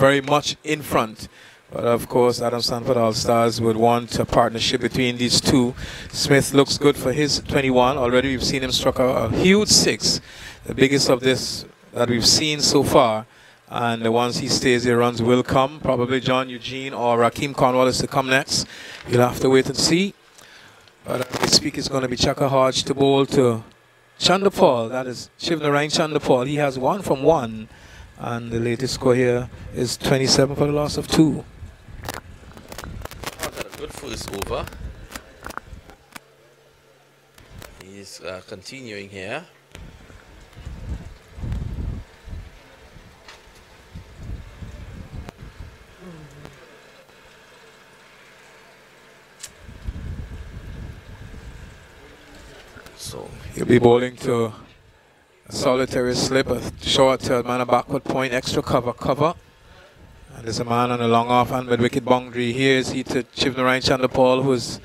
very much in front. But of course, Adam Stanford All-Stars would want a partnership between these two. Smith looks good for his 21. Already we've seen him struck a huge 6, the biggest of this that we've seen so far. And once he stays there, runs will come. Probably John Eugene or Rakeem Cornwallis to come next. You'll have to wait and see. But as I speak, it's going to be Chaka Hodge to bowl to Chandapal. That is Shivnarine Chandapal. He has 1 from 1. And the latest score here is 27 for the loss of 2. Got a good first over. He's continuing here. So he'll be bowling to a solitary slip, a short third man, a backward point, extra cover. And there's a man on a long off-hand mid-wicket boundary. Here is he to Shivnarine Chandapal, who's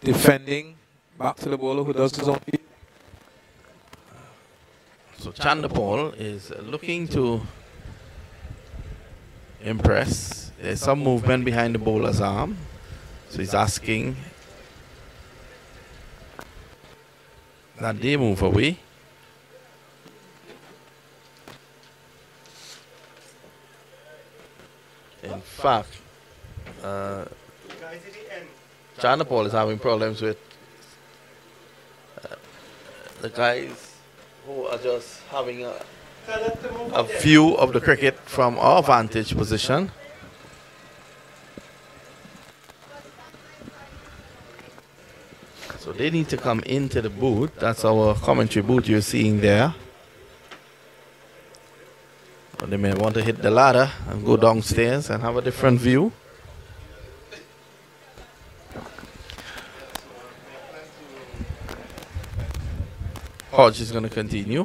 defending. Back to the bowler who does his own beat. So Chandapal is looking to impress. There's some movement behind the bowler's arm. So he's asking that they move away. In fact, Chandapal is having problems with the guys who are just having a view of the cricket from our vantage position. So they need to come into the booth. That's our commentary booth you're seeing there. Or they may want to hit the ladder and go downstairs and have a different view. Hodge is going to continue.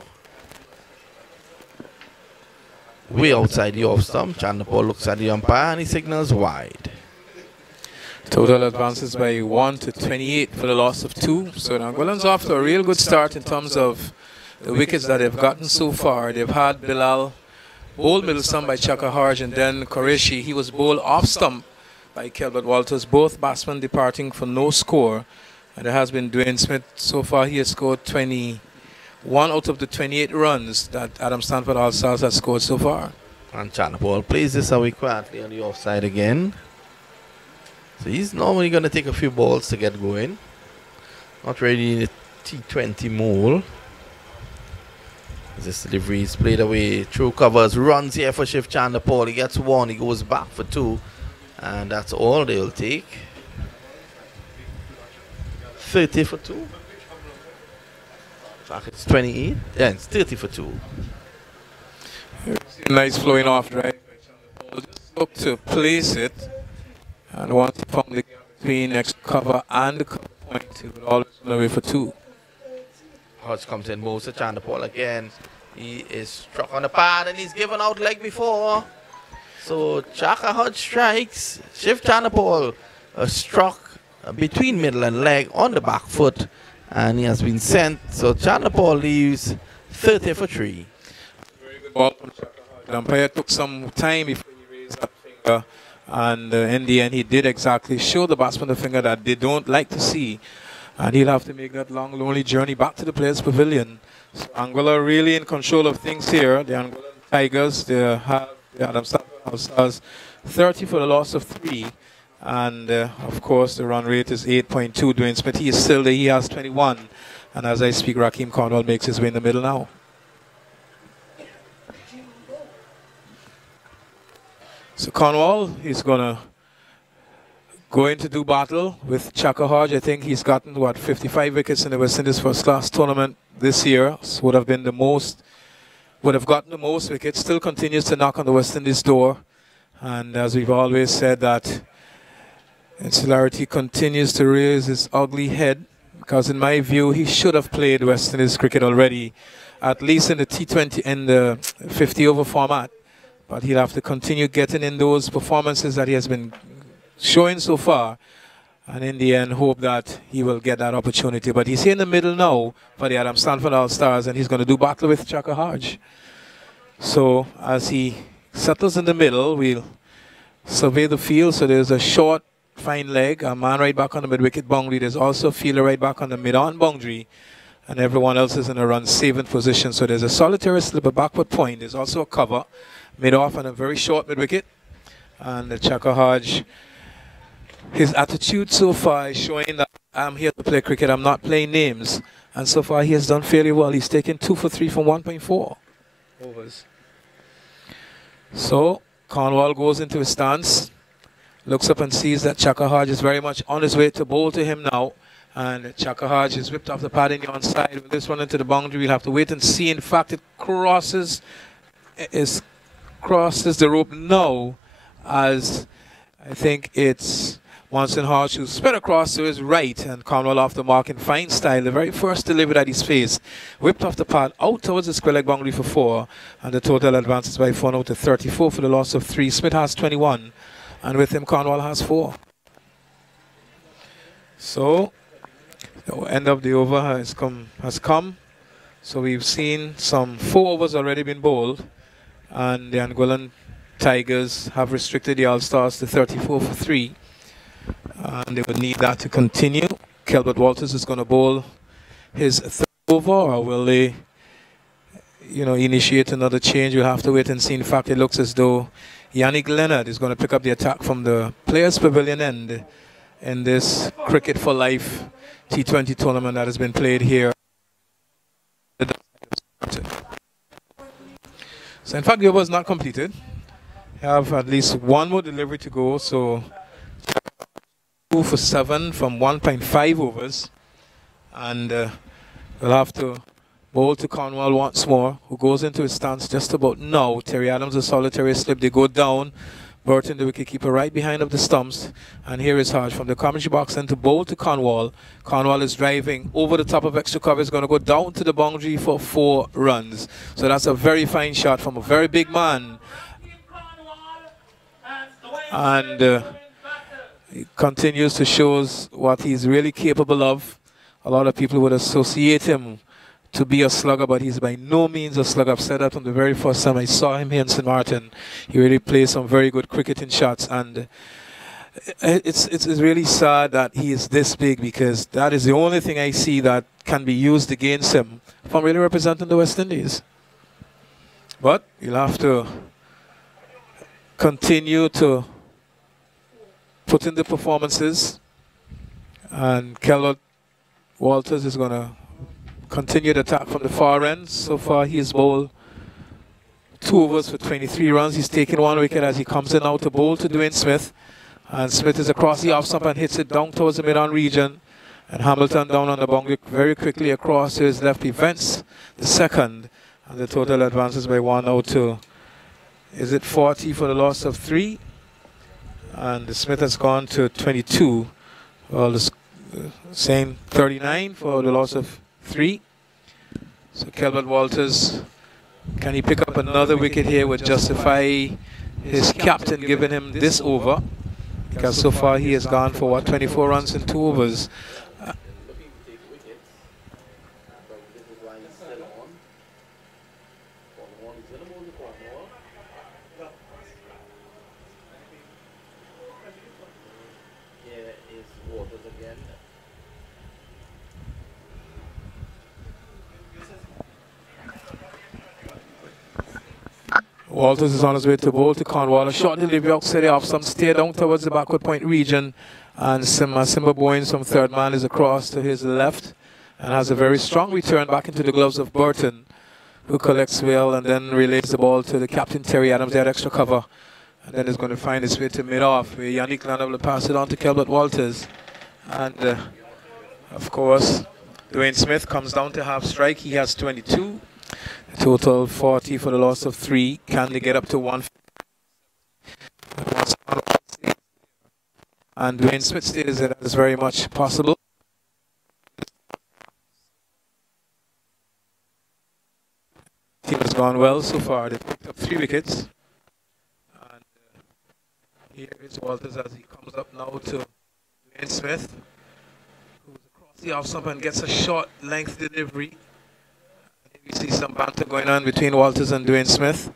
Way outside the off stump. Chandapal looks at the umpire and he signals wide. Total advances by 1 to 28 for the loss of 2. So Angolan's off to a real good start in terms of the wickets that they've gotten so far. They've had Bilal bowled middle stump by Chaka Hodge, and then Qureshi, he was bowled off stump by Kelbert Walters. Both batsmen departing for no score. And there has been Dwayne Smith. So far he has scored 21 out of the 28 runs that Adam Stanford All-Stars has scored so far. And Chandapal plays this away quietly on the offside again. So he's normally going to take a few balls to get going. Not really in the T20 mold. This delivery is played away through covers. Runs here for Shiv Chandapal. He gets 1. He goes back for 2. And that's all they'll take. 30 for 2. In fact, it's 28. Yeah, it's 30 for 2. Nice flowing off drive. Just look to place it. And once he found the gap between next cover and the cover point, he would always run away for 2. Hodge comes in, moves to Chandapal again. He is struck on the pad and he's given out leg before. So Chaka Hodge strikes. Shiv Chandapal struck between middle and leg on the back foot. And he has been sent. So Chandapal leaves 30 for 3. Very good ball from Chaka Hodge. The umpire took some time before he raised that finger. And in the end, he did exactly show the batsman the finger that they don't like to see. And he'll have to make that long, lonely journey back to the players' pavilion. So Angola really in control of things here. The Angolan Tigers, they have the Adam Stanford All-Stars 30 for the loss of 3. And of course, the run rate is 8.2. Dwayne Smith, he is still there. He has 21. And as I speak, Rakeem Cornwall makes his way in the middle now. So Cornwall, he's going to go in to do battle with Chaka Hodge. I think he's gotten, what, 55 wickets in the West Indies first class tournament this year. So would have been the most, would have gotten the most wickets. Still continues to knock on the West Indies door. And as we've always said, that insularity continues to raise its ugly head. Because in my view, he should have played West Indies cricket already, at least in the T20, in the 50-over format. But he'll have to continue getting in those performances that he has been showing so far. And in the end, hope that he will get that opportunity. But he's here in the middle now for the Adam Stanford All-Stars, and he's going to do battle with Chaka Hodge. So as he settles in the middle, we'll survey the field. So there's a short, fine leg, a man right back on the mid-wicket boundary. There's also a fielder right back on the mid-on boundary. And everyone else is in a run-saving position. So there's a solitary slip, a backward point. There's also a cover, mid-off and a very short mid-wicket. And the Chaka Hodge, his attitude so far is showing that I'm here to play cricket, I'm not playing names. And so far he has done fairly well. He's taken 2 for 3 from 1.4 overs. So Cornwall goes into his stance, looks up and sees that Chaka Hodge is very much on his way to bowl to him now. And Chaka Hodge is whipped off the pad in the onside. With this one into the boundary, we'll have to wait and see. In fact, it crosses the rope now, as I think it's Monson Hodge who sped across to his right, and Cornwall off the mark in fine style. The very first delivery that he's faced, whipped off the pad out towards the square leg boundary for 4, and the total advances by 4 now to 34 for the loss of 3. Smith has 21, and with him Cornwall has 4. So the end of the over has come. So we've seen some 4 overs already been bowled, and the Angolan Tigers have restricted the All-Stars to 34 for 3, and they would need that to continue. Kelbert Walters is going to bowl his 3rd over, or will they initiate another change? We'll have to wait and see. In fact, it looks as though Yannick Leonard is going to pick up the attack from the Players Pavilion end in this Cricket for Life T20 tournament that has been played here. So in fact, the over is not completed. We have at least one more delivery to go. So 2 for 7 from 1.5 overs. And we'll have to bowl to Cornwall once more, who goes into his stance just about now. Terry Adams, a solitary slip. They go down. Burton, the wicketkeeper, right behind up the stumps. And here is Hodge from the commentary box and to bowl to Cornwall. Cornwall is driving over the top of extra cover. It's going to go down to the boundary for 4 runs. So that's a very fine shot from a very big man. And he continues to show us what he's really capable of. A lot of people would associate him to be a slugger, but he's by no means a slugger. I've said that from the very first time I saw him here in St. Martin. He really plays some very good cricketing shots, and it's really sad that he is this big, because that is the only thing I see that can be used against him from really representing the West Indies. But you'll have to continue to put in the performances, and Kelvin Walters is going to continue the attack from the far end. So far he has bowled 2 overs for 23 runs. He's taken 1 wicket as he comes in now to bowl to Dwayne Smith, and Smith is across the off stump and hits it down towards the mid-on region, and Hamilton down on the boundary very quickly across to his left prevents the second, and the total advances by 1 now to, is it 40 for the loss of 3, and Smith has gone to 22. Well, the same 39 for the loss of 3. So Kelvin Walters, can he pick up another wicket here, would justify his captain giving him this over, because so far he has gone for what, 24 runs in 2 overs. Walters is on his way to bowl to Cornwall. A short delivery outside the off some stay down towards the backward point region, and Simba Bowens from third man is across to his left and has a very strong return back into the gloves of Burton, who collects well and then relays the ball to the captain Terry Adams. They had extra cover, and then is going to find his way to mid-off, where Yannick Leonard will pass it on to Kelbert Walters. And of course Dwayne Smith comes down to half strike. He has 22. Total 40 for the loss of 3. Can they get up to 1? And Dwayne Smith states that is very much possible. Team has gone well so far. They've picked up 3 wickets. And here is Walters as he comes up now to Dwayne Smith, who's across the off stump and gets a short length delivery. You see some banter going on between Walters and Dwayne Smith,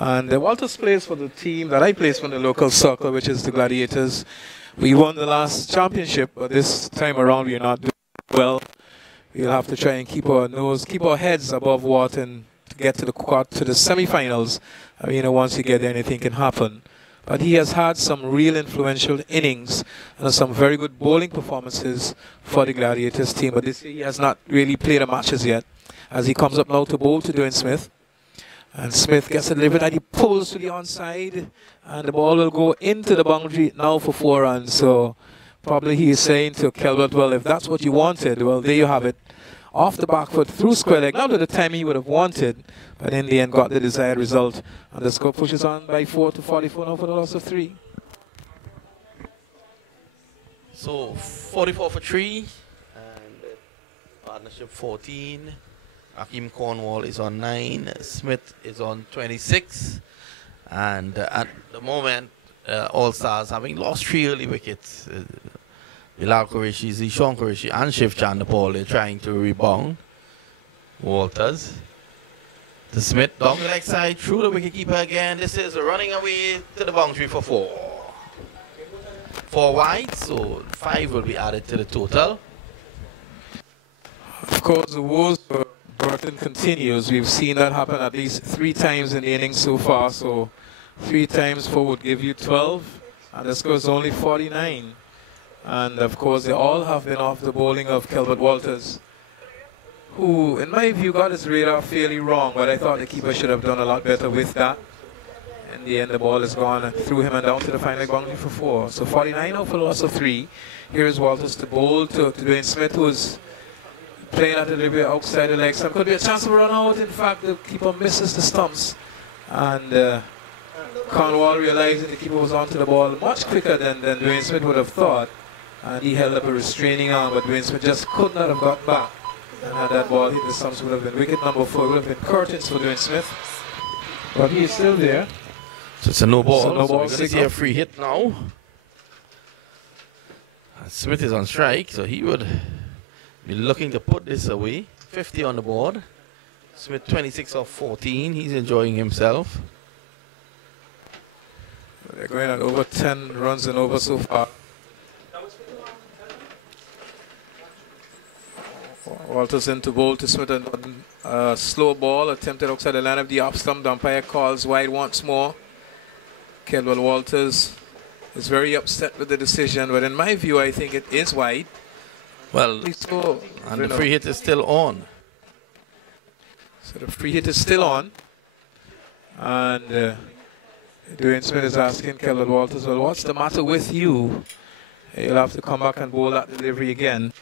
And Walters plays for the team that I plays for, the local circle, which is the Gladiators. We won the last championship, but this time around we're not doing well. We'll have to try and keep our heads above water and to get to the semi-finals. I mean, once you get there, anything can happen. But he has had some real influential innings and some very good bowling performances for the Gladiators team. But this year he has not really played a match as yet, as he comes up now to bowl to Dwayne Smith. And Smith gets a delivery and he pulls to the onside, and the ball will go into the boundary now for 4 runs. So probably he is saying to Kelbert, well, if that's what you wanted, well, there you have it. Off the back foot, through square leg, not at the time he would have wanted, but in the end got the desired result. And the score pushes on by 4 to 44 now for the loss of 3. So 44 for 3, and partnership 14. Akeem Cornwall is on 9, Smith is on 26, and at the moment, All Stars having lost 3 early wickets. Bilal Qureshi, Zishan Qureshi, and Shiv Chandapal, they're trying to rebound. Walters. To Smith, down the leg side, through the wicketkeeper again. This is running away to the boundary for 4. 4 wide, so 5 will be added to the total. Of course, the woes for Burton continues. We've seen that happen at least 3 times in the innings so far. So 3 times 4 would give you 12, and the score is only 49. And of course, they all have been off the bowling of Kelbert Walters, who, in my view, got his radar fairly wrong. But I thought the keeper should have done a lot better with that. In the end, the ball is gone and threw him and down to the final boundary for 4. So 49 now for loss of 3. Here is Walters to bowl to Dwayne Smith, who is playing at a little bit outside the leg. So could be a chance of a run out. In fact, the keeper misses the stumps. And Cornwall, realizing the keeper was onto the ball much quicker than Dwayne Smith would have thought. And he held up a restraining arm, but Dwayne Smith just could not have got back. And had that ball hit the stumps, would have been wicket number 4, would have been curtains for Dwayne Smith. But he is still there. So it's a no ball. So no ball, we're going to see a free hit now. And Smith is on strike, so he would be looking to put this away. 50 on the board. Smith 26 off 14. He's enjoying himself. They're going at over 10 runs and over so far. Walters into bowl to Smith, and slow ball attempted outside the line of the off stump. The umpire calls wide once more. Kelbert Walters is very upset with the decision, but in my view, I think it is wide. Well, so, and the free hit is still on. So the free hit is still on. And Dwayne Smith is asking Kelbert Walters, well, what's the matter with you? You'll have to come back and bowl that delivery again.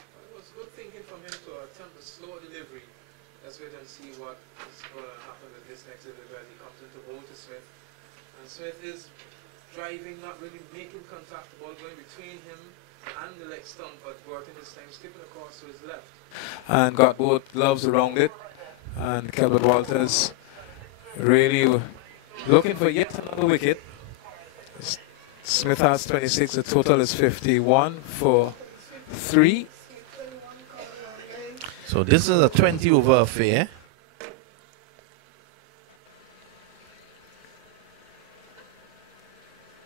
Smith is driving, not really making contact, the ball going between him and the leg stump, but Burton this time skipping across to his left. And got both gloves around it. And Kelbert Walters really looking for yet another wicket. Smith has 26, the total is 51 for 3. So this is a 20 over affair.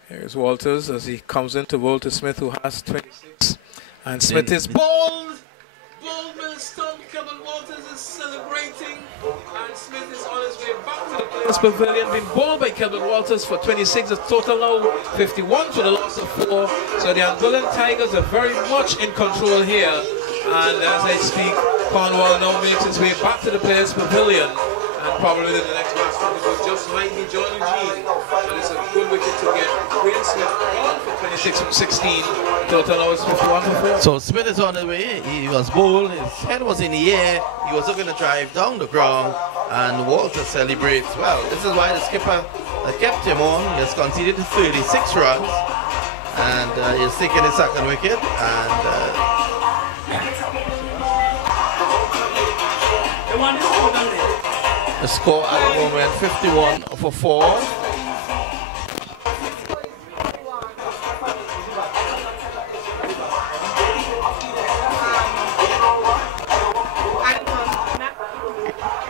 Here's Walters as he comes into bowl to Smith, who has 26. And Smith is bowled. Bowled with a stump. Kelbert Walters is celebrating. And Smith is on his way back to the players' pavilion. Been bowled by Kelbert Walters for 26. The total now 51 for the loss of 4. So the Angolan Tigers are very much in control here. And as I speak, Cornwall now makes his way back to the players' pavilion. And probably the next batsman will just might be John Eugene. But it's a good wicket to get. Dwayne Smith gone for 26 from 16. Total now is 51 for 4. So Smith is on the way. He was bowled. His head was in the air. He was looking to drive down the ground. And Walter celebrates. Well, this is why the skipper kept him on. He has conceded 36 runs. And he's taking his second wicket. And the score at the moment 51 for 4.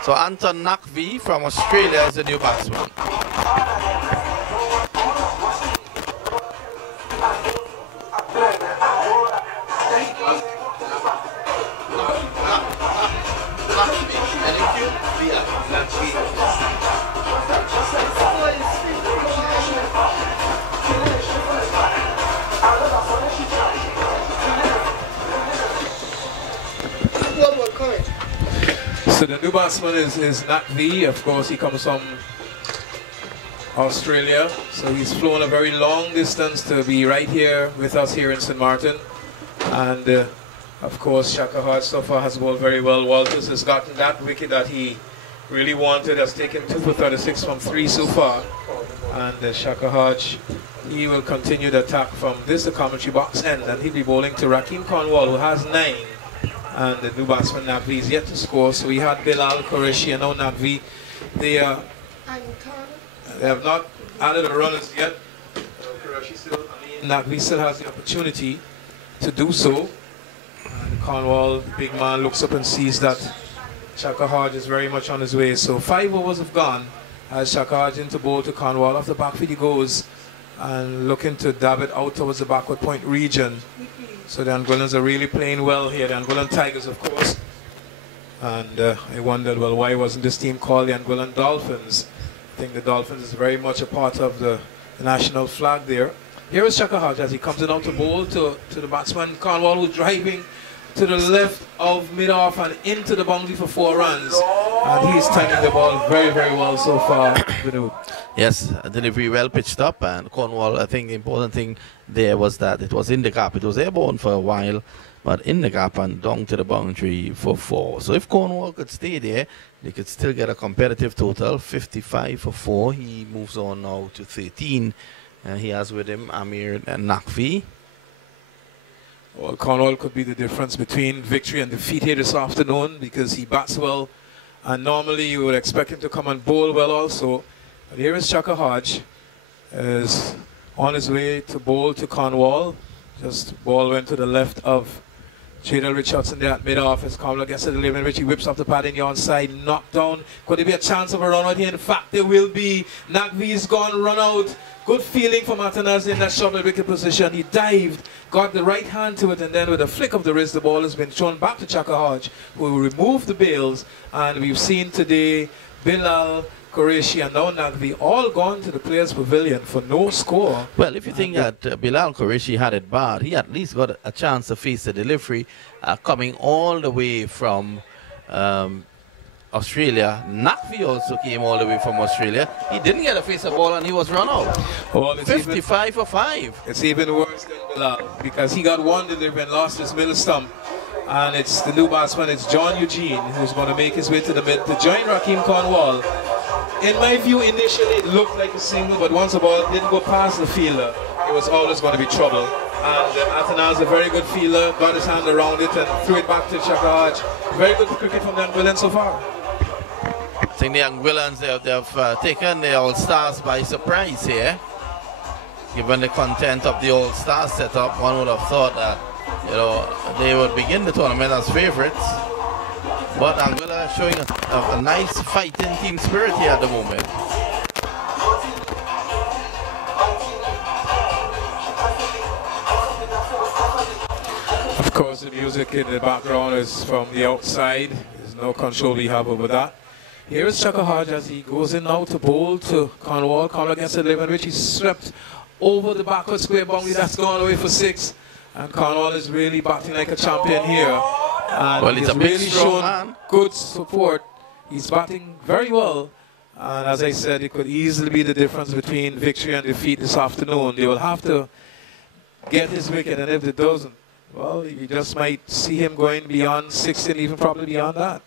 So Anton Nakvi from Australia is the new batsman. So the new batsman is Nat V. Of course, he comes from Australia, so he's flown a very long distance to be right here with us here in St. Martin. And of course, Shaka Hodge so far has bowled very well. Walters has gotten that wicket that he really wanted, has taken 2 for 36 from 3 so far. And Shaka Hodge, he will continue the attack from this, the commentary box end, and he'll be bowling to Rakeem Cornwall, who has 9. And the new batsman Naqvi is yet to score. So we had Bilal Qureshi and now Naqvi. They have not added a runners yet. Naqvi still has the opportunity to do so. And Cornwall, the big man, looks up and sees that Shaka Hodge is very much on his way. So 5 overs have gone as Shaka Hodge into bowl to Cornwall. Off the backfield he goes and looking to dab it out towards the backward point region. So the Angolans are really playing well here. The Angolan Tigers, of course. And I wondered, well, why wasn't this team called the Angolan Dolphins? I think the Dolphins is very much a part of the national flag there. Here is Shaka Hodge as he comes in out to bowl to the batsman Cornwall, who's driving to the left of mid-off and into the boundary for 4 runs. And he's timing the ball very, very well so far. Yes, delivery well pitched up, and Cornwall, I think the important thing there was that it was in the gap. It was airborne for a while, but in the gap and down to the boundary for 4. So if Cornwall could stay there, they could still get a competitive total, 55 for 4. He moves on now to 13. He has with him Amir and Naqvi. Well, Cornwall could be the difference between victory and defeat here this afternoon because he bats well, and normally you would expect him to come and bowl well also. But here is Shaka Hodge, is on his way to bowl to Cornwall. Just ball went to the left of Jadal Richardson there at mid-off as Cornwall gets to the limit, which he whips off the pad in the onside, knocked down. Could there be a chance of a run out here? In fact, there will be. Naqvi's gone, run out. Good feeling from Atanaz in that short wicket position. He dived, got the right hand to it, and then with a flick of the wrist, the ball has been thrown back to Shaka Hodge, who removed the bails. And we've seen today Bilal Qureshi and now Naqvi all gone to the players' pavilion for no score. Well, if you think that Bilal Qureshi had it bad, he at least got a chance to face the delivery coming all the way from Australia. Naqvi also came all the way from Australia. He didn't get a face of ball and he was run out. Well, 55 for 5. It's even worse than Bilal because he got one delivery and lost his middle stump. And it's the new batsman, it's John Eugene, who's going to make his way to the mid to join Rakeem Cornwall. In my view, initially it looked like a single, but once the ball didn't go past the fielder, it was always going to be trouble. And Atanaz, a very good fielder, got his hand around it and threw it back to Shaka Hodge. Very good cricket from the Angolans so far. I think the Angolans, they've taken the All-Stars by surprise here. Given the content of the All-Star setup, one would have thought that, you know, they would begin the tournament as favorites. But Angola is showing a nice fighting team spirit here at the moment. Of course, the music in the background is from the outside. There's no control we have over that. Here is Shaka Hodge as he goes in now to bowl to Cornwall. Cornwall gets a 11, which he swept over the backward square boundary. That's gone away for 6. And Cornwall is really batting like a champion here. And well, he's really shown good support. He's batting very well. And as I said, it could easily be the difference between victory and defeat this afternoon. They will have to get his wicket, and if it doesn't, well, you just might see him going beyond 16, even probably beyond that.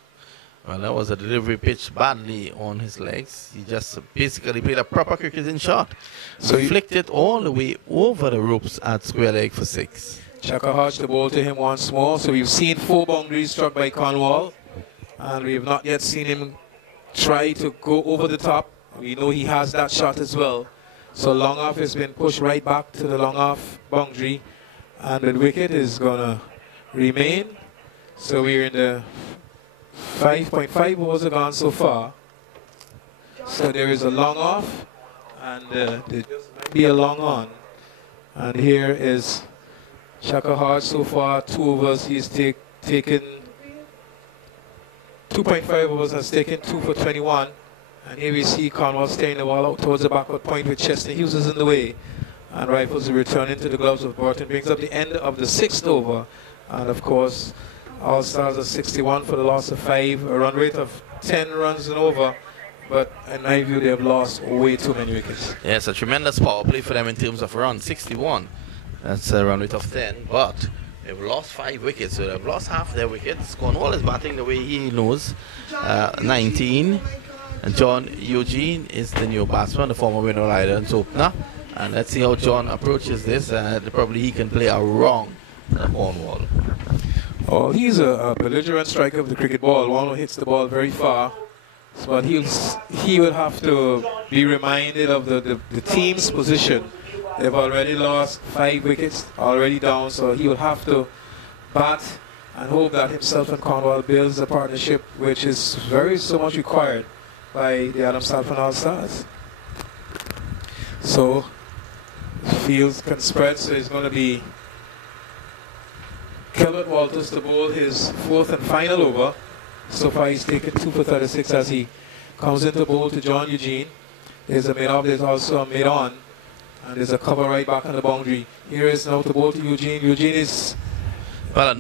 Well, that was a delivery pitch badly on his legs. He just basically played a proper cricketing shot. So he flicked it all the way over the ropes at square leg for 6. Shaka Hodge to bowl to him once more. So we've seen 4 boundaries struck by Cornwall, and we've not yet seen him try to go over the top. We know he has that shot as well. So long off has been pushed right back to the long off boundary, and the wicket is going to remain. So we're in the 5.5 overs are gone so far. So there is a long off, and there just might be a long on. And here is Shaka Hodge so far, 2 overs. He's taken 2.5 overs, has taken 2 for 21. And here we see Cornwall steering the ball out towards the backward point with Chester Hughes is in the way. And rifles the return into the gloves of Burton. Brings up the end of the 6th over. And of course, All Stars are 61 for the loss of 5, a run rate of 10 runs and over. But in my view, they have lost way too many wickets. Yeah, it's a tremendous power play for them in terms of runs, 61. That's a run rate of 10, but they've lost 5 wickets, so they've lost half their wickets. Cornwall is batting the way he knows, 19. And John Eugene is the new batsman, the former Window Islands opener. And let's see how John approaches this. Probably he can play a wrong Cornwall. Oh, he's a belligerent striker of the cricket ball, one who hits the ball very far. But he will have to be reminded of the team's position. They've already lost 5 wickets, already down, so he will have to bat and hope that himself and Cornwall builds a partnership which is so much required by the Adam Salford All Stars. So fields can spread, so it's going to be Gilbert Walters to bowl his 4th and final over. So far he's taken 2 for 36 as he comes into bowl to John Eugene. There's a mid-off, there's also a mid-on, and there's a cover right back on the boundary. Here is now to bowl to Eugene. Eugene is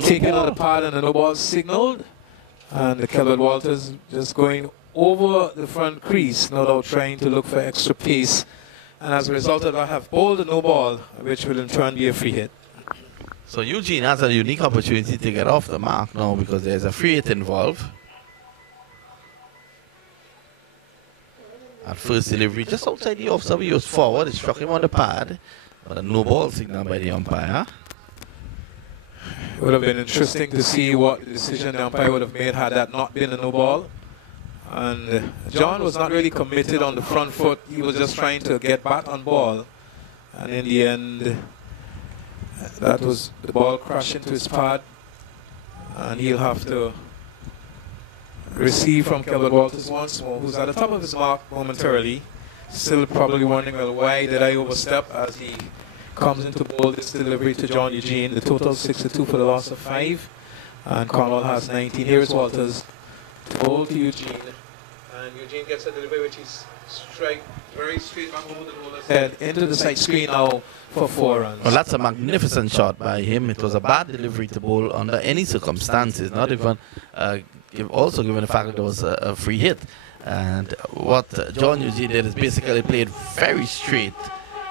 taken on the pad and the no ball signaled. And the Gilbert Walters just going over the front crease, no doubt trying to look for extra pace. And as a result of that, have bowled a no ball, which will in turn be a free hit. So Eugene has a unique opportunity to get off the mark now because there's a free hit involved. At first delivery, just outside the off, so he was forward, it struck him on the pad, but a no ball signal by the umpire. It would have been interesting to see what decision the umpire would have made had that not been a no ball. And John was not really committed on the front foot. He was just trying to get back on ball. And in the end, that was the ball crashed into his pad. And he'll have to receive from Gilbert Walters once more, who's at the top of his mark momentarily. Still probably wondering, well, why did I overstep, as he comes into bowl this delivery to John Eugene. The total 62 for the loss of 5. And Cornwall has 19. Here is Walters to bowl to Eugene. And Eugene gets a delivery which is strike very straight back over the bowler's head into the side screen now for 4 runs. Well, that's a magnificent shot by him. It was a bad delivery to bowl under any circumstances, not even also given the fact that it was a free hit. And what John Eugene did is basically played very straight.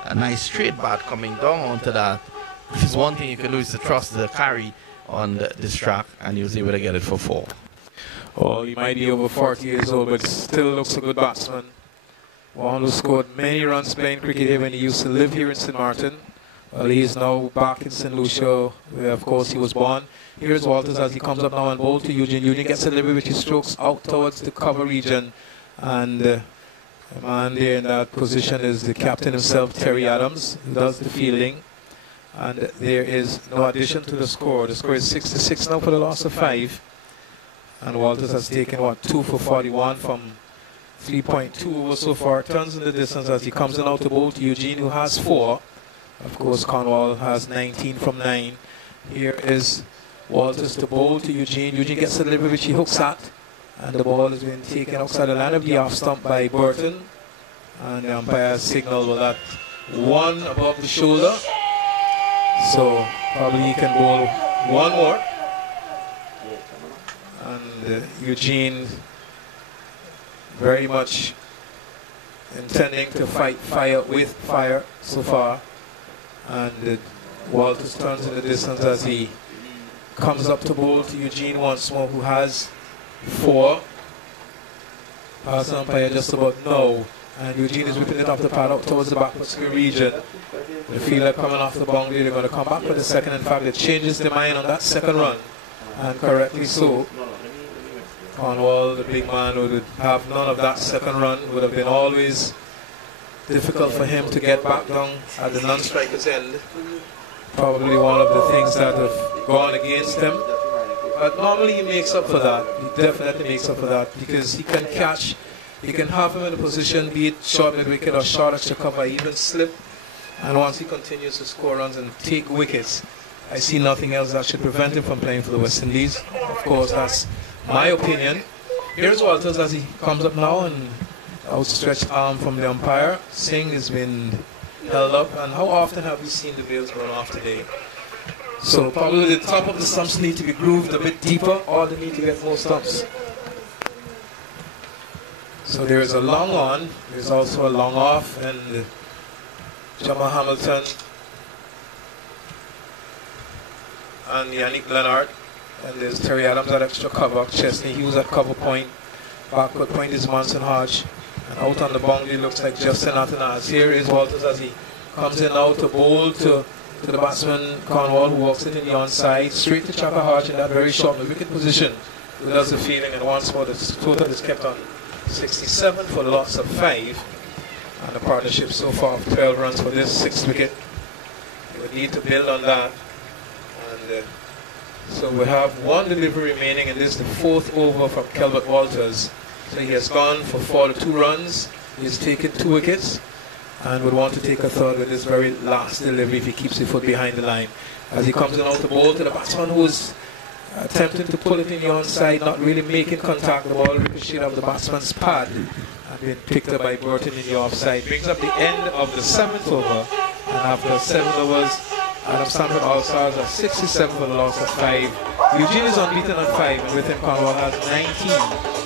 A nice straight bat coming down onto that. Which is one thing you can do, is to trust the carry on this track, and he was able to get it for 4. Oh, he might be over 40 years old, but still looks a good batsman. One who scored many runs playing cricket here when he used to live here in St. Martin. Well, he is now back in St. Lucia, where of course he was born. Here's Walters as he comes up now and bowl to Eugene. Eugene gets a delivery which he strokes out towards the cover region. And the man there in that position is the captain himself, Terry Adams, who does the fielding. And there is no addition to the score. The score is 66 now for the loss of 5. And Walters has taken, 2 for 41 from 3.2 over so far. Turns in the distance as he comes in out to bowl to Eugene, who has 4. Of course, Cornwall has 19 from 9. Here is Walters to bowl to Eugene. Eugene gets the delivery which he hooks at. And the ball has been taken outside the line of the off stump by Burton. And the umpire signaled that 1 above the shoulder. So probably he can bowl 1 more. And Eugene very much intending to fight fire with fire so far. And Walters turns in the distance as he comes up to bowl to Eugene once more, who has 4. Pass umpire just about no. And Eugene is whipping it off the pad out towards the backward square region. The fielder coming off the boundary, they're going to come back for the second. In fact, it changes their mind on that second run. And correctly so. Cornwall, the big man, who would have none of that second run, would have been always difficult for him to get back down at the non-striker's end. Probably one of the things that have gone against him. But normally he makes up for that. He definitely makes up for that, because he can catch, he can have him in a position, be it short mid-wicket or short extra cover, even slip. And once he continues to score runs and take wickets, I see nothing else that should prevent him from playing for the West Indies. Of course, that's my opinion. Here's Walters as he comes up now, and outstretched arm from the umpire. Singh has been held up. And how often have we seen the bails run off today? So probably the top of the stumps need to be grooved a bit deeper, or they need to get more stumps. So there is a long on, there's also a long off, and Jamal Hamilton and Yannick Leonard, and there's Terry Adams at extra cover, Chesney Hughes at cover point, backward point is Monson Hodge, and out on the boundary looks like Justin Athanas. Here is Walters as he comes in now to bowl to the batsman Cornwall, who walks it in the onside, straight to Chaka Hodge in that very short wicket position, who does the fielding, and once more the total is kept on 67 for the loss of 5, and the partnership so far of 12 runs for this 6th wicket. We need to build on that, and so we have one delivery remaining, and this is the 4th over from Kelvin Walters. So he has gone for 42 runs, he's taken 2 wickets, and would want to take a third with this very last delivery if he keeps the foot behind the line. As he comes in out the ball to the batsman who's attempting to pull it in the onside, not really making contact. The ball ricocheted off the batsman's pad and been picked up by Burton in the offside. Brings up the end of the 7th over, and after 7 overs, Adam Stanford All-Stars are 67 for the loss of 5. Eugene is unbeaten on 5, and with him Cornwall has 19.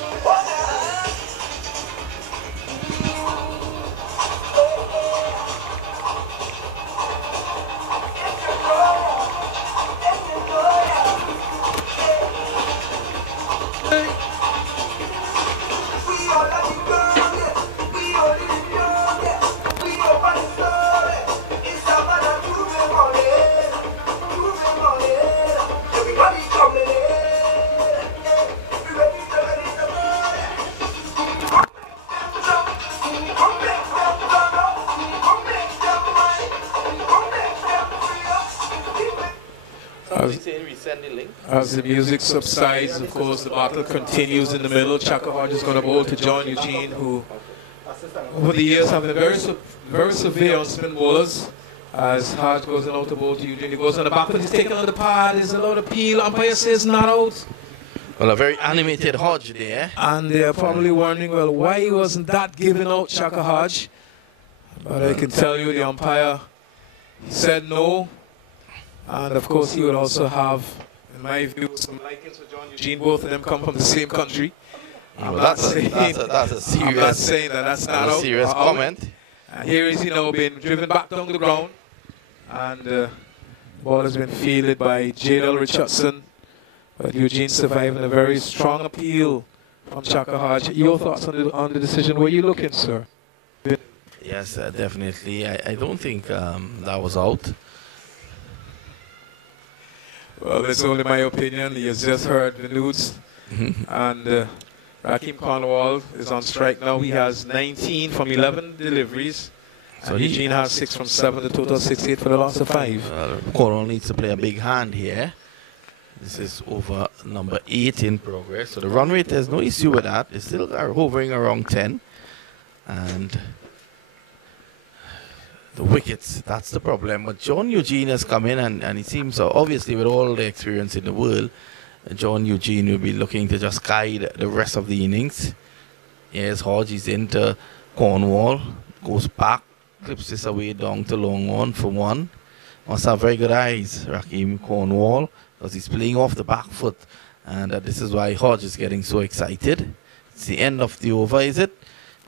As the music subsides, of course, the battle continues in the middle. Chaka Hodge is going to bowl to John Eugene, who over the years have been very severe on spin bowlers. As Hodge goes in out to bowl to Eugene, he goes on the back foot, he's taken on the pad, there's a lot of appeal, umpire says not out. Well, a very animated Hodge there. And they're probably wondering, well, why wasn't that given out, Chaka Hodge? But I can tell you the umpire said no. And of course he would also have, in my view, some likings for John Eugene. Both of them come from the same country. I'm not saying that's not a serious comment. Here is he now being driven back down the ground, and the ball has been fielded by Jadal Richardson. But Eugene surviving a very strong appeal from Chaka Hodge. Your thoughts on the decision? Were you looking, sir? Yes, definitely. I don't think that was out. Well, that's only my opinion. You just heard the news. And Raheem Cornwall is on strike now. He has 19 from 11 deliveries. So Eugene has 6 from 7. The total 68 for the loss of 5. Cornwall needs to play a big hand here. This is over number 8 in progress. So the run rate, there's no issue with that. It's still hovering around 10. And the wickets, that's the problem. But John Eugene has come in, and it seems, obviously with all the experience in the world, John Eugene will be looking to just guide the rest of the innings. Yes, Hodge is into Cornwall, goes back, clips this away down to long on for 1. Must have very good eyes, Raheem Cornwall, because he's playing off the back foot, and this is why Hodge is getting so excited. It's the end of the over, is it?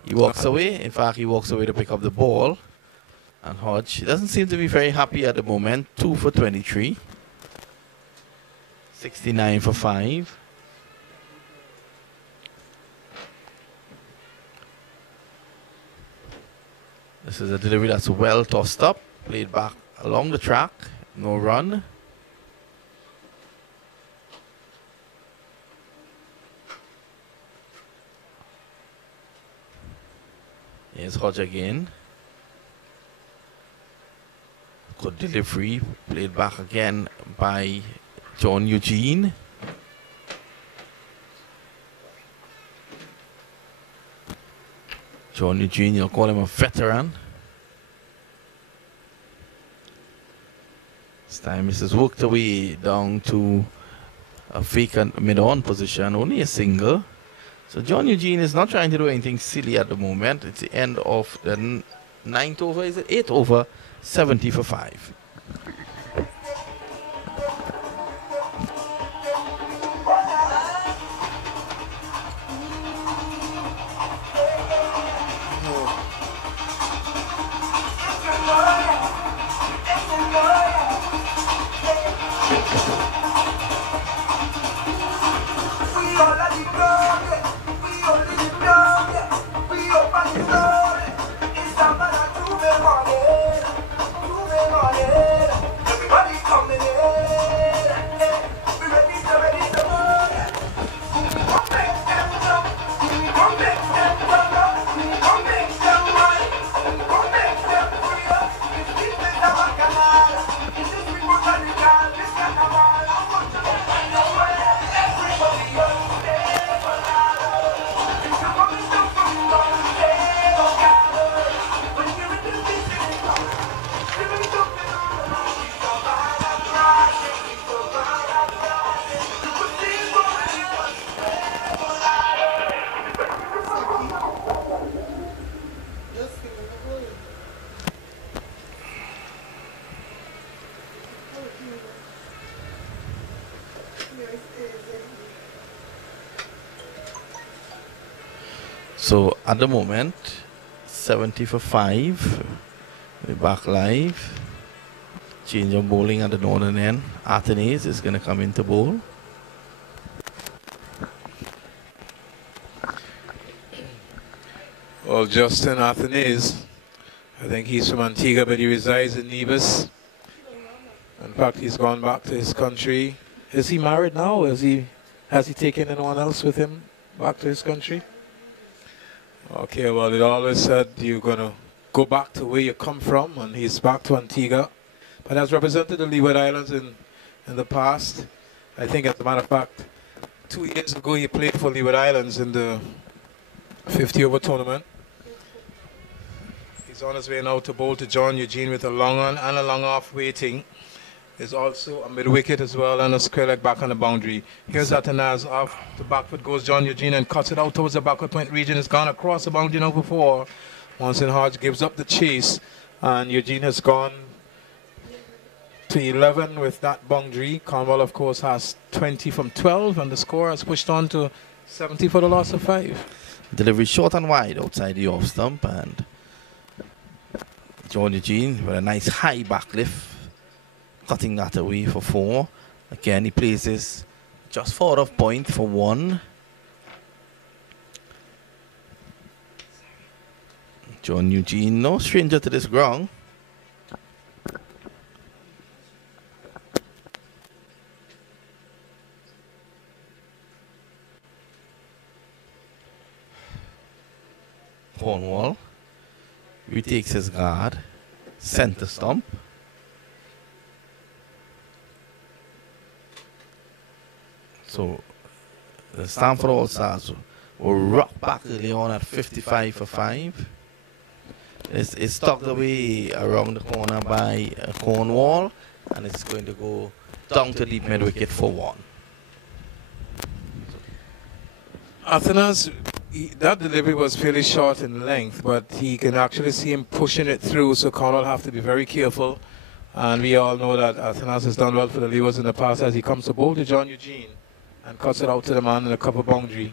He walks away. In fact, he walks away to pick up the ball. And Hodge doesn't seem to be very happy at the moment. 2 for 23. 69 for 5. This is a delivery that's well tossed up. Played back along the track. No run. Here's Hodge again. Good delivery, played back again by John Eugene. John Eugene, you'll call him a veteran. This time this is worked away down to a vacant mid-on position, only a single. So John Eugene is not trying to do anything silly at the moment. It's the end of the 9th over, is it? 8th over. 70 for 5. So at the moment, 70 for 5. We're back live. Change of bowling at the northern end. Athenes is going to come into bowl. Well, Justin Athenes, I think he's from Antigua, but he resides in Nevis. In fact, he's gone back to his country. Is he married now? Has he taken anyone else with him back to his country? Okay, well, it always said you're going to go back to where you come from, and he's back to Antigua. But has represented the Leeward Islands in the past. I think, as a matter of fact, 2 years ago he played for Leeward Islands in the 50-over tournament. He's on his way now to bowl to John Eugene with a long on and a long off waiting. There's also a mid-wicket as well and a square leg back on the boundary. Here's Atanaz off the back foot goes John Eugene and cuts it out towards the backward point region. It's gone across the boundary now before. Monson Hodge gives up the chase, and Eugene has gone to 11 with that boundary. Cornwall, of course, has 20 from 12, and the score has pushed on to 70 for the loss of 5. Delivery short and wide outside the off stump, and John Eugene with a nice high back lift, cutting that away for 4. Again, he places just 4 off point for 1. John Eugene, no stranger to this ground. Cornwall retakes his guard, center stump. So the Stanford All-Stars will rock back early on at 55 for 5. It's tucked away around the corner by Cornwall, and it's going to go down to deep mid wicket for 1. Athenas, that delivery was fairly short in length, but he can actually see him pushing it through, so Cornwall have to be very careful. And we all know that Athenas has done well for the Leewards in the past as he comes to bowl to John Eugene and cuts it out to the man in the cover boundary.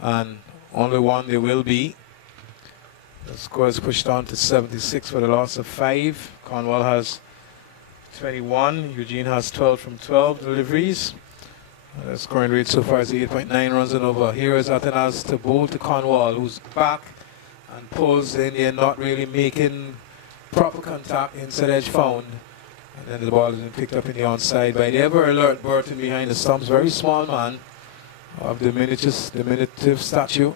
And only one there will be. The score is pushed on to 76 for the loss of 5. Cornwall has 21. Eugene has 12 from 12 deliveries. The scoring rate so far is 8.9 runs and over. Here is Athenas to bowl to Cornwall, who's back and pulls in here, not really making proper contact, inside edge found. And then the ball has been picked up in the onside by the ever alert Burton behind the stumps. Very small man of diminutive stature.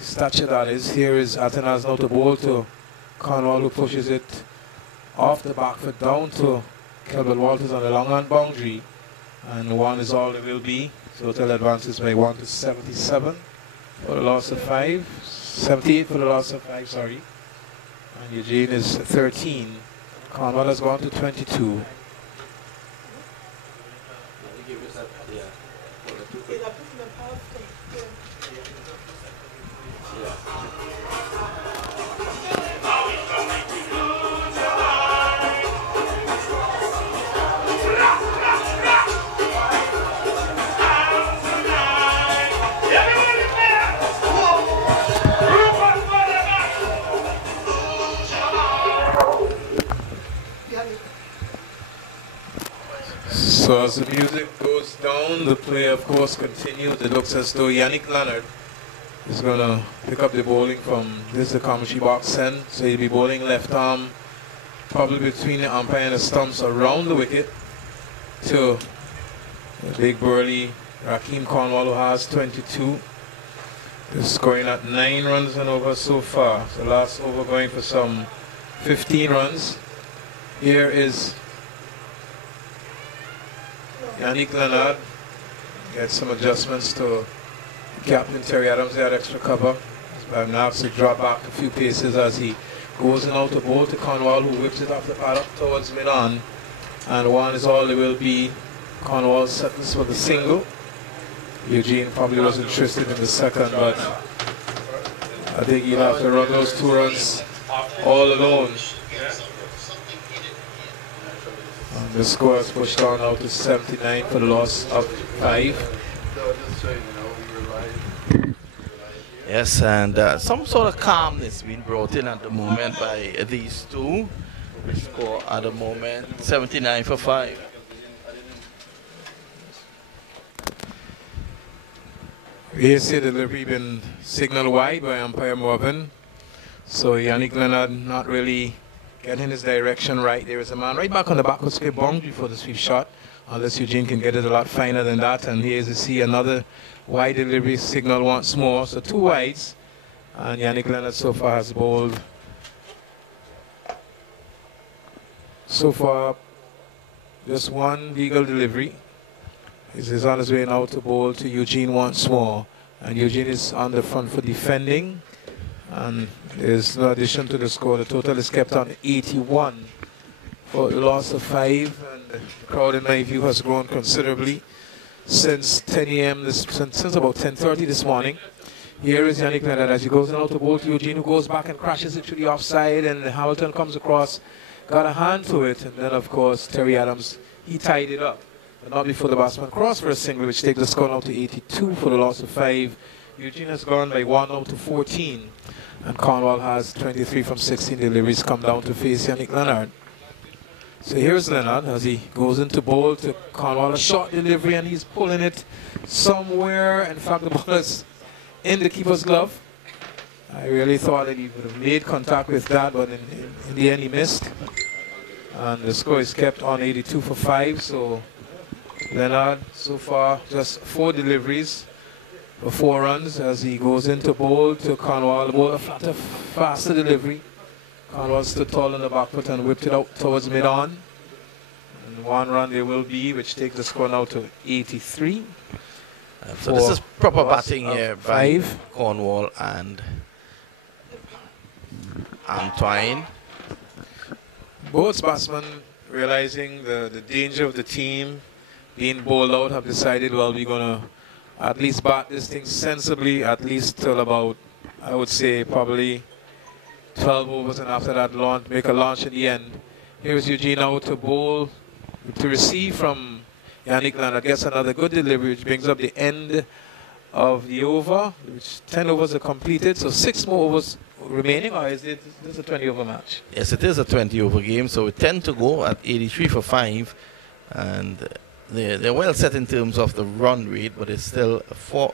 Stature that is. Here is Athenas now to bowl to Cornwall, who pushes it off the back foot down to Kelvin Walters on the long on boundary. And 1 is all there will be. Total advances by 1 to 77 for the loss of 5. 78 for the loss of 5, sorry. And Eugene is 13. Cornwall has gone to 22. So as the music goes down, the play of course continues. It looks as though Yannick Leonard is going to pick up the bowling from this the commentary box end. So he'll be bowling left arm, probably between the umpire and the stumps around the wicket, to the big burly Raheem Cornwall, who has 22. They're scoring at 9 runs and over so far. So last over going for some 15 runs. Here is Yannick Leonard. Get some adjustments to Captain Terry Adams. They had extra cover. I'm now to drop back a few paces as he goes in out to bowl to Cornwall, who whips it off the paddock towards mid-on. And 1 is all there will be. Cornwall settles for the single. Eugene probably was interested in the second, but I think he'll have to run those 2 runs all alone. The score is pushed on out to 79 for the loss of 5. Yes, and some sort of calmness being brought in at the moment by these two. The score at the moment 79 for 5. Here see the delivery been signaled wide by umpire Morvan. So Yannick Leonard not really getting his direction right. There is a man right back on the back of square boundary for the sweep shot, unless Eugene can get it a lot finer than that. And here's you see another wide delivery signal once more. So 2 wides, and Yannick Leonard so far has bowled. So far, just 1 legal delivery. He's on his way now to bowl to Eugene once more. And Eugene is on the front for defending. And there's no addition to the score. The total is kept on 81 for the loss of 5. And the crowd, in my view, has grown considerably since 10 a.m. Since about 10:30 this morning. Here is Yannick Leonard as he goes out to bowl to Eugene, who goes back and crashes it to the offside. And Hamilton comes across, got a hand to it. And then, of course, Terry Adams, he tied it up. But not before the batsman crossed for a single, which takes the score out to 82 for the loss of 5. Eugene has gone by 1 out to 14. And Cornwall has 23 from 16 deliveries come down to face Yannick Leonard. So here's Leonard as he goes into bowl to Cornwall. A short delivery and he's pulling it somewhere. In fact, the ball is in the keeper's glove. I really thought that he would have made contact with that, but in the end he missed. And the score is kept on 82 for 5. So Leonard so far just 4 deliveries for 4 runs as he goes into bowl to Cornwall. The ball a flatter, faster delivery. Cornwall stood tall in the back foot and whipped it out towards mid-on. And 1 run there will be, which takes the score now to 83. So this is proper batting here by Cornwall and Antoine. Both batsmen, realizing the danger of the team being bowled out, have decided, well, we're going to at least bat this thing sensibly, at least till about, I would say, probably 12 overs, and after that make a launch in the end. Here's Eugene out to bowl, to receive from Yannick Leonard. Gets another good delivery, which brings up the end of the over, which 10 overs are completed. So 6 more overs remaining, or is this a 20 over match? Yes, it is a 20 over game. So with 10 to go at 83 for 5. And they're well set in terms of the run rate, but it's still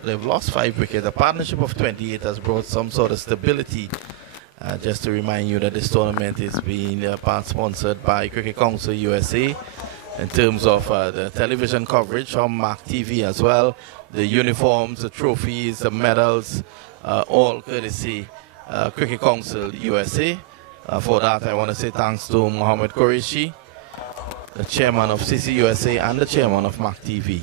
they've lost 5 wickets. A partnership of 28 has brought some sort of stability. Just to remind you that this tournament is being part sponsored by Cricket Council USA in terms of the television coverage from Cani TV as well, the uniforms, the trophies, the medals, all courtesy Cricket Council USA. For that, I want to say thanks to Mohammed Qureshi, the chairman of CCUSA and the chairman of Cani TV.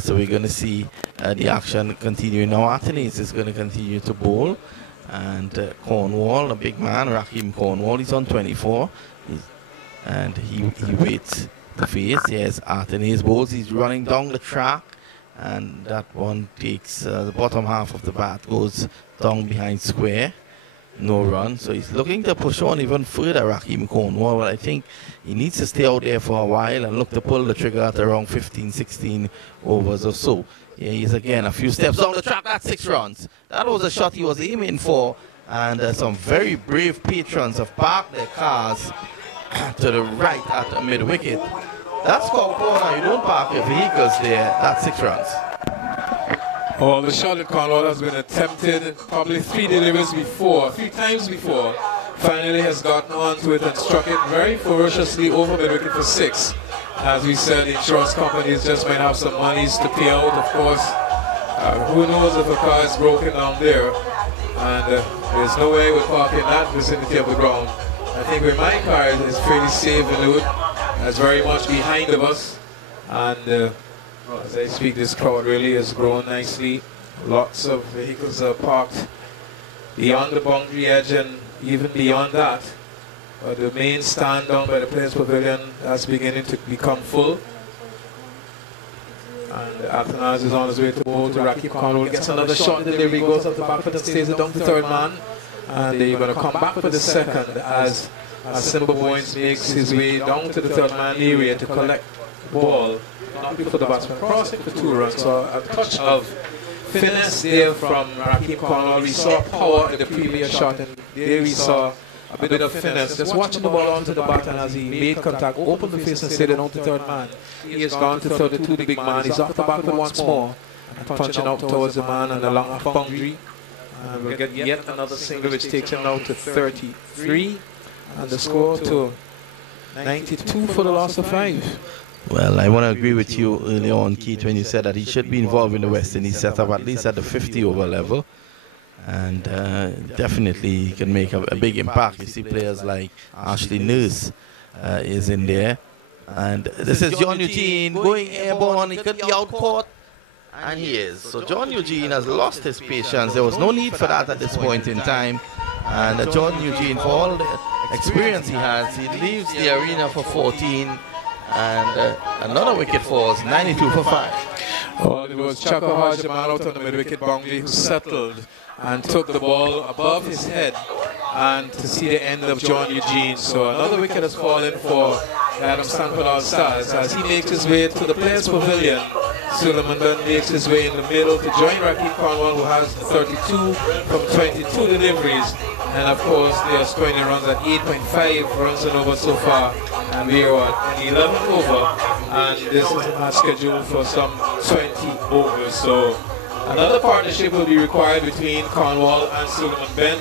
So we're going to see the action continue. Now Athens is going to continue to bowl, and Cornwall, a big man, Raheem Cornwall, he's on 24, and he waits to face. Yes, Athens bowls, he's running down the track, and that one takes the bottom half of the bat, goes down behind square. No run, so he's looking to push on even further, Raheem Cornwall. But I think he needs to stay out there for a while and look to pull the trigger at around 15, 16 overs or so. Yeah, he's again a few steps down the track. That's 6 runs. That was a shot he was aiming for, and some very brave patrons have parked their cars to the right at the mid wicket. That's called corner. You don't park your vehicles there. That's 6 runs. Oh, the shot at Cornwall has been attempted probably 3 times before. Finally has gotten onto it and struck it very ferociously over the wicket for 6. As we said, the insurance companies just might have some monies to pay out, of course. Who knows if a car is broken down there. And there's no way we're parking that vicinity of the ground. I think where my car is fairly safe and load. It's very much behind of us. And as I speak, this crowd really has grown nicely. Lots of vehicles are parked beyond the boundary edge and even beyond that. But the main stand down by the Players Pavilion is beginning to become full. And Athanas is on his way to bowl to Raheem Cornwall. Gets another shot delivery, goes up the back foot and stays it down to 3rd man. And they're going to come back for the second as as Simba Boynes makes his way down to the third man area to collect ball, not before the batsman crossing for 2 runs. So a touch of finesse there from Raheem Cornwall. We saw power in the previous shot, and there we saw a bit of finesse. Just watching the ball onto the batter, and as he made contact, opened the face and said it on to third man. He has gone to 32, the big man. He's off the batter once more and punching out towards the man and along a boundary. And we'll get yet another single which takes him now to 33, and the score to 92 for the loss of 5. Well, I want to agree with you earlier on, Keith, when you said that he should be involved in the West Indies setup at least at the 50 over level, and definitely he can make a big impact. You see players like Ashley Nurse is in there, and this is John Eugene going airborne. He could be out caught, and he is. So John Eugene has lost his patience. There was no need for that at this point in time, and John Eugene, for all the experience he has, he leaves the arena for 14. And another wicket falls, 92 for 5. Oh, it was Chaka Hodge, the man out on the mid-wicket boundary, who settled and took the ball above his head and to see the end of John Eugene. So another wicket has fallen for Adam Stanford All-Stars as he makes his way to the Players Pavilion. Suleiman then makes his way in the middle to join Raheem Cornwall, who has 32 from 22 deliveries. And of course, they are scoring the runs at 8.5 runs and over so far. And we are at 11 over. And this is a match scheduled for some 20 overs. So another partnership will be required between Cornwall and Suleiman Ben.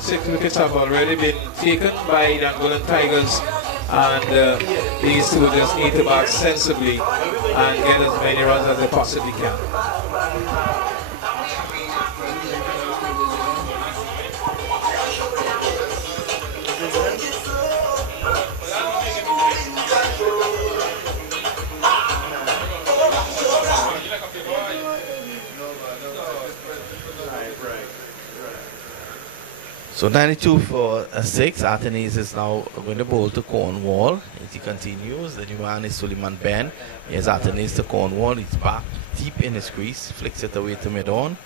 6 wickets have already been taken by the Angolan Tigers. And these two just need to bat sensibly and get as many runs as they possibly can. So 92 for 6. Athens is now going to bowl to Cornwall. As he continues, the new man is Suleiman Ben. Here's Athens to Cornwall. He's back deep in his crease, flicks it away to mid-on.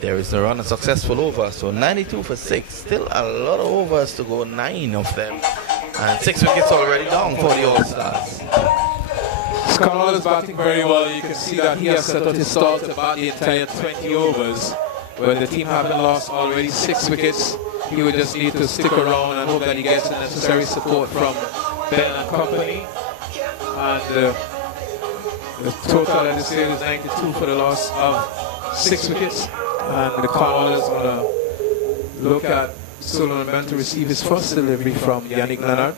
There is a run, a successful over. So 92 for 6. Still a lot of overs to go, 9 of them. And 6 wickets already down for the All-Stars. Cornwall is batting very well. You can see that he has set out his stall to bat the entire 20 overs. But the team having lost already 6 wickets. He would just need to stick around and hope that he gets the necessary support from Ben and company. And the total at this stage is 92 for the loss of 6 wickets. And the Cornwall is going to look at Suleiman Ben to receive his first delivery from Yannick Leonard,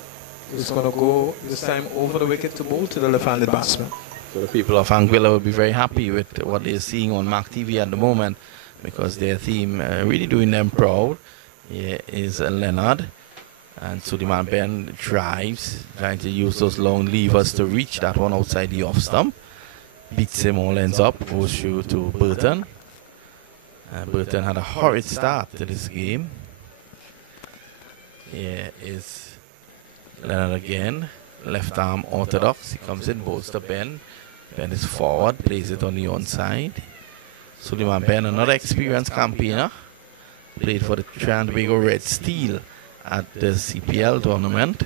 who's going to go this time over the wicket to bowl to the left-handed batsman. So the people of Anguilla will be very happy with what they're seeing on Mark TV at the moment, because their team really doing them proud. Here is Leonard, and Suleiman Ben drives, trying to use those long levers to reach that one outside the off stump. Beats him, all ends up, goes through to Burton. Burton had a horrid start to this game. Here is Leonard again, left arm orthodox. He comes in, bowls to Ben. Ben is forward, plays it on the onside. Suleiman Ben, another experienced campaigner. Played for the Trinidad and Tobago Red Steel at the CPL tournament.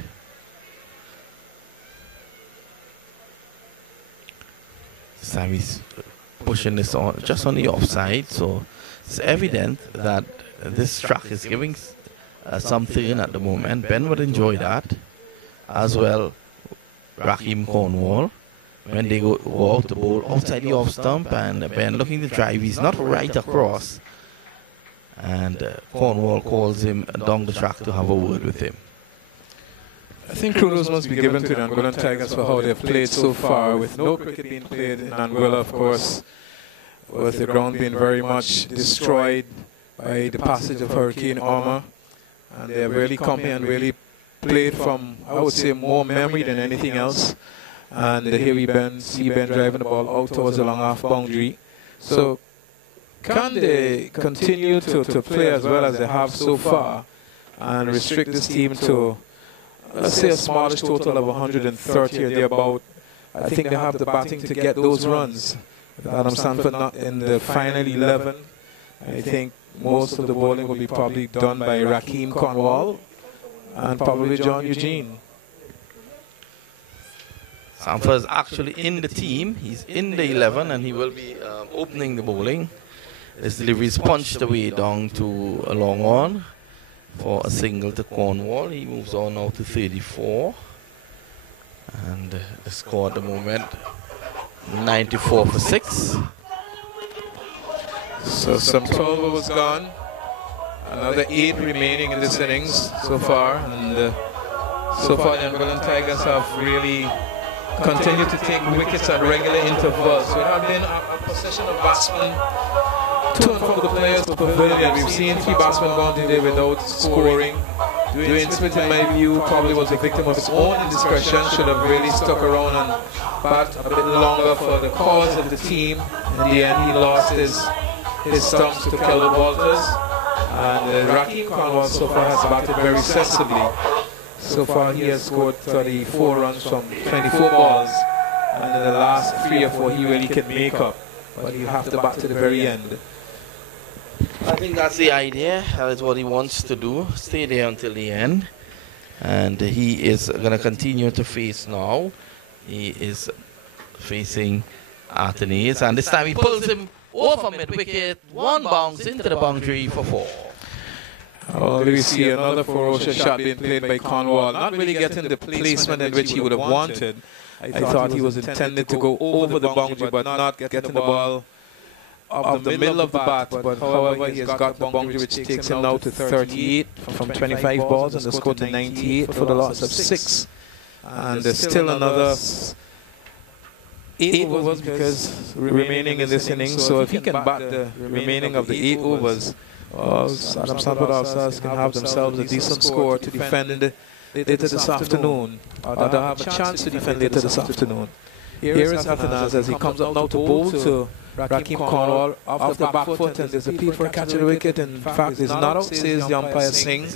This time he's pushing this on just on the offside, so it's evident that this track is giving some turn at the moment. Ben would enjoy that as well. Raheem Cornwall, when they go out the ball outside the off stump, and Ben looking to drive, he's not right across. And Cornwall calls him down the track to have a word with him. I think kudos must be given to the Angolan Tigers for how they've played so far, with no cricket being played in Angola, of course, with the ground being very much destroyed by the passage of Hurricane Irma. And they have really come here and really played from, I would say, more memory than anything else. And here we see Ben driving the ball out towards the long half boundary. So can they continue to play as well as they have so far and restrict this team to, let's say, a smallish total of 130 or thereabout? I think they have the batting to get those runs. With Adam Sanford not in the final 11, I think most of the bowling will be probably done by Raheem Cornwall. and probably John Eugene. Sanford is actually in the team. He's in the 11 and he will be opening the bowling. His delivery is punched away down to a long on for a single to Cornwall. He moves on now to 34. And the score at the moment, 94 for 6. So some 12 overs gone. Another 8 remaining in this innings so far. And so far the Angolan Tigers have really continued to take wickets at regular intervals. So it has been a possession of batsmen to and from the players to pavilion. We've seen 3 batsmen gone today without scoring. Dwayne Smith, in my view, probably was a victim of his own indiscretion. Should have really stuck around and bat a bit longer for the cause of the team. In the end, he lost his stumps to Kelvin Walters. And Raheem Cornwall so far has batted very sensibly. So far, he has scored 34 runs from 24 balls. And in the last 3 or 4, he really can make up. But he'll have to bat to the very end. I think that's the idea. That is what he wants to do. Stay there until the end. And he is going to continue to face now. He is facing Artenis. And this time he pulls him over mid-wicket. 1 bounce into the boundary for 4. Oh, we see another ferocious shot being played by Cornwall. Not really getting the placement in which he would have wanted. I thought he was intended to go over the boundary, but not getting the ball of the middle of the bat. But however, he has got the boundary, which takes him now to 38 from 25 balls, and the score to 98 for the loss of 6. And there's still another 8 overs because remaining in this inning. So if he can bat the remaining of the 8 overs, Adam Sanford All-Stars can have themselves a decent score to defend later this afternoon, or they'll have a chance to defend later this afternoon. Here is Athanas as he comes up now to bowl to Raheem Cornwall off the back foot, and there's a appeal for a catch of the wicket. In fact, it's not out, says the umpire Singh.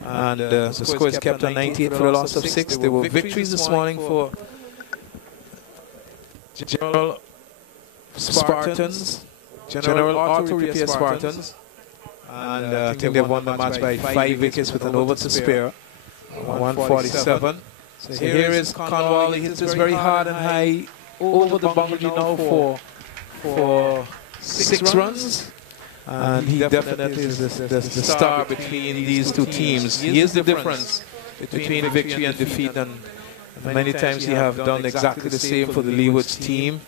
And the score is kept on 98 for a loss of 6. There were victories this morning for General Spartans, General Auto Repair Spartans. And I think they've won the match by 5 wickets with an over to spare. 147. So here is Cornwall. He hits this very hard and high over the boundary now for 6 runs. And he definitely is the star between these 2 teams. He is the difference between victory and defeat. And many times he have done exactly the same for the Leewards team.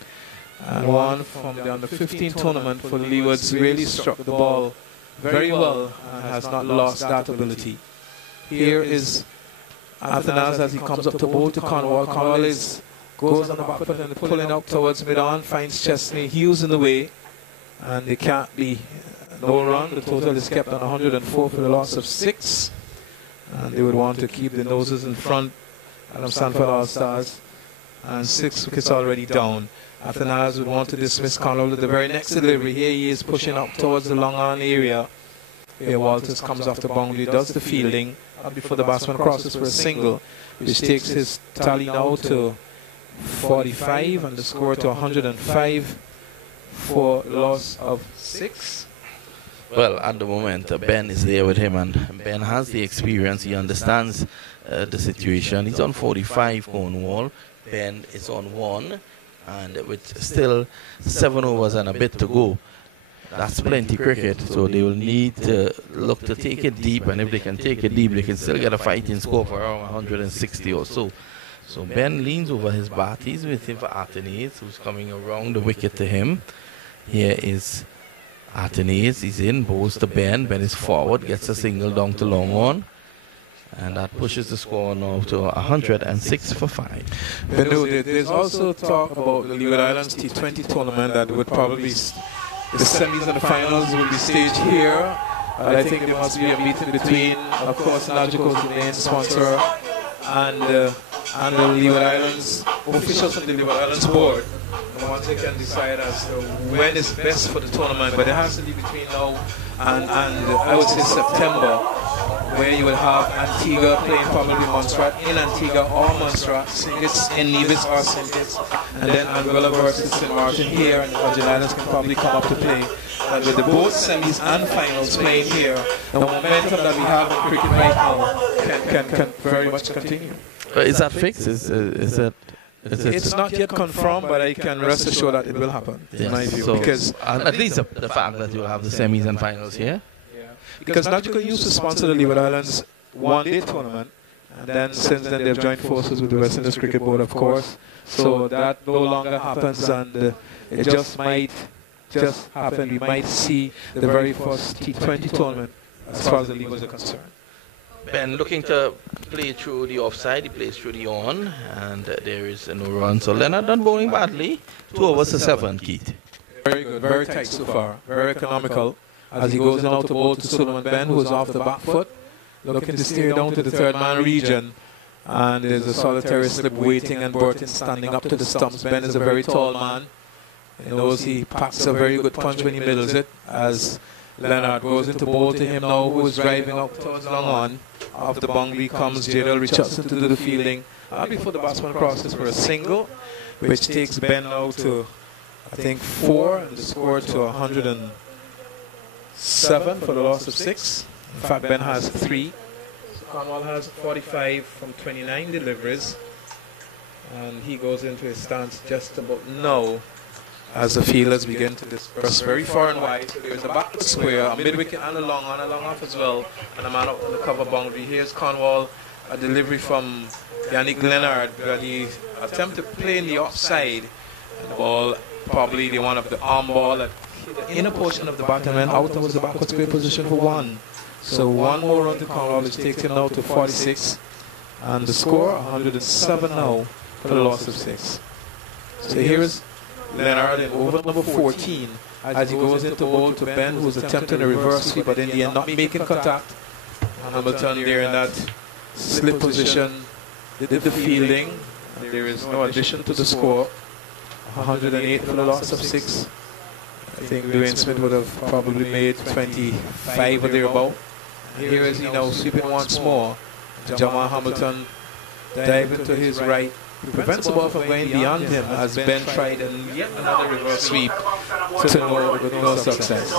And one from the under-15 tournament for the Leewards really struck the ball very well and has not lost that ability. Here is Athanas as he comes up to bowl to Cornwall. Cornwall goes on the back foot and pulling up towards mid-on, finds Chesney Hughes in the way, and there can't be no run. The total is kept on 104 for the loss of 6, and they would want to keep the noses in front. Adam Sanford All-Stars, and 6 wickets already down. Athanas would want to dismiss Cornwall at the very next delivery. Here he is pushing up towards the long on area. Here Walters comes off the boundary, does the fielding before the batsman crosses for a single, which takes his tally now to 45 and the score to 105 for loss of 6. Well, at the moment, Ben is there with him, and Ben has the experience. He understands the situation. He's on 45, Cornwall. Ben is on 1. And with still 7 overs and a bit to go, that's plenty cricket. So they will need to look to take it deep, and if they can take it deep, they can still get a fighting score for around 160 or so. So Ben leans over his bat. He's with him for Artenis, who's coming around the wicket to him. Here is Artenis. He's in, bowls to Ben. Ben is forward, gets a single down to long on. And that pushes the score now to 106 for 5. There's also talk about the Leeward Islands T20 tournament that would probably, the semis and the finals will be staged here. I think there must be a meeting between, of course, Nagico's the main sponsor, and the Leeward Islands, officials of the Leeward Islands board. And once they can decide as to when is best for the tournament, but it has to be between now and I would say September, where you will have Antigua playing probably Montserrat in Antigua or Montserrat, St. in Nevis or St. Kitts, and then Anguilla versus St. Martin here, and Virgin Islands can probably come up to play. And with the both semis and finals playing here, the momentum that we have in cricket right now can very much continue. Is that fixed? Is it? It's not yet confirmed, but I can rest assured that it will happen, in my view. So because at least the fact that you will have the semis and finals here. Because Nautical used to sponsor the Leeward Islands one-day tournament, and then since then they've joined forces with the West Indies Cricket Board, of course. So that no longer happens, and it just might happen. We might see the very first T20 tournament as far as the Leewards are concerned. Ben looking to play through the offside, he plays through the on, and there is no run. So Leonard done bowling badly. 2 overs to 7, Keith. Very good, very tight so far, very economical. As he goes in out to bowl to Solomon Ben, who is off the back foot, looking to steer down to the third man region. And there's a solitary slip waiting, and Burton standing up to the stumps. Ben is a very tall man. He knows he packs a very good punch when he middles it. As Leonard goes into bowl to him now, who is driving up towards long on. Off the boundary comes Jadal Richardson to do the fielding. Before the batsman crosses for a single, which takes Ben now to, I think, 4, and the score to 107 for the loss of 6. In fact, Ben has 3. So Cornwall has 45 from 29 deliveries, and he goes into his stance just about now as the fielders begin to disperse very far and wide. So there's a backward square, a mid-wicket and a long off as well, and a man up on the cover boundary. Here's Cornwall, a delivery from Yannick Leonard, where he attempted to play in the offside, and the ball, probably the one of the arm ball at the inner portion of the bat and went out towards the backward square position for 1. So 1 more run to Cornwall, which takes him now to 46, and the score 107 now for the loss of 6. So here is Leonard in over number 14 as he goes into bowl to Ben, who's attempting a reverse sweep, but in the end not making contact. And Hamilton there in that slip position did the fielding, and there is no addition to the score. 108 for the loss of 6. I think Dwayne Smith would have probably made 25 or thereabout. Here is he now sweeping once more. Jamal Hamilton diving to his right. He prevents the ball from going beyond him as Ben tried and yet another reverse sweep with no success.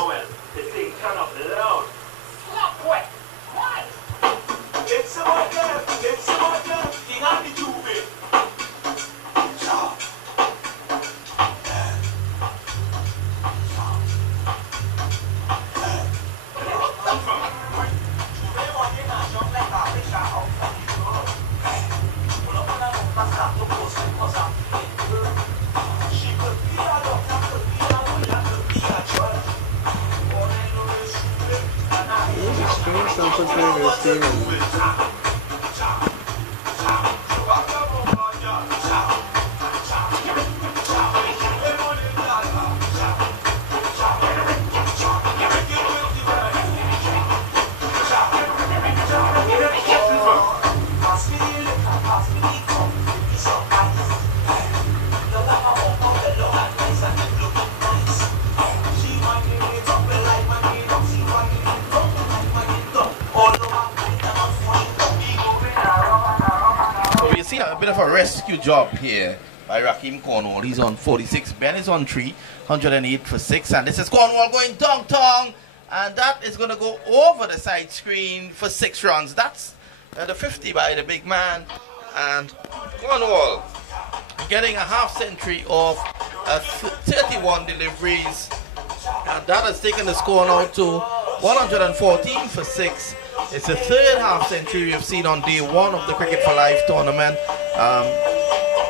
A bit of a rescue job here by Raheem Cornwall. He's on 46. Ben is on 3, 108 for 6. And this is Cornwall going tong, and that is going to go over the side screen for 6 runs. That's the 50 by the big man. And Cornwall getting a half century of 31 deliveries. And that has taken the score now to 114 for 6. It's the 3rd half century we've seen on day 1 of the Cricket for Life tournament.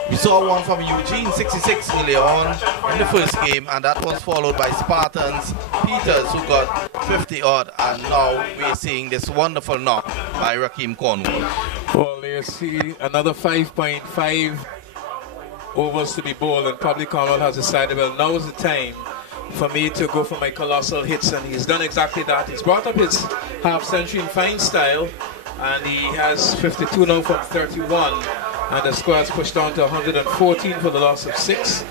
We saw one from Eugene, 66 earlier on in the first game, and that was followed by Spartans Peters, who got 50 odd, and now we're seeing this wonderful knock by Raheem Cornwall. Well, you see another 5.5 overs to be bowled, and probably Cornwall has decided, well, now is the time for me to go for my colossal hits, and he's done exactly that. He's brought up his half century in fine style, and he has 52 now from 31, and the score has pushed down to 114 for the loss of 6,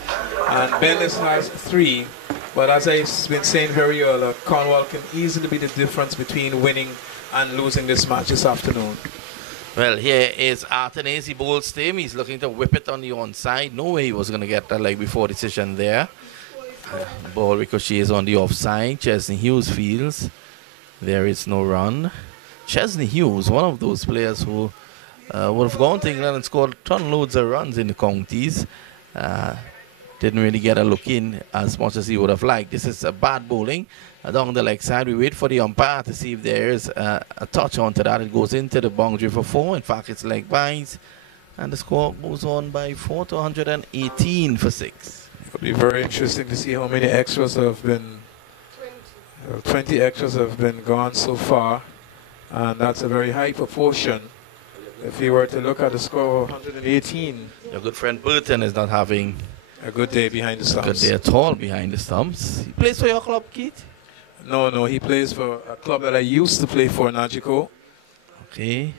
and Bellis has 3 But as I've been saying very earlier, Cornwall can easily be the difference between winning and losing this match this afternoon. Well, here is Artanese. He bowls him. He's looking to whip it on the onside. No way he was going to get that like before decision there. Ball ricochets on the offside. Chesney Hughes fields. There is no run. Chesney Hughes, one of those players who would have gone to England and scored ton loads of runs in the counties. Didn't really get a look in as much as he would have liked. This is a bad bowling along the leg side. We wait for the umpire to see if there is a touch onto that. It goes into the boundary for 4. In fact, it's leg byes. And the score goes on by 4 to 118 for 6. It'll be very interesting to see how many extras have been. 20 extras have been gone so far. And that's a very high proportion. If you were to look at the score of 118. Your good friend Burton is not having a good day behind the stumps. A good day at all behind the stumps. He plays for your club, Keith? No, he plays for a club that I used to play for, Nagico. Okay.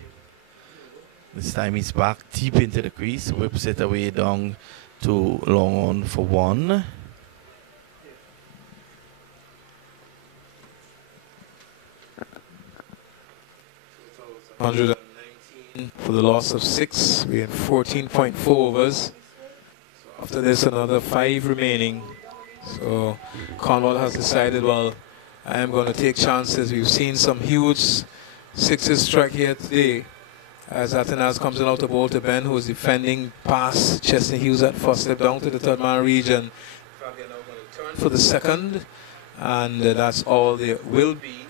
This time he's back deep into the crease, whips it away down to long on for 1. $119 for the loss of 6. We're in 14.4 overs. After this, another 5 remaining. So Cornwall has decided, well, I am going to take chances. We've seen some huge 6s strike here today. As Atanaz comes in out of ball to Ben, who is defending past Chesney Hughes at first step down to the third man region. They're now going to turn for the second, and that's all there will be.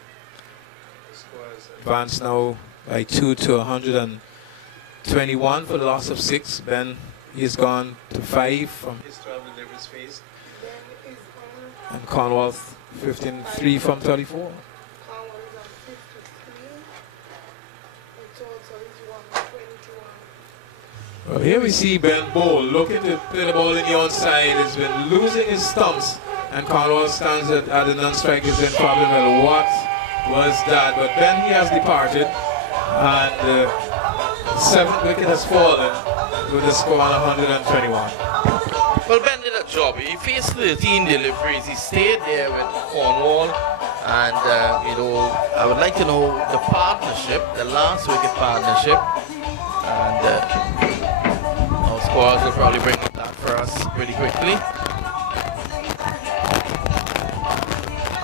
The score is advanced now by 2 to 121 for the loss of 6. Ben, he's gone to 5 from his 12 deliveries phase. And Cornwall 15-3 from 34. Well, here we see Ben Bowl looking to play the ball in the onside. He's been losing his stumps, and Cornwall stands at the non-strike. Is in problem. Well, what was that? But Ben, he has departed, and the 7th wicket has fallen with a score on 121. Well, Ben did a job. He faced 13 deliveries. He stayed there with Cornwall, and you know, I would like to know the partnership, the last wicket partnership, and our squads will probably bring up that for us pretty quickly.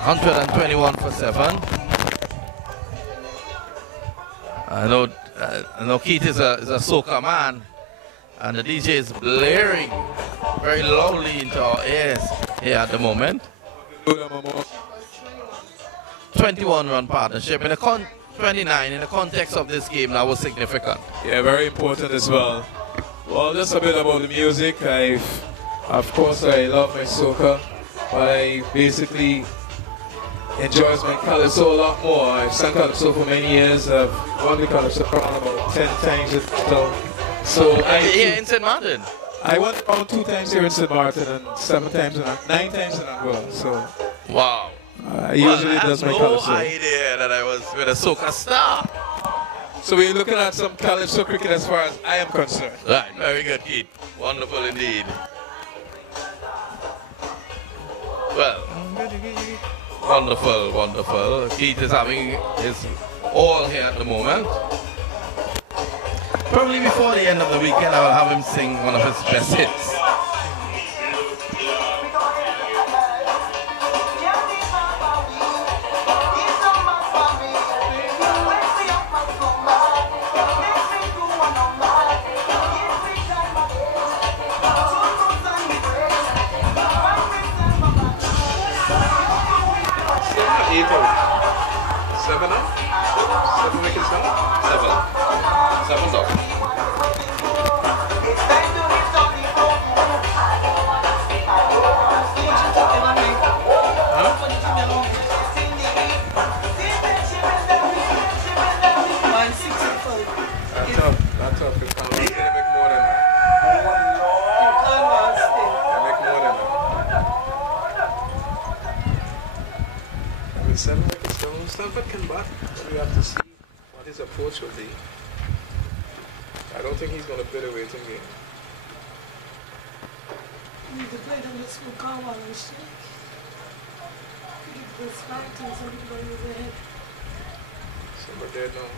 121 for 7. I know Keith is a soca man, and the DJ is blaring very loudly into our ears here at the moment. 21 run partnership in the 29 in the context of this game, that was significant. Yeah, very important as well. Well, just a bit about the music. Of course, I love my soca, but I basically enjoy my calypso a lot more. I've sung calypso for many years. I've won the calypso around about 10 times. So here in St. Martin? I won around 2 times here in St. Martin and 9 times in Angola. So wow. I usually does my calypso. I had no idea that I was with a soca star. So we're looking at some calypso cricket as far as I am concerned. Right, very good, Keith. Wonderful indeed. Well, wonderful, wonderful. Keith is having his all here at the moment. Probably before the end of the weekend, I will have him sing one of his best hits. Seven up? 7 wickets down? 7 up. That's tough. Because I'm going to make more than that. I make more than that. With 7 wickets down, Stanford can bat. So we have to see what his approach will be. I don't think he's going to play the waiting game. It's fighting, some people don't use their head. So we're there now.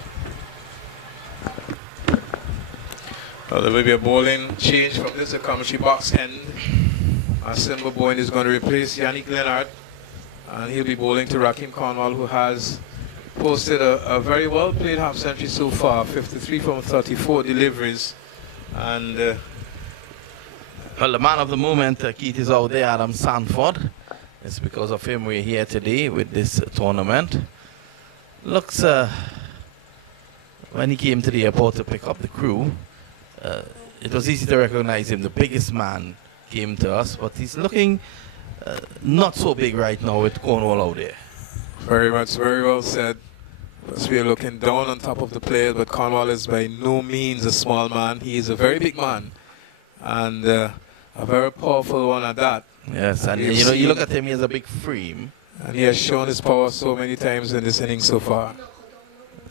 Well, there will be a bowling change from this, the commentary box end. Simba Boyne is going to replace Yannick Leonard, and he'll be bowling to Raheem Cornwall, who has posted a very well played half century so far, 53 from 34 deliveries. And well, the man of the moment, Keith, is out there, Adam Sanford. It's because of him we're here today with this tournament. Looks, when he came to the airport to pick up the crew, it was easy to recognize him. The biggest man came to us, but he's looking not so big right now with Cornwall out there. Very much, very well said. Because we are looking down on top of the players, but Cornwall is by no means a small man. He is a very big man, and a very powerful one at that. Yes, and you know, you look at him, he has a big frame. And he has shown his power so many times in this inning so far.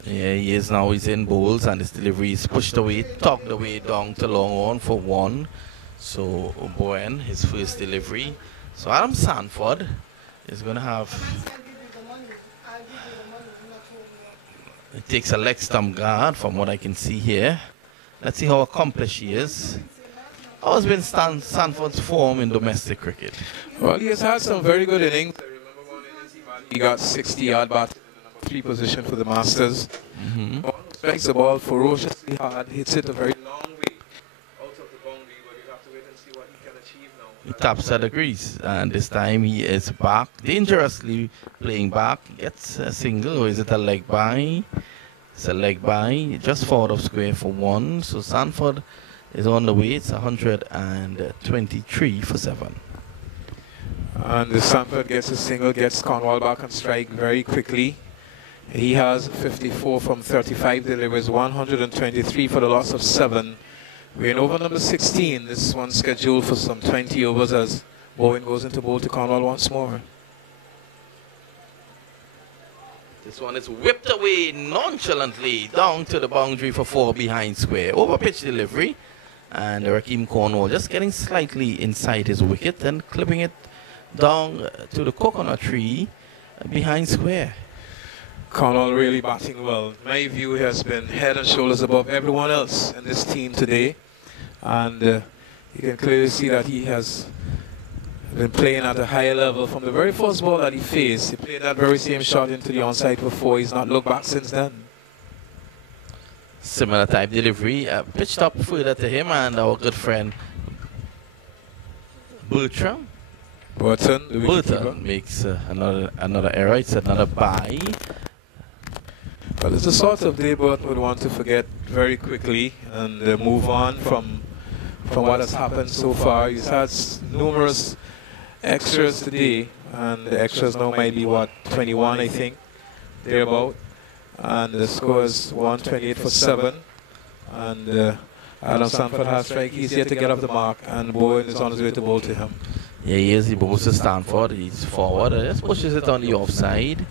Yeah, he is now. He's in bowls, and his delivery is pushed away, tugged away down to long on for one. So Bowen, his first delivery. So Adam Sanford is going to have. It takes a leg stump guard from what I can see here. Let's see how accomplished he is. How has been Sanford's form in domestic cricket? Well, he has had some very good innings. I remember one inning he got 60-yard bat in the number 3 position for the Masters. Strikes the ball ferociously hard, hits it a very long way out of the boundary, but you have to wait and see what he can achieve now. He taps at the crease, and this time he is back, dangerously playing back. Gets a single, or is it a leg by? It's a leg by, just forward of square for one. So Sanford is on the way. It's 123 for 7. And the Sanford gets a single, gets Cornwall back on strike very quickly. He has 54 from 35 deliveries, 123 for the loss of 7. We're in over number 16. This one's scheduled for some 20 overs as Bowen goes into bowl to Cornwall once more. This one is whipped away nonchalantly down to the boundary for 4 behind square. Over pitch delivery. And Raheem Cornwall just getting slightly inside his wicket and clipping it down to the coconut tree behind square. Cornwall really batting well. My view has been head and shoulders above everyone else in this team today. And you can clearly see that he has been playing at a higher level from the very first ball that he faced. He played that very same shot into the onside for 4. He's not looked back since then. Similar type delivery, pitched up further to him, and our good friend Burton makes another error. It's another bye. Well, it's the sort of day Burton would want to forget very quickly and move on from what has happened so far. He's had numerous extras today, and the extras now might be, what, 21, I think, thereabout. And the score is 128 for 7. And Adam Sanford has strike. He's yet to get up the mark, and Bowen is on his way to bowl to him. Yeah, he is. He bowls to Stanford. He's forward. Just pushes it on the offside.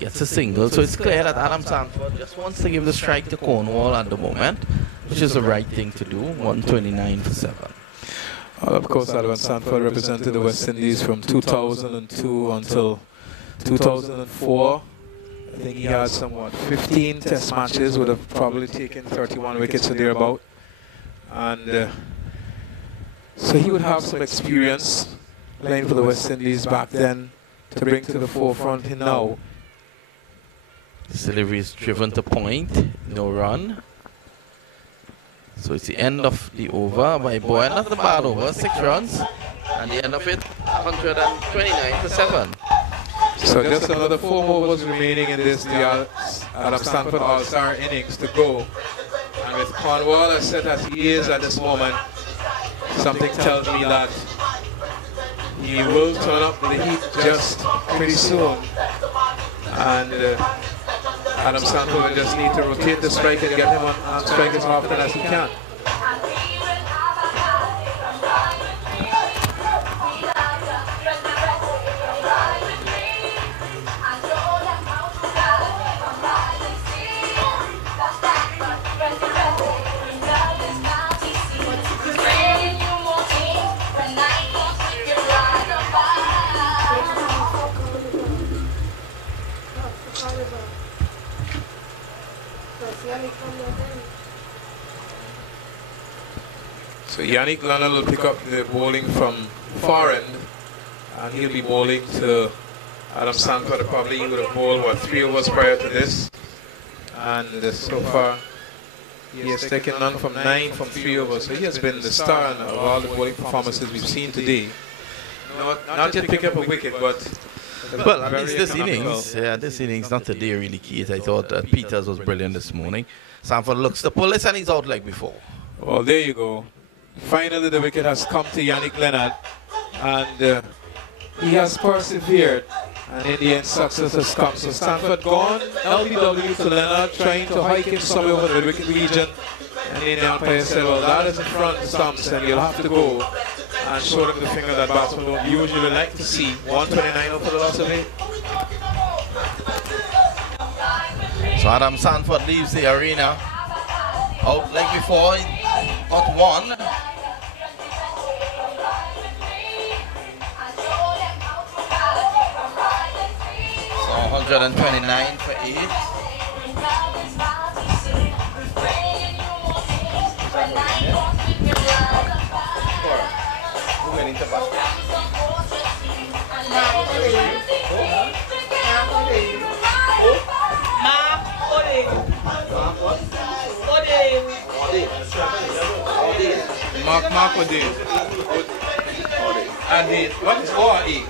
Gets a single. So it's clear that Adam Sanford just wants to give the strike to Cornwall at the moment, which is the right thing to do. 129 for 7. Well, of course, Adam Sanford represented the West Indies from 2002 until 2004. I think he had somewhat 15 test matches, would have probably taken 31 wickets or thereabout. And so he would have some experience playing for the West Indies back then to bring to the forefront now. This delivery is driven to point, no run. So it's the end of the over by Bowen. Not the bad over, 6 runs. And the end of it, 129 for 7. So just another 4 overs remaining in this Adam Sanford All-Star innings to go. And with Cornwall as set as he is at this moment, something tells me that he will turn up the heat just pretty soon. And Adam Sanford will just need to rotate the strike and get him on strike as often as he can. So Yannick Leonard will pick up the bowling from far end, and he'll be bowling to Adam Sanford. Probably he would have bowled, what, 3 overs prior to this. And so far, he has taken none from 9 from 3 overs. So he has been the star of all the bowling performances we've seen today. Not yet pick up a wicket, but well, at least this innings, not today really, Keith. I thought that Peters was brilliant this morning. Sanford looks to pull this and he's out like before. Well, there you go. Finally, the wicket has come to Yannick Leonard, and he has persevered, and in the end, success has come. So Stanford gone, LBW to Leonard, trying to hike him somewhere over the wicket region, and then the umpire said, well, that is in front of the stumps, and you'll have to go, and showed him the finger that batsmen don't usually like to see. 129 over the loss of 8. So Adam Sanford leaves the arena, out like before, got 1. So 129 for 8. Mark Odin. Adin. What is O-A?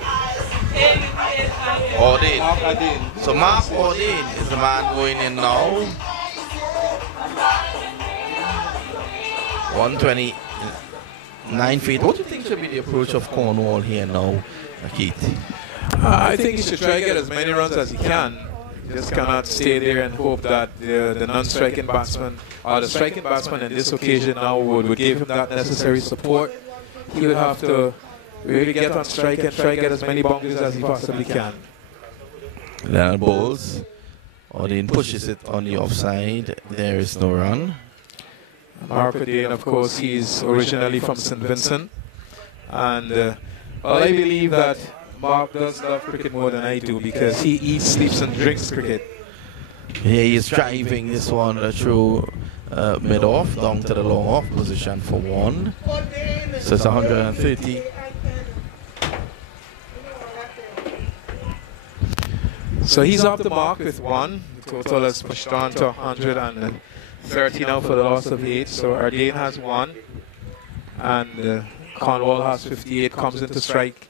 Odin. Mark Adin. So Mark Odin is the man going in now. 129 feet. What do you think should be the approach of Cornwall here now, Keith? I think he should try to get as many runs as he can. Just cannot stay there and hope that the non-striking batsman or the striking batsman in this occasion now would give him that necessary support. He would have to really get on strike and try to get as many boundaries as he possibly can. Leonard bowls. Odin pushes it on the offside. There is no run. Mark Odin, of course, he's originally from St. Vincent. And well, I believe that Mark does love cricket more than I do because he eats, sleeps, and drinks cricket. Yeah, he's driving this one through mid-off, down to the long off position for 1. So it's 130. So he's off the mark with 1. The total is pushed on to 130 now for the loss of 8. So Ardane has 1. And Cornwall has 58, comes into strike.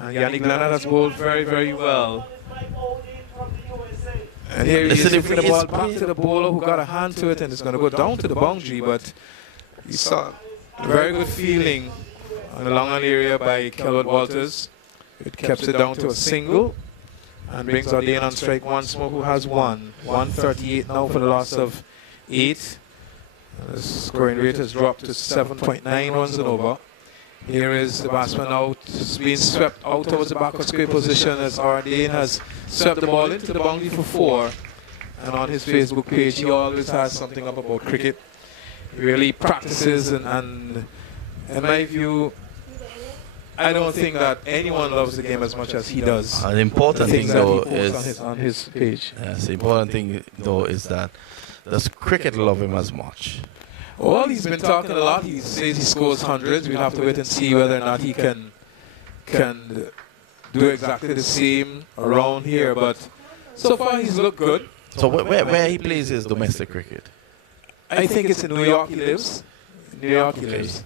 Yannick Leonard has bowled very, very well. And here he is looking the ball back to the bowler who got a hand to it and it's going to go down to the boundary, but he saw a very good feeling on the long on area by Kelwood Walters. It kept it down to a single and brings Ardane on strike once more, who has 1. 138 now for the loss of 8. The scoring rate has dropped to 7.9 runs and over. Here is the batsman out, being swept out towards the backward square position as Ardane has swept the ball into the boundary for 4. And on his Facebook page, he always has something up about cricket. He really practices, and in my view, I don't think that anyone loves the game as much as he does. The important thing, though, is on his page. Yes, the important thing, though, is that does cricket love him as much? Well, he's been talking a lot. He says he scores hundreds. We'll have to wait and see whether or not he can do exactly the same around here. But so far, he's looked good. So where he plays his domestic cricket? I think it's in New York he lives. New York he lives.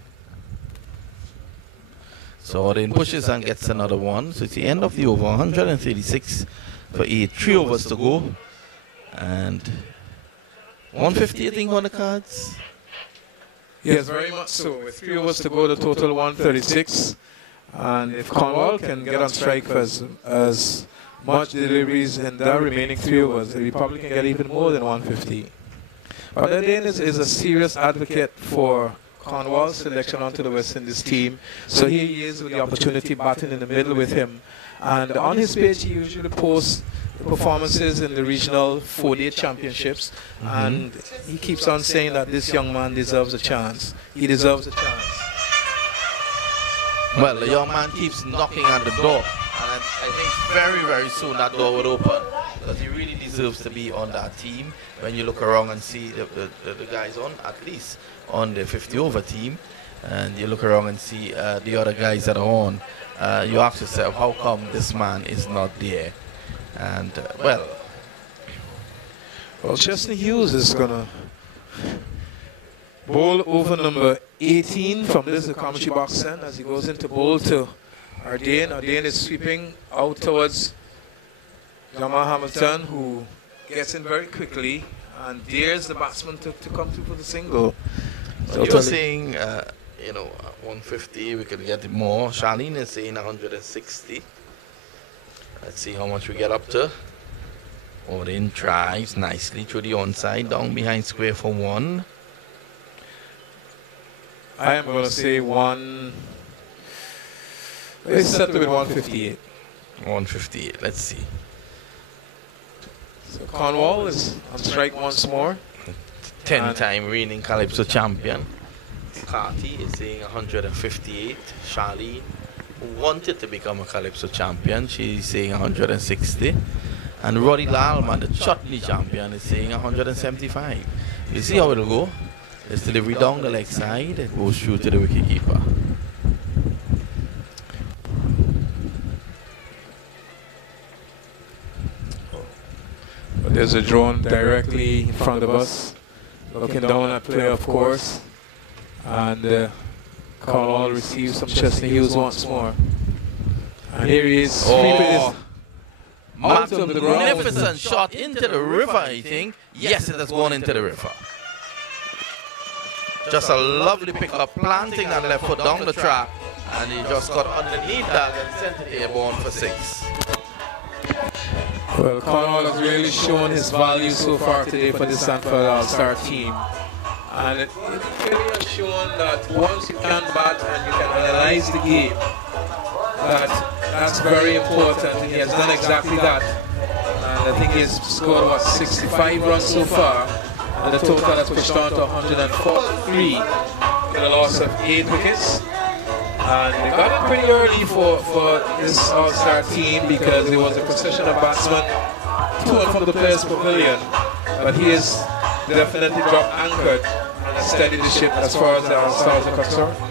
So Odin pushes and gets another 1. So it's the end of the over. 136 for 8. 3 overs to go. And 150, I think, on the cards. Yes, very much so. With 3 overs to go, the total 136. And if Cornwall can get on strike for as much deliveries in the remaining 3 overs, he probably can get even more than 150. But Ardane is a serious advocate for Cornwall's selection onto the West Indies team. So here he is with the opportunity batting in the middle with him. And on his page, he usually posts performances in the regional 4-day championships. And he keeps on saying that this young man deserves a chance. He deserves a chance. Well, the young man keeps knocking on the door. And I think very, very soon that door would open. because he really deserves to be on that team. When you look around and see the guys on, at least on the 50 over team, and you look around and see the other guys that are on, you ask yourself, how come this man is not there? And well, Chesney Hughes is gonna bowl over number 18 from this commentary box end as he goes into bowl to Ardain. Ardain is sweeping out towards Jamal Hamilton, who gets in very quickly and dares the batsman to come through for the single. so you're saying, 150, we could get more. Charlene is saying 160. Let's see how much we get up to. Odin drives nicely through the onside, down behind square for 1. I am going to say let's set with 158. 158, let's see. So Cornwall is on strike once more. 10-time reigning Calypso champion. Carty is saying 158. Charlene, who wanted to become a Calypso champion, she's saying 160. And Roddy Lalman, the Chutney champion, is saying 175. You see how it'll go? It's delivery down the leg side. It goes through to the wicketkeeper. But there's a drone directly in front of us, looking down at play, of course. And Cornwall receives some Chesney Hughes once more. And here he is sweeping his out of the ground. Magnificent shot into the river, I think. Yes, it has gone into the river. Just a lovely pick-up, planting that left foot down the track. And he just got underneath that and sent it airborne for 6. Well, Cornwall has really shown his value so far today for the Sanford All-Star team. And it really has shown that once you can bat and you can analyze the game, that's very important, and he has done exactly that. And I think he's scored 65 runs so far, and the total has pushed on to 143 with a loss of 8 wickets. And they got it pretty early for this All-Star team because there was a procession of batsmen to and from the Players' Pavilion, but he has definitely dropped anchored and steadied the ship as far as the All-Stars are concerned. 'em.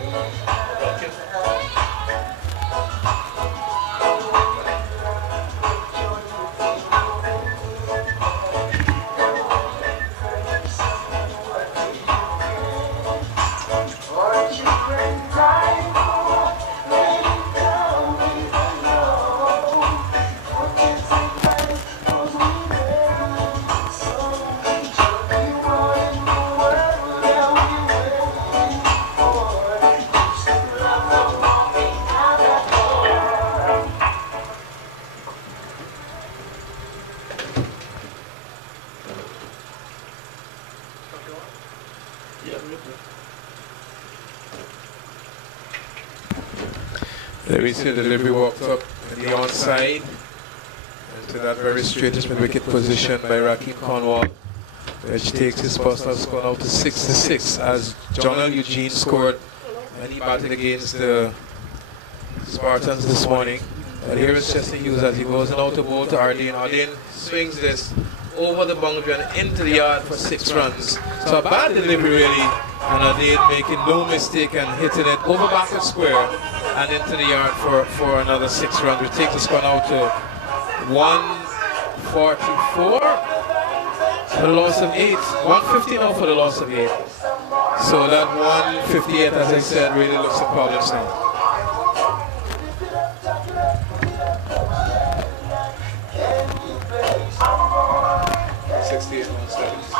We see the delivery walked up in the onside into that very straight mid-wicket position by Rakeem Cornwall, which takes his personal score now to 66 as Jonathan Eugene scored when he batted against the Spartans this morning. But here is Chesney Hughes as he goes out to bowl to Ardain. Ardain swings this over the boundary and into the yard for 6 runs. So a bad delivery really, and Ardain making no mistake and hitting it over backward square and into the yard for another 6 runs. We take the score now to 144 for the loss of 8. 150 now for the loss of 8. So that 158, as I said, really looks like problems now. 68 on studies.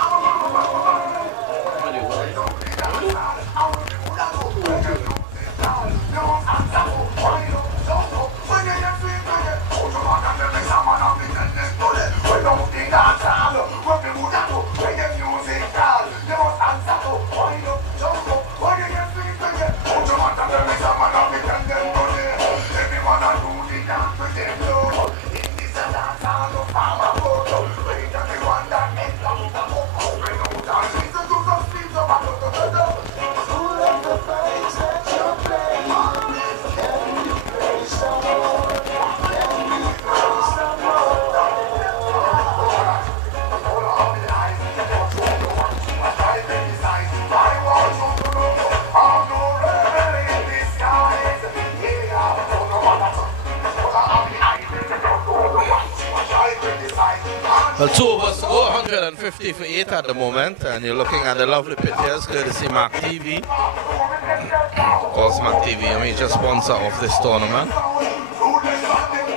Well, 2 overs to go, 150 for 8 at the moment, and you're looking at the lovely pictures courtesy Cani TV. Of course, Cani TV, a major sponsor of this tournament,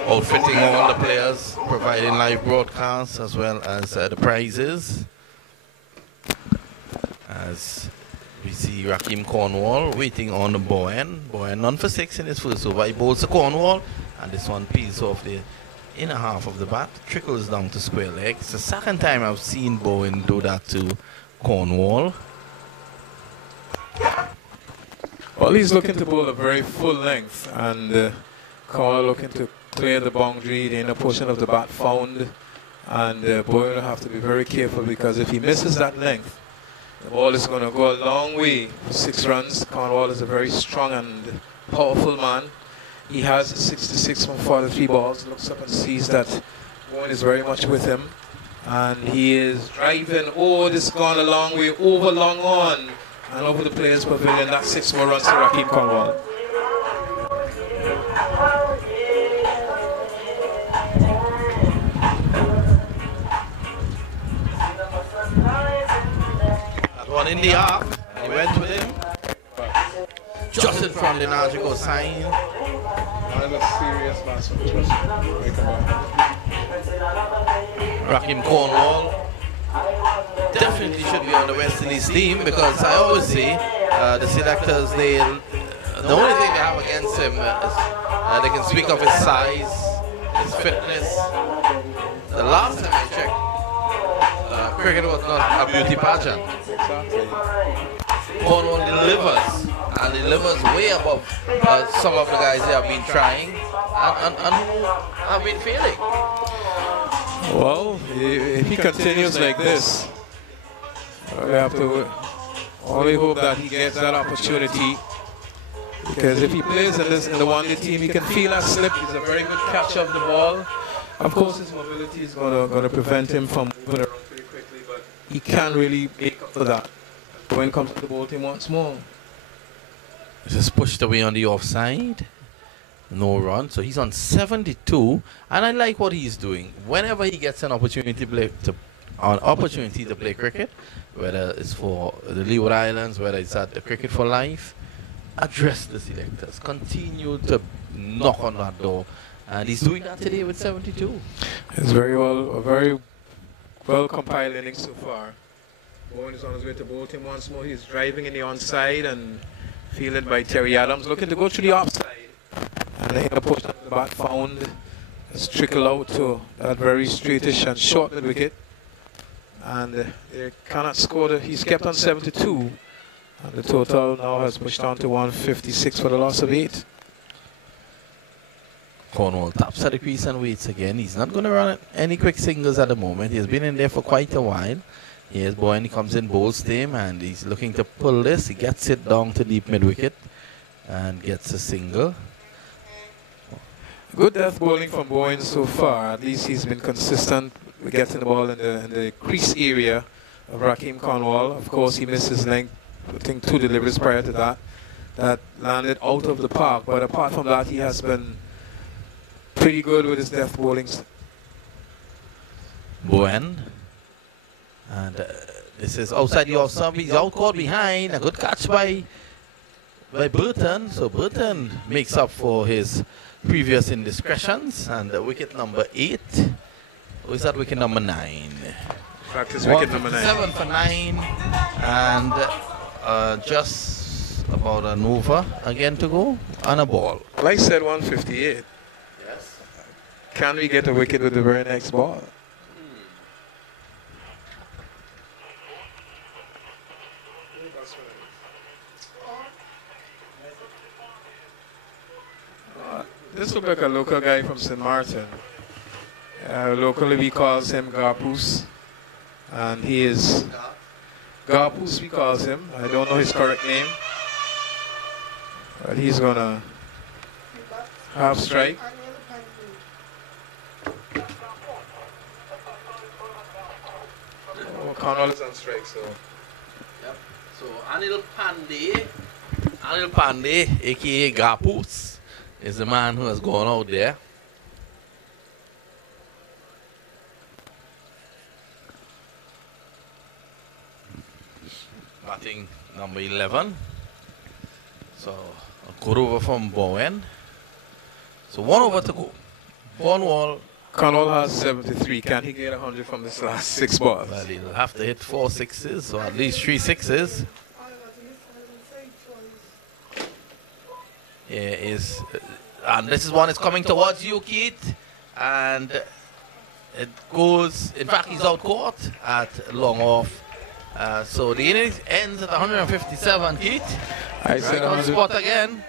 outfitting all the players, providing live broadcasts as well as the prizes. As we see Raheem Cornwall waiting on the Bowen. Bowen none for 6 in his first over. He bowls to Cornwall, and this one peels off the inner half of the bat, trickles down to square leg. It's the second time I've seen Bowen do that to Cornwall. Well, he's looking to bowl a very full length, and Cornwall looking to clear the boundary, the inner portion of the bat found, and Bowen will have to be very careful, because if he misses that length, the ball is going to go a long way for 6 runs. Cornwall is a very strong and powerful man. He has 66 from 43 balls. Looks up and sees that Bowen is very much with him. And he is driving. Oh, this has gone a long way over long on. And over the players' pavilion. That's 6 more runs to Raheem Cornwall. One in the half, and he went with him. Just in front of the Najigo sign. Another serious batsman. Raheem Cornwall definitely should be on the West Indies team, because I always say the selectors, the only thing they have against him is they can speak of his size, his fitness. The last time I checked, cricket was not a beauty pageant. Cornwall delivers, and delivers way above some of the guys they have been trying and who have been failing. Well, if he continues like this, we have to only hope that he gets that opportunity, because if he plays in the one-day team, he can feel that slip. He's a very good catcher of the ball. Of course, his mobility is going to prevent him from moving around pretty quickly, but he can't really make up for that when it comes to the ball team once more. Just pushed away on the offside. No run. So he's on 72, and I like what he's doing. Whenever he gets an opportunity to play cricket, whether it's for the Leeward Islands, whether it's at the Cricket for Life, address the selectors. Continue to knock on that door. And he's doing that today with 72. It's a very well compiled innings so far. Bowen is on his way to bowl team once more. He's driving in the onside and fielded by Terry Adams, looking to go through the offside. And the inner portion of the bat found. It's trickled out to that very straightish and short mid wicket. And they cannot score. He's kept on 72. And the total now has pushed on to 156 for the loss of 8. Cornwall taps at the crease and waits again. He's not going to run any quick singles at the moment. He's been in there for quite a while. Here's Bowen, he comes in, bowls to him, and he's looking to pull this. He gets it down to deep mid-wicket and gets a single. Good death bowling from Bowen so far. At least he's been consistent with getting the ball in the crease area of Raheem Cornwall. Of course, he missed his length, I think 2 deliveries prior to that landed out of the park. But apart from that, he has been pretty good with his death bowlings. Bowen. And this is outside the off stump. He's out caught behind. A good catch by Burton. So Burton makes up for his previous indiscretions. And wicket number 8. Or is that wicket number 9? Practice wicket number 9. 7 for 9. And just about an over again to go. And a ball. Well, I said 158. Yes. Can we get a wicket with the very next ball? This looks like a local guy from St. Martin. Locally we calls him Garpoose. And he is Garpoose we calls him. I don't know his correct name. But he's gonna half strike. Oh, Cornwall is on strike, so. Yep. So Anil Pandey, aka Garpoose, is the man who has gone out there. batting number 11. So a good over from Bowen. So 1 over to go. Cornwall. Cornwall has 73. Can he get 100 from this last 6 balls? Well, he'll have to hit 4 sixes, or at least 3 sixes. Here is, and this is one is coming towards you, Keith, and it goes. In fact, he's out court at long off. So the innings ends at 157, Keith. I said on 100. spot again.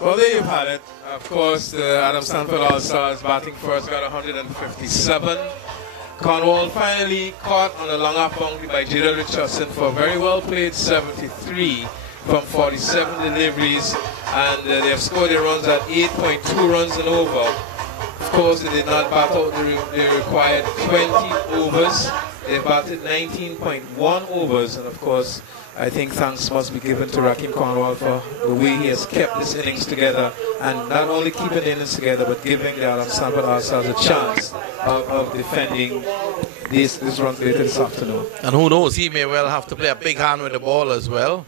Well, there you've had it. Of course, the Adam Stanford All-Stars batting first got 157. Cornwall finally caught on a long off boundary by Jada Richardson for a very well played 73 from 47 deliveries, and they have scored their runs at 8.2 runs and over. Of course, they did not bat out the required 20 overs. They batted 19.1 overs, and of course, I think thanks must be given to Rakim Cornwall for the way he has kept this innings together, and not only keeping the innings together, but giving the Adam Stanford All-Stars a chance of defending this run later this afternoon. And who knows, he may well have to play a big hand with the ball as well.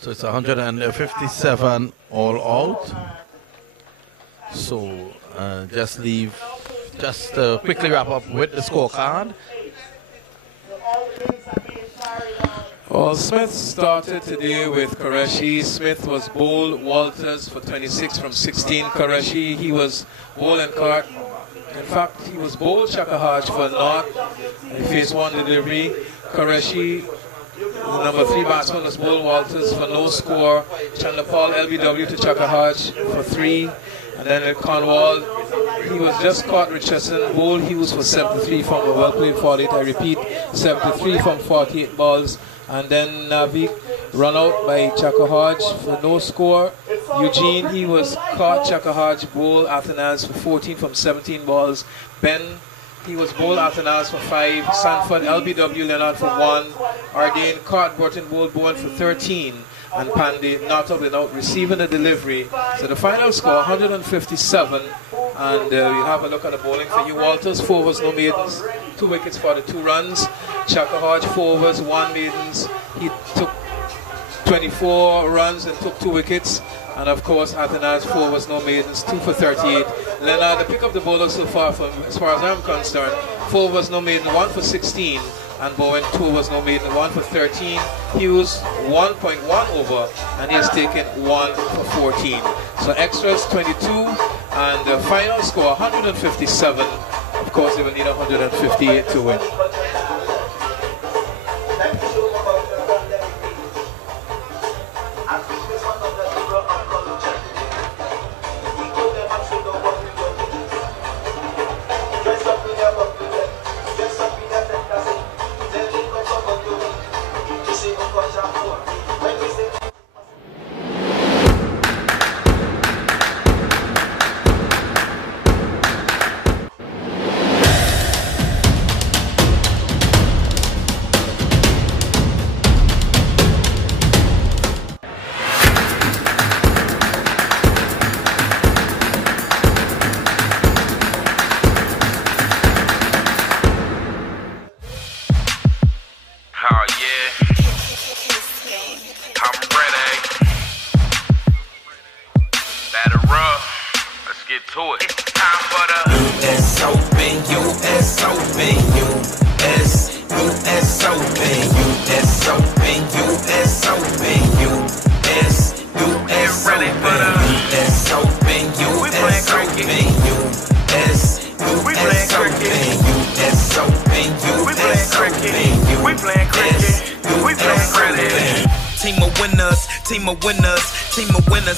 So it's 157 all out. So just quickly wrap up with the scorecard. Well, Smith started today with Qureshi. Smith was bowled. Walters for 26 from 16. Qureshi, he was bowled and caught. In fact, he was bowled Shakahaj for not a phase 1 delivery. Qureshi, the number 3 batsman, was bowled Walters for no score. Chandapal LBW to Shakahaj for 3. And then at Cornwall, he was just caught Richardson. Bowled Hughes for 73 from a well played 48. I repeat, 73 from 48 balls. And then Navik run out by Chakahaj for no score. Eugene, he was caught Chakahaj, bowled Athanaz for 14 from 17 balls. Ben, he was bowled Athanaz for 5. Sanford, LBW Leonard for 1. Ardain caught Burton, bowled Bowen for 13. And Pandey not out without receiving a delivery. So the final score, 157. And we'll have a look at the bowling for you. Walters, 4 overs, no maidens. 2 wickets for the 2 runs. Chakahaj, 4 overs, 1 maidens. He took 24 runs and took 2 wickets. And of course, Athanaz, 4 overs, no maidens, 2 for 38. Leonard, the pick up the bowler so far, from as far as I'm concerned, 4 overs, no maiden, 1 for 16. And Bowen, 2 overs, no maiden, 1 for 13. Hughes, 1.1 over, and he's taken 1 for 14. So extras 22, and the final score 157. Of course, they will need 158 to win.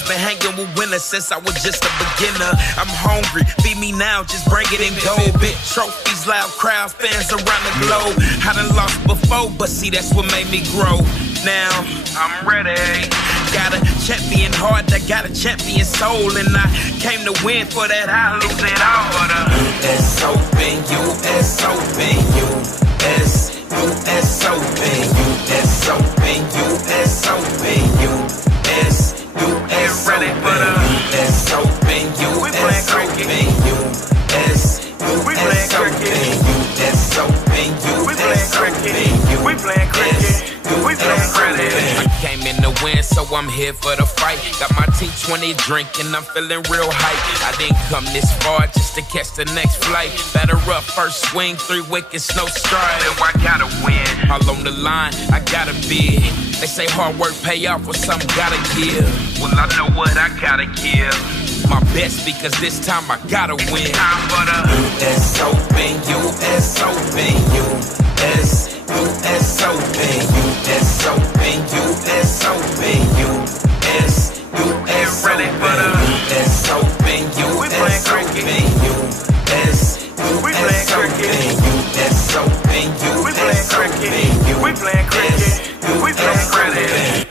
Been hanging with winners since I was just a beginner. I'm hungry, feed me now, just bring it and go. Big trophies, loud crowds, fans around the globe. I done lost before, but see that's what made me grow. Now I'm ready. Got a champion heart, I got a champion soul, and I came to win. For that I lose it all. But US Open, US Open, US Open, US Open, US Open, US. US ready for the US Open, US Open, US Open, US Open, US Open, we playing cricket. I'm here for the fight. Got my T20 drink and I'm feeling real hype. I didn't come this far just to catch the next flight. Batter up first swing, 3 wickets, no strike. So I gotta win. All on the line, I gotta bid. They say hard work pay off, or something gotta give. Well, I know what I gotta give. My best, because this time I gotta win. Time for the US Open, US Open, US Open, US Open, US Open, US ready for the US Open, US Open, US Open, US Open, US Open, We playing cricket. We playing cricket.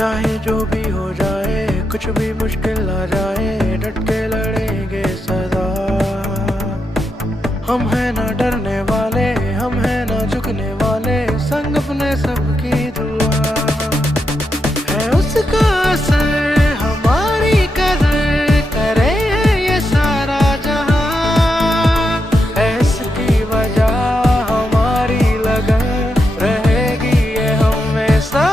चाहे जो भी हो जाए, कुछ भी मुश्किल आ जाए, डट के लड़ेंगे सदा। हम हैं ना डरने वाले, हम हैं ना झुकने वाले, संग अपने सबकी दुआ है उसका असर, हमारी कदर करे है ये सारा जहां, है इसकी वजह हमारी लगन रहेगी ये हमेशा।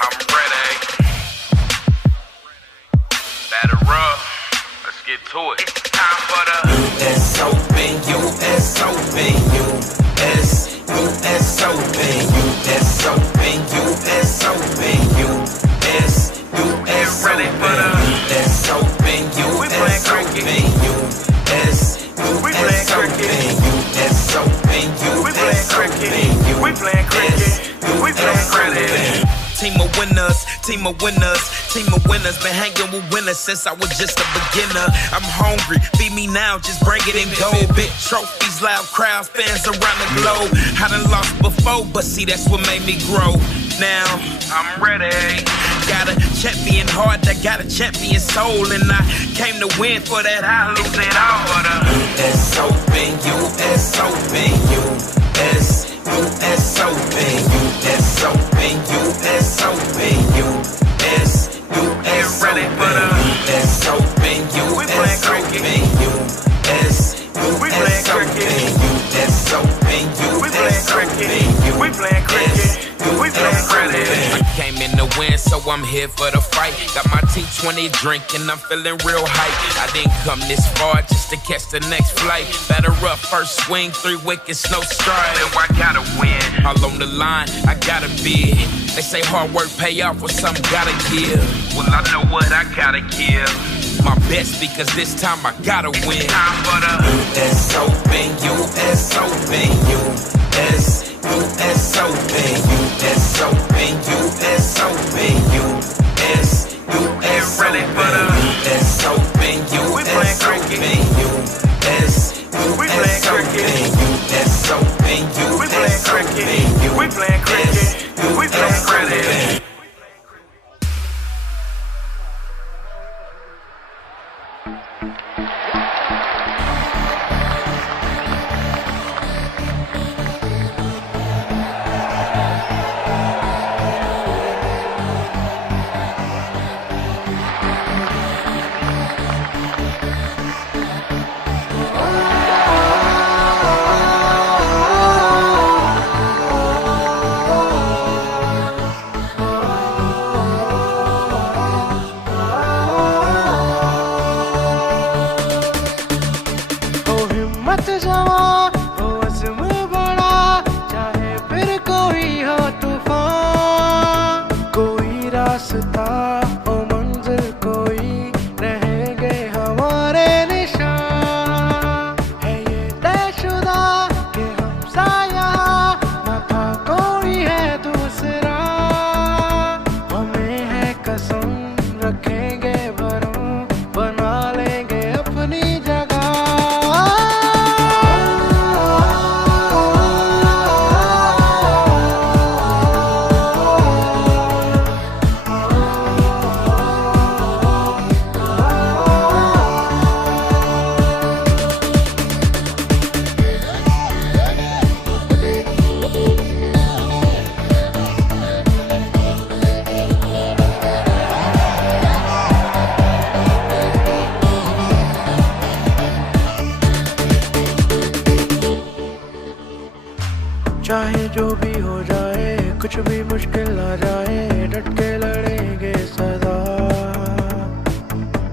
I'm ready. Batter up. Let's get to it. It's time for the US Open, US Open, US Open, US Open, US Open, US ready for the US Open, US Open, US Open, US Open, US Open, we playing cricket, we playing cricket. Team of winners, team of winners, team of winners. Been hanging with winners since I was just a beginner. I'm hungry, feed me now, just bring it and go. Big trophies, loud crowds, fans around the globe. I done lost before, but see that's what made me grow. Now I'm ready. Got a champion heart, I got a champion soul, and I came to win. For that I lose it all. But US Open, US Open, US Open, US Open, US Open, US ready for the US Open, US Open, US Open, US Open, we playing cricket, we playing cricket, we playing cricket. I came in to win, so I'm here for the fight. Got my T20 drink and I'm feeling real hype. I didn't come this far just to catch the next flight. Batter up, first swing, 3 wickets, no strike. So I gotta win. All on the line, I gotta bid. They say hard work pay off, or something gotta give. Well, I know what I gotta give. My best, because this time I gotta win. Time for the US Open, US Open, US Open, US Open, US Open, US ready for the US Open, US Open, US Open, US Open, we playing cricket, we playing cricket, we playing cricket. चाहे जो भी हो जाए, कुछ भी मुश्किल आ जाए, डट के लड़ेंगे सदा।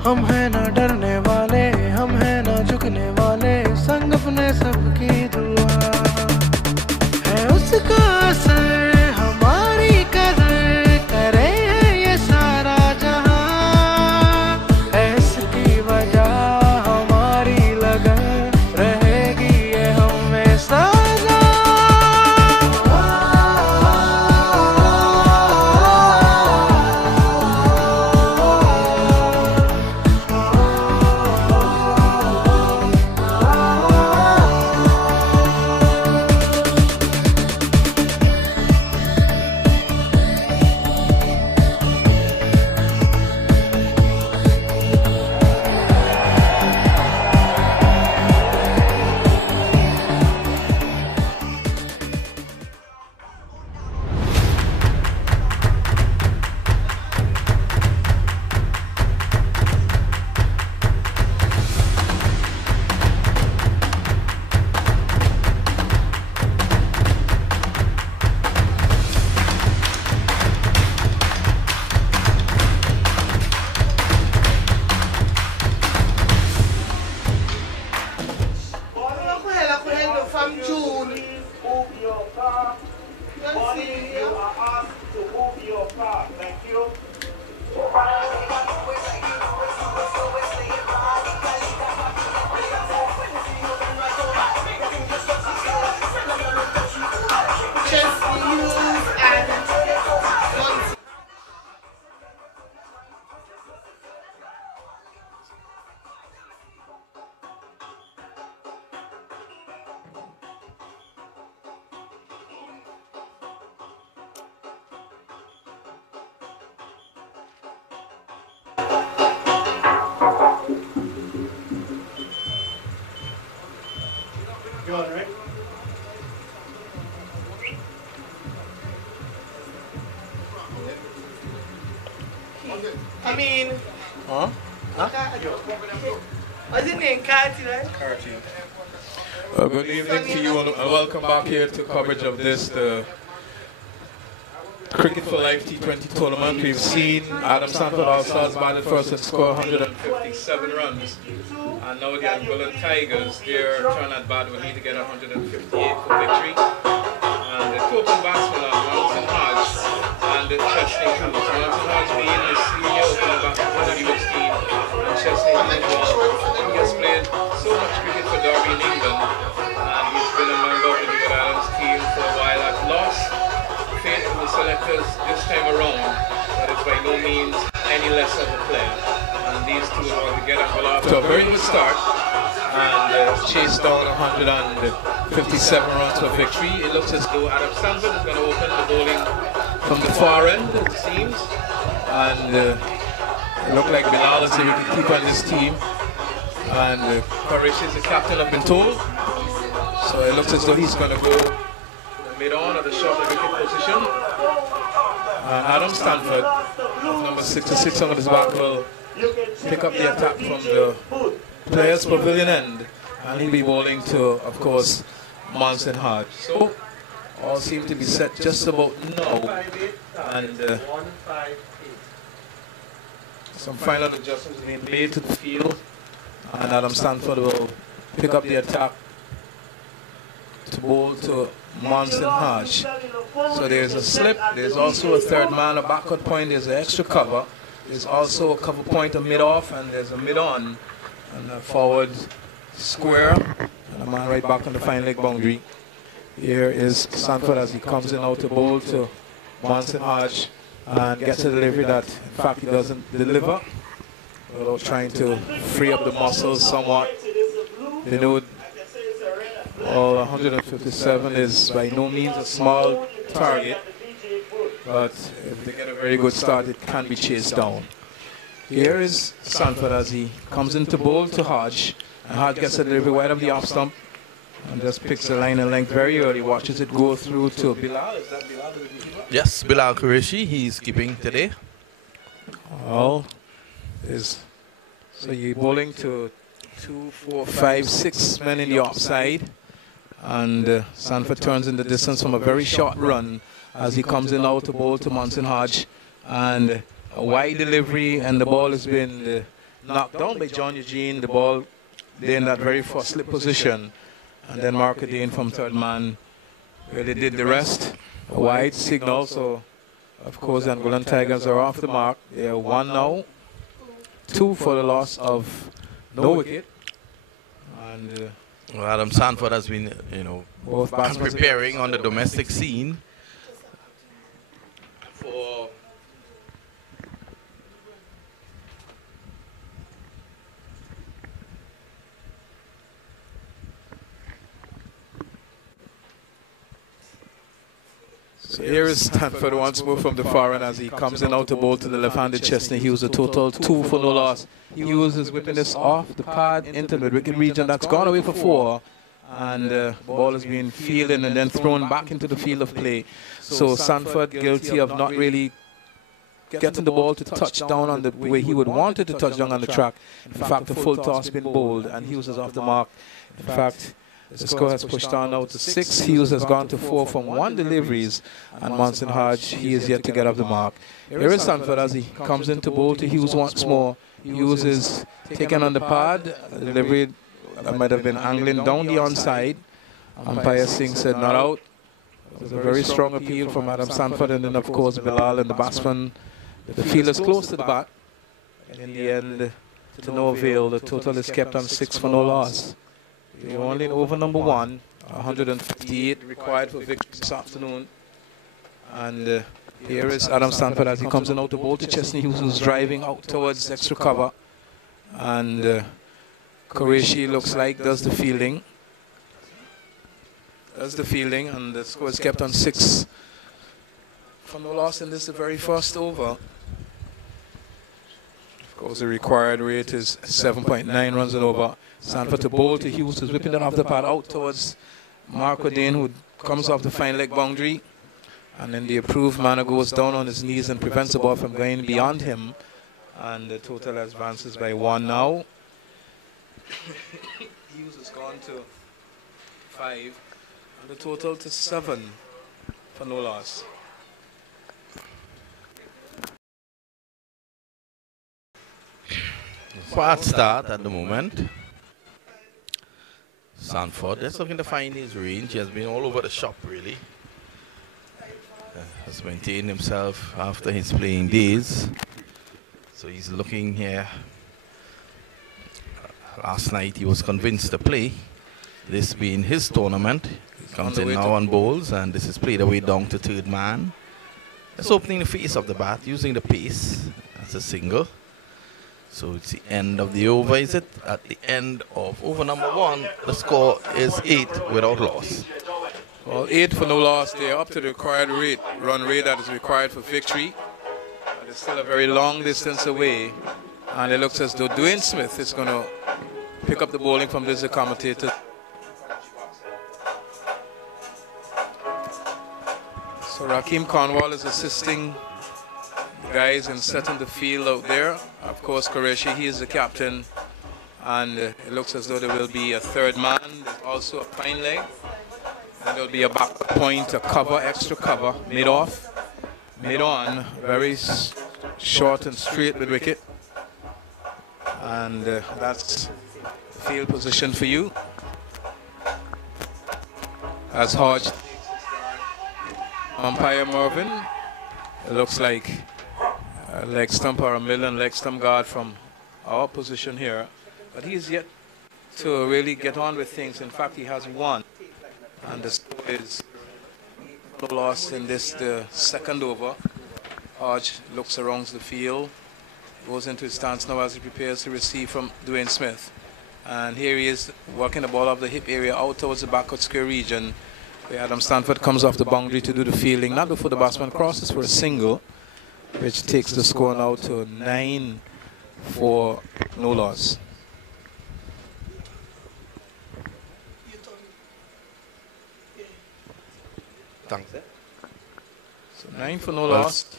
हम हैं ना डरने वाले, हम हैं ना झुकने वाले, संग अपने सबकी दुआ है उसका असर, हमारी कदर करे है ये सारा जहां, इसकी वजह हमारी लगन रहेगी ये हमेशा। I mean, Huh? what's his name? Cati, right? Good evening to you and welcome back here to coverage of this, the Cricket for Life T20 tournament. We've seen Adam Sanford All-Stars batted first and scored 157 runs. And now the Angolan Tigers, their turn at bat will need to get 158 for victory. And the total batsmen are Mountain Hodge and Chesney Campbell. Mountain Hodge being the senior opening batsman for the US team, and Chesney Campbell, he has played so much cricket for Derby in England, and he's been a member of the New Islands team for a while. I've lost faith in the selectors this time around, but it's by no means any less of a player. And these two are going to get Angola off to a very good start and chase down 157 runs for victory. It looks as though Adam Sanford is going to open the bowling from the far end, it seems. And it looks like Bilal is the wicketkeeper on this team. And Koresh is the captain, I've been told. So it looks as though he's going to go mid-on at the short wicket position. And Adam Stanford, number 66 on his back, will pick up the attack from the players' pavilion end. And he'll be bowling to, of course, Monson Hodge. So all seem to be set just about now. And some final adjustments being made to the field. And Adam Stanford will pick up the attack to bowl to Monson Hodge. So there's a slip, there's also a third man, a backward point, there's an extra cover. There's also a cover point, a mid-off, and there's a mid-on, and a forward square, and a man right back on the fine leg boundary. Here is Sanford as he comes in out to bowl to Monson Hodge and gets a delivery that, in fact, he doesn't deliver, without trying to free up the muscles somewhat. You know, 157 is by no means a small target, but if they get a very good start, it can be chased down. Here is Sanford as he comes into bowl to Hodge, and Hodge gets a delivery wide of the off stump and just picks the line and length very early, watches it go through to Bilal. Is that Bilal? Yes, Bilal Qureshi, he's keeping today. Well, so you're bowling to 2, 4, 5, 6 men in the offside, and Sanford turns in the distance from a very short run as he comes in out to bowl to Monson Hodge, and a wide delivery, and the ball has been knocked down by John Eugene. The ball there in that very first slip position, and then Mark Dane from third man really did the rest. A wide signal, so of course the Angolan Tigers are off the mark. They are 1 now, 2 for the loss of no wicket. And Well, Adam Sanford has been, both batsmen preparing on the domestic scene for So here is Stanford once more from the far end as he comes in out to bowl to the left-handed Chesney. He was a total 2 for no loss. He uses whipping this off the pad into the wicket region. That's gone away for 4. And the ball is being fielded and then thrown back into the field of play. So Sanford guilty of not really getting the ball to touch down on the way he would want it to touch down on the track. In fact, the full toss been bowled and Hughes is off the mark. In fact, the score has pushed on now to 6. Hughes has gone to 4 from 1 deliveries, and Monson Hodge, he is yet to get off the mark. Here is Sanford as he comes into bowl to Hughes once more. Hughes is taken on the pad. Delivery that might have been angling down the onside. Umpire Singh said not out. It was a very strong appeal from Adam Sanford, and then of course Bilal and the batsman. The field is close to the bat. In the end, to no avail. The total is kept on 6 for no loss. We're only in over number 1, 158 required for victory this afternoon. And here is Adam Stanford as he comes in out to bowl to Chesney, who's driving out towards extra cover. And Qureshi looks like does the fielding. And the score is kept on 6 for no loss, and this is the very first over. Of course, the required rate is 7.9 runs and over. Sanford to bowl to Hughes, who's whipping it off the pad out towards Mark O'Dane, who comes off the fine leg boundary. And in the approved manner goes down on his knees and prevents the ball from going beyond him. And the total advances by 1 now. Hughes has gone to 5. And the total to 7 for no loss. Fast start at the moment. Sanford is looking to find his range. He has been all over the shop, really. Has maintained himself after his playing days. So he's looking here. Last night he was convinced to play. This being his tournament. He comes in now on bowls, and this is played away down to third man. Just opening the face of the bat, using the pace. That's a single. So it's the end of the over, is it? At the end of over number 1, the score is 8 without loss. Well, 8 for no loss. They're up to the required rate, run rate that is required for victory. But it's still a very long distance away. And it looks as though Dwayne Smith is going to pick up the bowling from this commentator. So Rakeem Cornwall is assisting the guys in setting the field out there. Of course, Qureshi, he is the captain. And it looks as though there will be a third man. There's also a fine leg. And there'll be a back point, a cover, extra cover, mid off, mid on, very short and straight with wicket. And that's the field position for you. As Hodge, umpire Mervyn, it looks like a leg stump or a million leg stump guard from our position here. But he's yet to really get on with things. In fact, he has one. And the score is no loss in this, the second over. Hodge looks around the field, goes into his stance now as he prepares to receive from Dwayne Smith. And here he is working the ball off the hip area out towards the backward square region, where Adam Stanford comes off the boundary to do the fielding, not before the batsman crosses for a single, which takes the score now to 9 for no loss. Thanks. So 9 for no loss,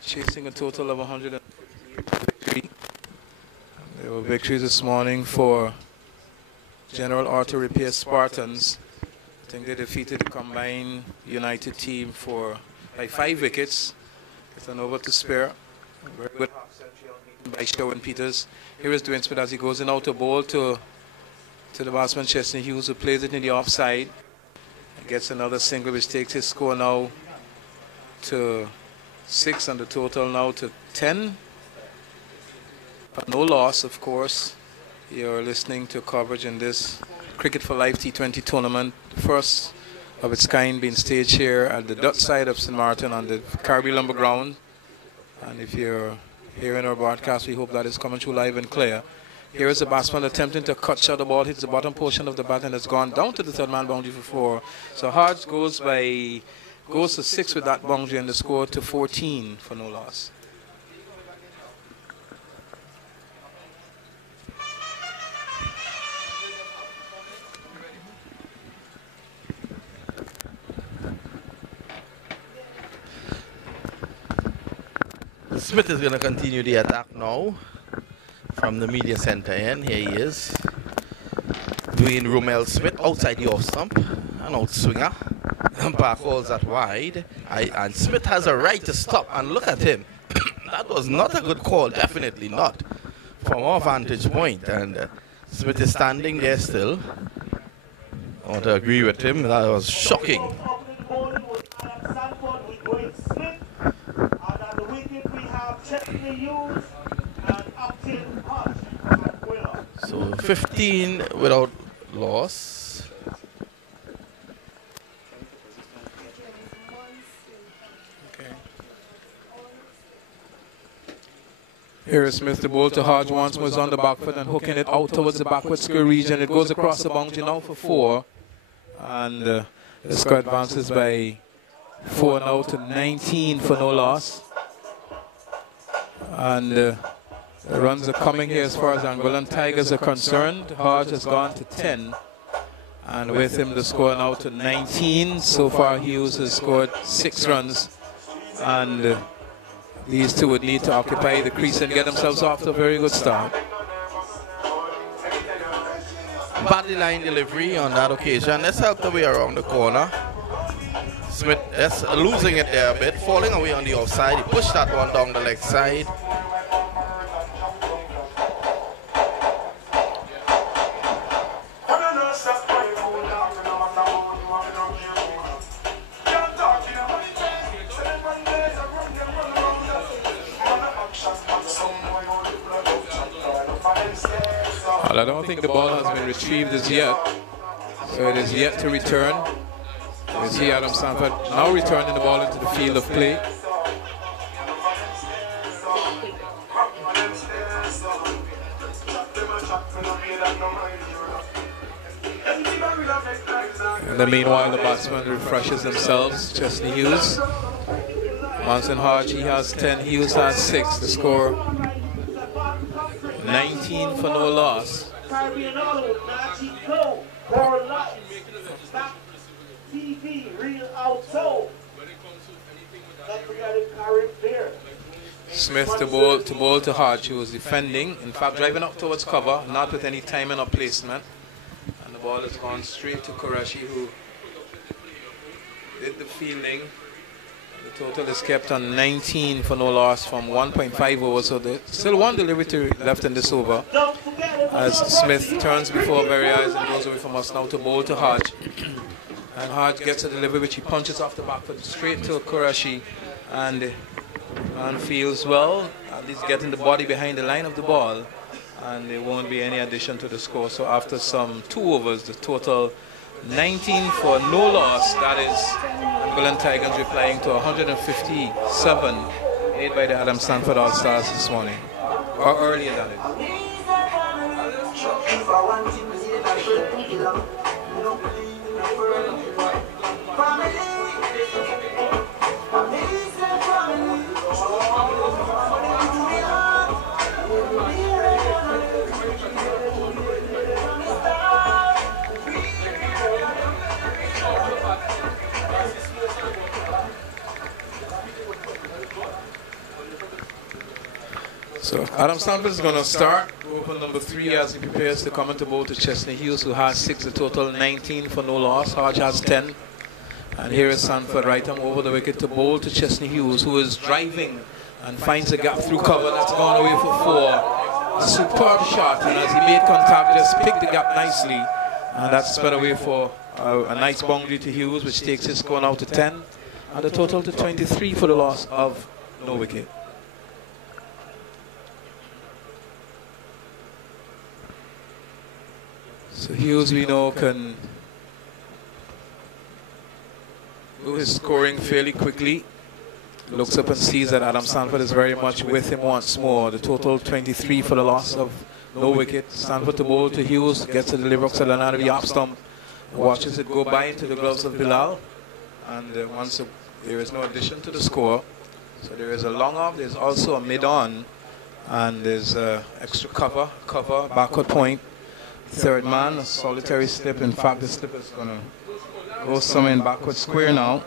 chasing a total of 153. There were victories this morning for General Auto Repair Spartans. I think they defeated the combined United team by 5 wickets. It's an over to spare. Very good by Sherwin Peters. Here is Dwayne Smith as he goes in out to bowl to the batsman Chesney Hughes, who plays it in the offside. Gets another single, which takes his score now to 6 and the total now to 10. But no loss, of course. You're listening to coverage in this Cricket for Life T20 tournament, the first of its kind being staged here at the Dutch side of St. Martin on the Carby Lumber Ground. And if you're hearing our broadcast, we hope that is coming through live and clear. Here is the batsman attempting to cut short the ball, hits the bottom portion of the bat and has gone down to the third man boundary for 4. So Hodge goes to 6 with that boundary and the score to 14 for no loss. Smith is going to continue the attack now from the media center end. Here he is. Dwayne Romel Smith outside the off stump. An out swinger. Umpire calls that wide. And Smith has a right to stop. And look at him. That was not a good call. Definitely not. From our vantage point. And Smith is standing there still. I want to agree with him. That was shocking. So 15 without loss. Okay. Here is Smith, the ball to Hodge once was on the back foot and hooking it out towards the backward square region. It goes across the boundary now for 4. And the score advances by 4 now to 19 for no loss. And the runs are coming here as far as Angolan Tigers are concerned. Hodge has gone to 10. And with him, the score now to 19. So far, Hughes has scored 6 runs. And these two would need to occupy the crease and get themselves off to a very good start. Body line delivery on that occasion. Let's help the way around the corner. Smith that's losing it there a bit, falling away on the offside. He pushed that one down the leg side. Well, I don't think the ball has been retrieved as yet, so it is yet to return. You see Adam Sanford now returning the ball into the field of play. And then meanwhile, the batsman refreshes themselves. Chesney Hughes. Monson Hodge, he has 10, Hughes has 6. The score 19 for no loss. Smith to bowl to Hodge, who was defending, in fact driving up towards cover, not with any timing or placement. And the ball has gone straight to Qureshi, who did the fielding. The total is kept on 19 for no loss from 1.5 overs, so there's still one delivery left in this over. As Smith turns before very eyes and goes away from us now to bowl to Hodge. And Hodge gets a delivery which he punches off the back foot straight to Qureshi, and feels well, at least getting the body behind the line of the ball, and there won't be any addition to the score. So after some 2 overs, the total 19 for no loss. That is Angolan Tigers replying to 157 made by the Adam Sanford All-Stars this morning, or earlier than it. So Adam Sanford is going to start, open number 3 as he prepares to come into bowl to Chesney Hughes, who has 6, the total 19 for no loss. Hodge has 10. And here is Sanford right arm over the wicket to bowl to Chesney Hughes, who is driving and finds a gap through cover. That's gone away for 4. A superb shot, and as he made contact, just picked the gap nicely. And that's sped away for a nice boundary to Hughes, which takes his score now to 10. And the total to 23 for the loss of no wicket. So Hughes, we know, can do his scoring fairly quickly. Looks up and sees that Adam Sanford is very much with him once more. The total 23 for the loss of no wicket. Sanford to bowl to Hughes, gets a delivery up to the line of the off stump, watches it go by into the gloves of Bilal. And once there is no addition to the score, so there is a long off, there's also a mid-on, and there's extra cover, backward point. Third man, a solitary slip. In fact, the slip is going to go somewhere in backward square now.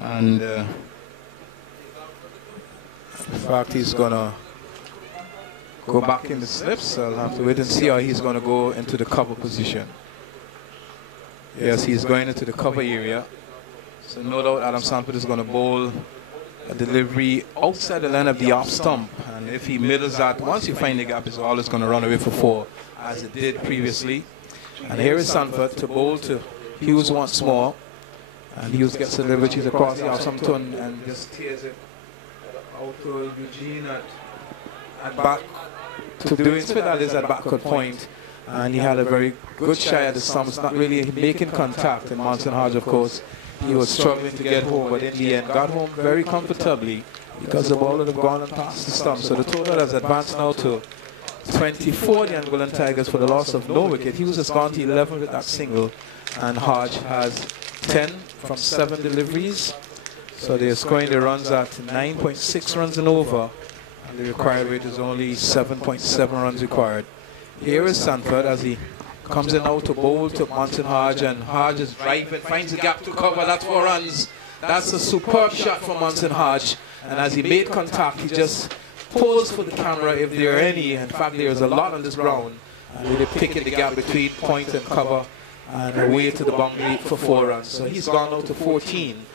And in fact, he's going to go back in the slip. So I'll have to wait and see how he's going to go into the cover position. Yes, he's going into the cover area. So no doubt Adam Sanford is going to bowl a delivery outside the line of the off stump. And if he middles that, once you find the gap, it's always going to run away for 4. As it did previously. And here is Sanford to bowl to Hughes once more. And Hughes gets a delivery which is across the Southampton and just tears it out to Eugene at back to do it. That is at backward point. And he had a very good shy at the stump. It's not really making contact. And Monson Hodge, of course, he was struggling to get home, but in the end got home very comfortably because the ball would have gone and past the stump. So the total has advanced now to 24, the Angolan Tigers, for the loss of no wicket. Hughes has gone to 11 with that single, and Hodge has 10 from 7 deliveries. So they're scoring the runs at 9.6 runs and over, and the required rate is only 7.7 runs required. Here is Sanford as he Comes in now to bowl to Monson Hodge, and Hodge is driving, finds a gap to cover. That's 4 runs. That's a superb shot from Monson Hodge. And as he made contact, he just posed for the camera if there are any. In fact, there's a lot on this ground. And really picking the gap between point and cover and away to the boundary for 4 runs. So he's gone out to 14.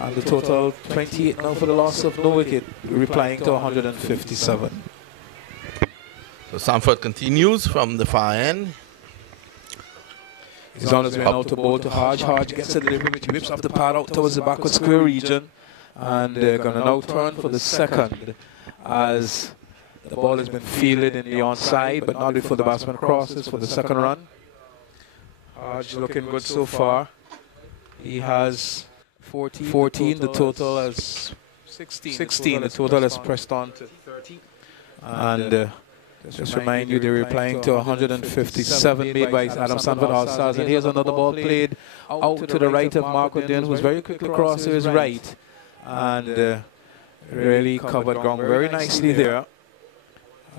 And the total 28 now for the loss of no wicket, replying to 157. So Sanford continues from the far end. He's on his way now to bowl to Hodge. Hodge gets a delivery which whips off the pad out towards the backward square region. And they're going to now turn for the second as the ball has been fielded in the onside, but not before the batsman crosses for the second run. Hodge looking good so far. He has 14, the total is 16, the total is pressed on to 30. And just remind you, they're replying to 157 made by Adam Sanford All-Stars. And here's another ball played out to the right of Marco Din, who's very quick across to his right. And really covered ground very nicely there.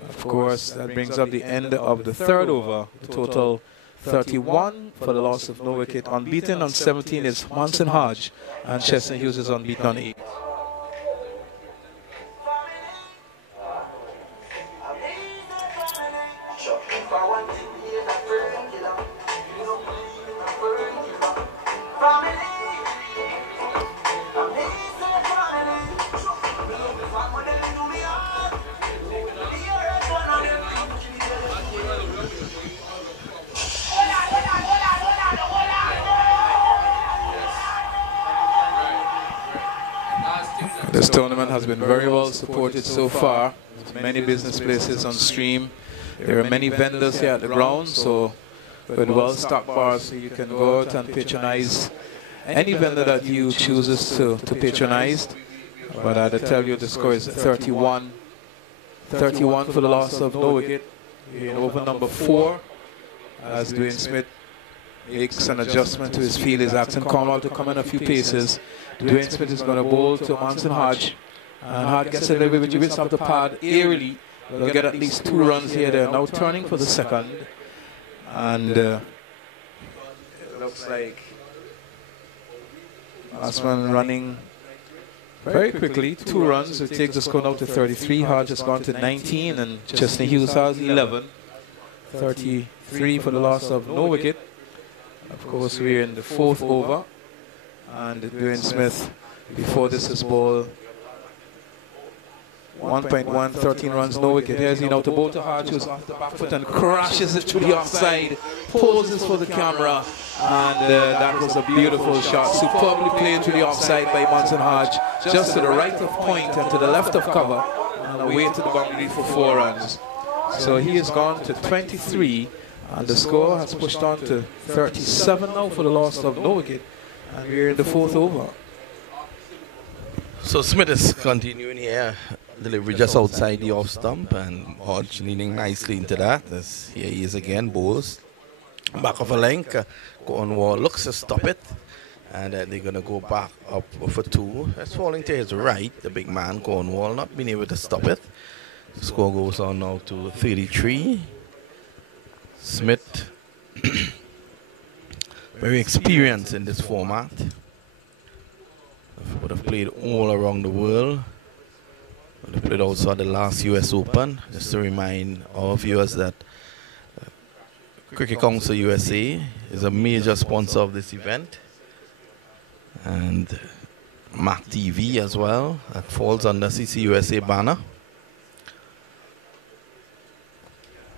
Of course, that brings up the end of the third over. The total 31 for the loss of no wicket. Unbeaten on 17 is Monson Hodge, and Chesney Hughes is unbeaten on 8. This tournament has been very well supported so far. Many business places on stream. There are many vendors here at the ground, so with well-stocked bars, so you can go out and patronize any vendor that you chooses to patronize. But I tell you, the score is 31. 31 for the loss of no wicket. In over number 4, as Dwayne Smith makes an adjustment to his field, is asking Cornwall to come in a few paces. Dwayne Smith is going to bowl to Monson Hodge. And Hodge gets a delivery which whips off the pad airily. They'll get at least 2 runs here. They're now turning for the second. And it looks like batsman running very quickly. 2 runs. It takes the score now to 33. Hodge has gone to 19 and Chesney Hughes has 11. 33 for the loss of no wicket. Of course, we're in the 4th over. And Dwayne Smith, before this is ball 1.1, 13 runs, no wicket. Here's he now to bowl to Hodge, who's off the back foot and crashes it to the offside, poses for the camera, and that was a beautiful shot. Superbly played to the offside by Monson Hodge, just to the right of point and to the left of cover, and away to the boundary for 4 runs. So he has gone to 23, and the score has pushed on to 37 now for the loss of no wicket. And we're in the 4th over. So Smith is continuing here. Delivery just outside the off stump, and Hodge leaning nicely into that. As here he is again, bowls back of a length. Cornwall looks to stop it, and they're going to go back up for 2. That's falling to his right. The big man Cornwall not being able to stop it. The score goes on now to 33. Smith very experienced in this format. Would have played all around the world. Would have played also at the last US Open. Just to remind our viewers that Cricket Council USA is a major sponsor of this event. And Cani TV as well. That falls under CCUSA banner.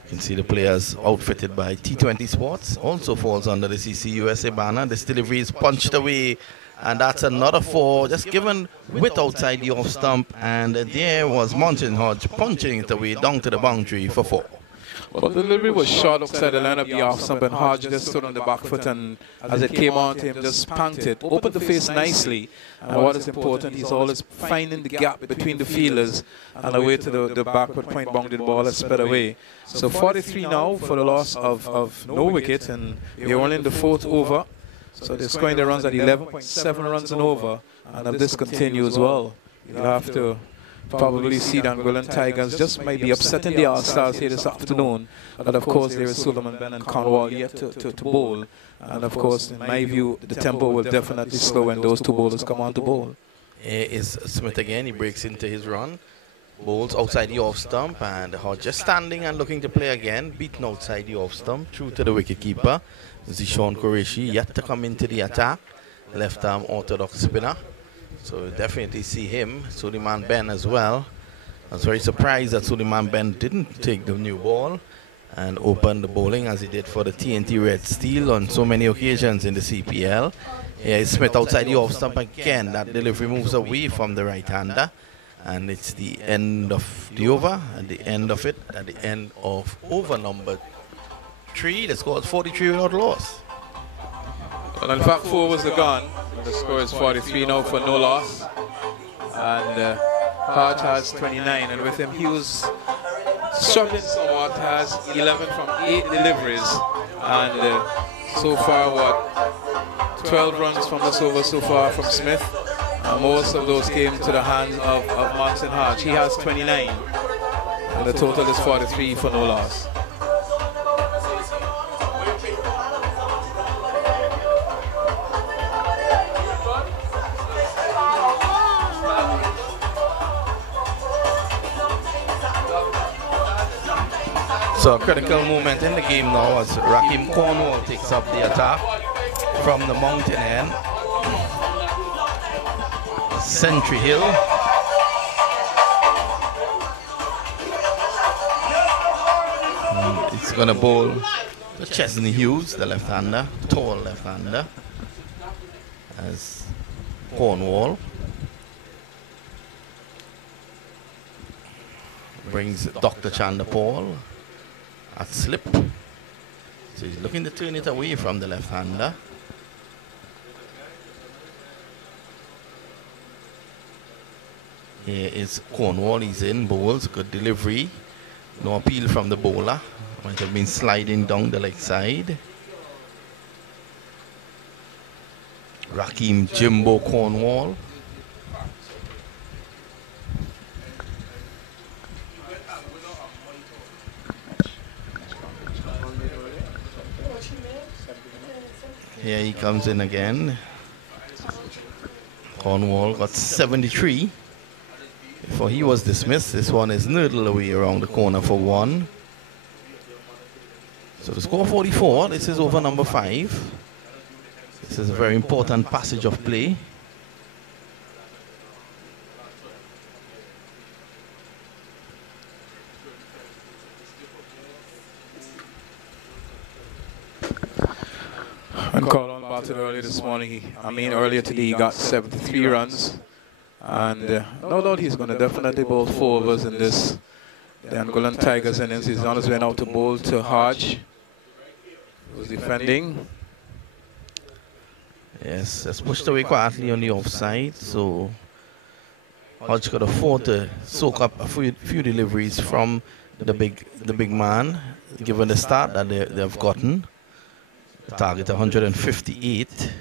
You can see the players outfitted by T20 Sports. Also falls under the CCUSA banner. This delivery is punched away, and that's another 4, just given with outside the off stump. And there was Monson Hodge punching it away down to the boundary for 4. Well, the delivery was short outside the line of the off stump, and Hodge just stood on the back foot, and as it came on to him, just spanked it, opened the face nicely. And what is important, he's always finding the gap between the fielders and away to the backward point bounded ball has sped away. So 43 now for the loss of no wicket, and we're only in the 4th over. So they're scoring the runs at 11.7 runs and over, and if this continues, well, you'll have to probably see the Angolan Tigers just might be upsetting the All-Stars here this afternoon. But of course there is Suleiman Ben and Cornwall yet to bowl. And of course, in my view, the tempo will definitely slow when those two bowlers come on to bowl. Here is Smith again. He breaks into his run. Bowls outside the off stump, and Hodge just standing and looking to play again. Beaten outside the off stump, through to the wicketkeeper. Zishan Qureshi yet to come into the attack. Left arm orthodox spinner. So definitely see him. Suleiman Ben as well. I was very surprised that Suleiman Ben didn't take the new ball and open the bowling as he did for the TNT Red Steel on so many occasions in the CPL. Here is Smith outside the off stump again. That delivery moves away from the right-hander. And it's the end of the over, at the end of it, at the end of over number 3. The score is 43 without loss. Well, in fact, 4 was the gun. The score is 43 now for no loss. And Hodge has 29, and with him he was struggling somewhat, has 11 from 8 deliveries. And so far, 12 runs from this over so far from Smith. Most of those came to the hands of Martin Hodge. He has 29, and the total is 43 for no loss. So a critical moment in the game now as Rakim Cornwall takes up the attack from the mountain end. Century Hill. And it's going to bowl to Chesney Hughes, the left-hander, tall left-hander, as Cornwall brings Dr. Chandapal at slip. So he's looking to turn it away from the left-hander. Here is Cornwall, he's in, bowls, good delivery. No appeal from the bowler. Might have been sliding down the leg side. Rakim Jimbo Cornwall. Here he comes in again. Cornwall got 73. Before he was dismissed, this one is noodled away around the corner for 1. So the score 44, this is over number 5. This is a very important passage of play. And Colin batted earlier this morning. Earlier today he got 73 runs. And no doubt he's going to definitely bowl 4 overs in this. The Angolan Tigers innings. He's on his way now to bowl to Hodge, who's defending. Yes, that's pushed away quietly on the offside. So Hodge could afford to soak up a few deliveries from the big man, given the start that they've gotten. The target 158,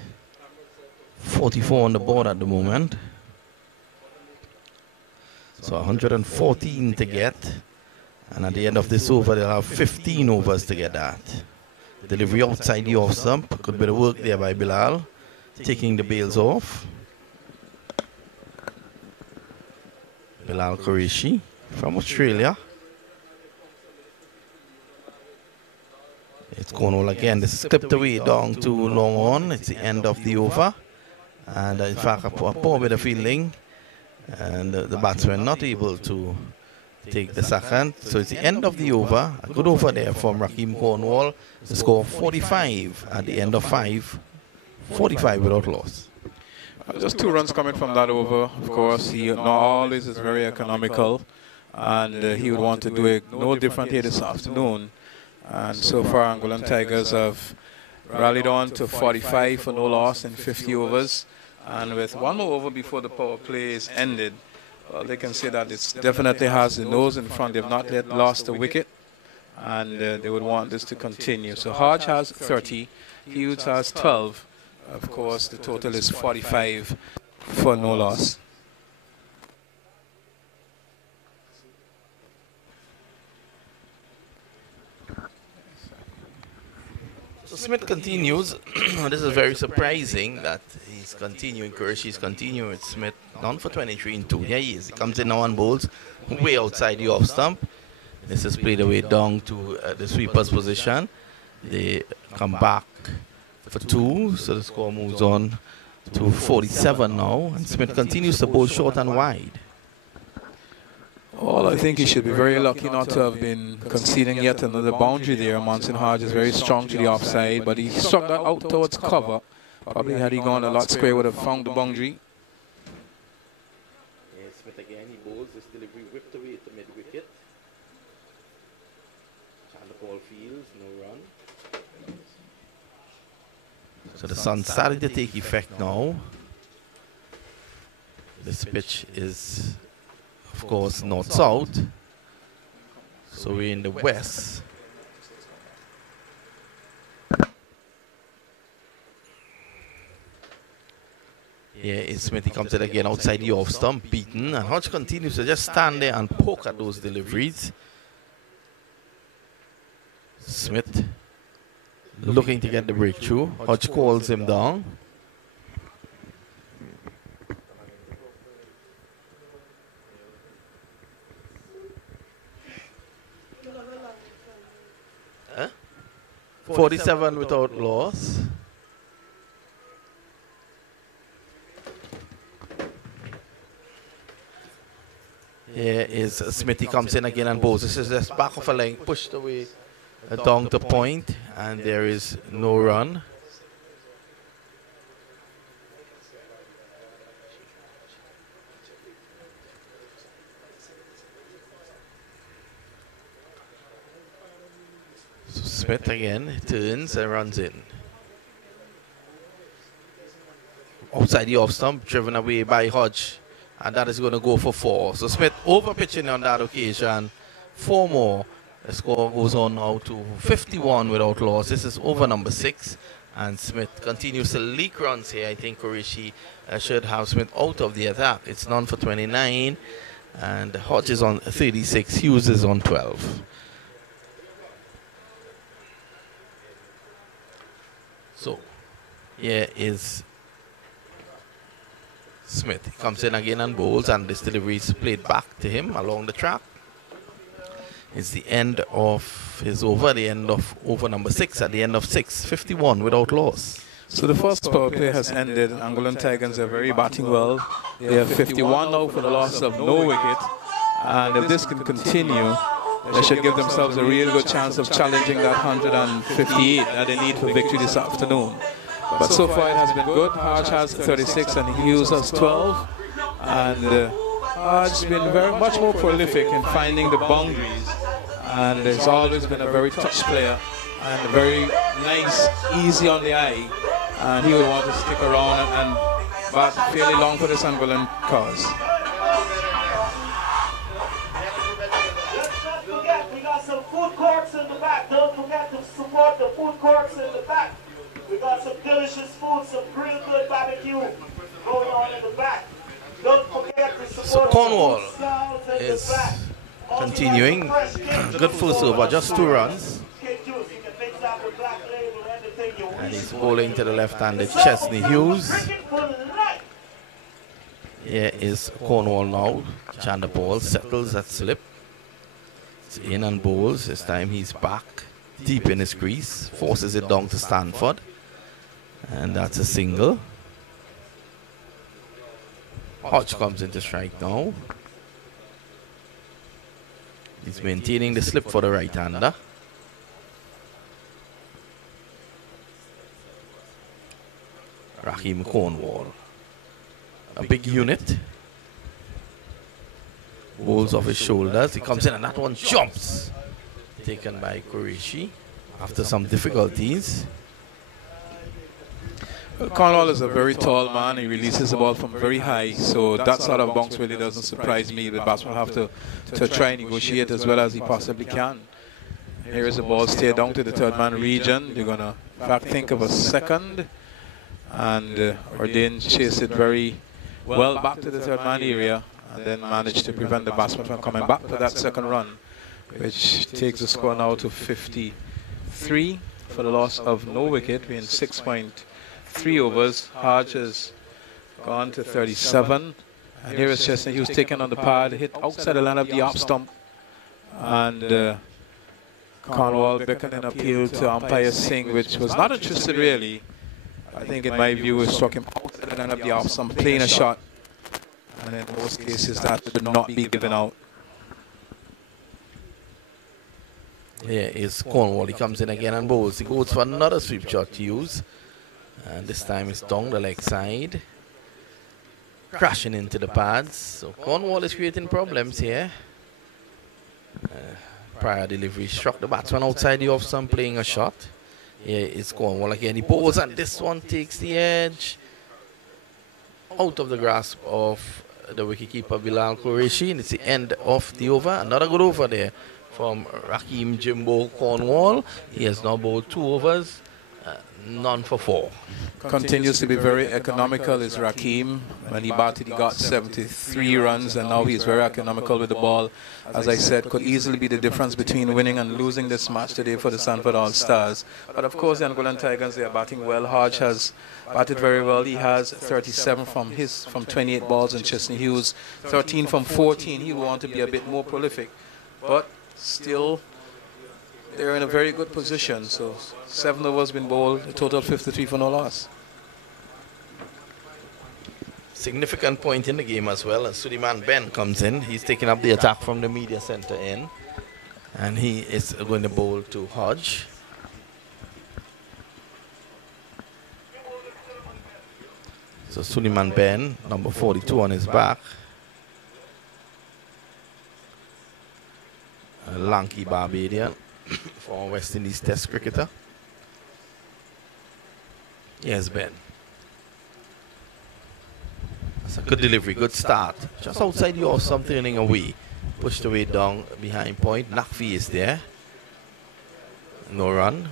44 on the board at the moment. So 114 to get, and at the end of this over they'll have 15 overs to get that. Delivery outside the off stump, could be the work there by Bilal, taking the bails off. Bilal Qureshi from Australia. It's Cornwall again. This is clipped away down to long on. It's the end of the over, and in fact a poor bit of fielding. And the batsman not able to take the second. So it's the end of the over. A good over there from Rakim Cornwall. The score 45 at the end of 5. 45 without loss. Just 2 runs coming from that over. Of course, he not always is very economical. And he would want to do it no different here this afternoon. And so far, Angolan Tigers have rallied on to 45 for no loss in 50 overs. And with 1 more over before the power play is ended, well, they can say that it definitely has the nose in front. They've not yet lost a wicket, and they would want this to continue. So Hodge has 30, Hughes has 12. Of course, the total is 45 for no loss. Smith continues. This is very surprising that he's continuing. Qureshi continuing with Smith. Down for 23 and 2. Here he is. He comes in now on bowls way outside the off stump. This is played away down to the sweeper's position. They come back for 2. So the score moves on to 47 now. And Smith continues to bowl short and wide. Well, I think he should be very lucky not to have been conceding yet another boundary there. Monson Hodge is very strong to the offside, but he struck that out towards cover. Probably had he gone a lot square, would have found the boundary. Yeah, Smith again, he bowls this delivery whipped away at the mid wicket. Chandapal fields, no run. So the sun starting to take effect now. This pitch is, of course, north-south. So we're in the west. Yeah, Smithy comes in again outside the off stump, beaten, and Hodge continues to just stand there and poke at those deliveries. Smith looking to get the breakthrough. Hodge calls him down. Huh? 47 without loss. Here is Smithy comes in again and bowls. This is just back of a line, pushed away down the point, and there is no run. So Smith again turns and runs in. Outside the off stump, driven away by Hodge. And that is going to go for 4. So Smith over pitching on that occasion. 4 more. The score goes on now to 51 without loss. This is over number 6. And Smith continues to leak runs here. I think Qureshi should have Smith out of the attack. It's none for 29. And Hodge is on 36. Hughes is on 12. So here is Smith. He comes in again and bowls, and this delivery is played back to him along the track. It's the end of his over, the end of over number 6, at the end of 6, 51 without loss. So the first power play has ended. Angolan Tigers are very batting well. They have 51 now for the loss of no wicket. And if this can continue, they should give themselves a real good chance of challenging that 158 that they need for victory this afternoon. But so far it has been good. Hodge has 36 and Hughes has 12. And Hodge has been very much more prolific in finding the boundaries. And has always been a very touch player and very nice, easy on the eye. And he will want to stick around and bat fairly long for this Angolan cause. We got some food courts in the back. Don't forget to support the food courts in the back. We got some delicious food, some real good barbecue going on in the back. Don't forget to support. So Cornwall is continuing. Good first over, just 2 runs. And he's bowling to the left-handed Chesney Hughes. Here is Cornwall now. Chandapal settles that slip. It's in and bowls. This time he's back deep in his crease. Forces it down to Stanford. And that's a single. Hodge comes into strike now. He's maintaining the slip for the right-hander. Raheem Cornwall. A big unit. Bowls off his shoulders. He comes in and that one jumps. Taken by Qureshi after some difficulties. Well, Cornwall is a very tall man. He releases the ball from very high, so that sort of bounce really doesn't surprise me. The batsman have to try and negotiate as well as he possibly can. Here is the ball, stay down to the third man region. They're going to, in fact, think of a second, and Ordain chase it very well back to the third man area, and then manage to prevent the batsman from coming back to that second run, which takes the score now to 53 for the loss of no wicket. We're in 6.3 overs. Hodge has gone to 37. And here is Chestnut Hughes taken on the pad, hit outside the line of the off stump. And Cornwall beckoned an appeal to umpire Singh, which was not interested really. I think in my view, it struck him outside the line of the off stump, playing a shot. And in most cases, that would not be given out. Here is Cornwall. He comes in again and bowls. He goes for another sweep shot to use. And this time it's down the leg side. Crashing into the pads. So Cornwall is creating problems here. Prior delivery struck the batsman outside the off stump playing a shot. Here is Cornwall again. He bowls and this one takes the edge. Out of the grasp of the wicketkeeper Bilal Qureshi. And it's the end of the over. Another good over there from Rakeem Jimbo Cornwall. He has now bowled 2 overs, none for 4. Continues to be very economical is Rakeem. When he batted, he got 73 runs, and now he's very economical with the ball. As I said, could easily be the difference between winning and losing this match today for the Sanford All-Stars. But of course, the Angolan Tigers, they are batting well. Hodge has batted very well. He has 37 from 28 balls, and Chestnut Hughes 13 from 14. He will want to be a bit more prolific, but still, they're in a very good position. So 7 overs been bowled, a total 53 for no loss. Significant point in the game as well. And Suleiman Ben comes in. He's taking up the attack from the media center end. And he is going to bowl to Hodge. So Suleiman Ben, number 42 on his back. A lanky Barbadian, former West Indies Test cricketer. Yes, Ben. That's a good delivery, good start. Just outside the off, something turning away. Pushed away down behind point. Nakfi is there. No run.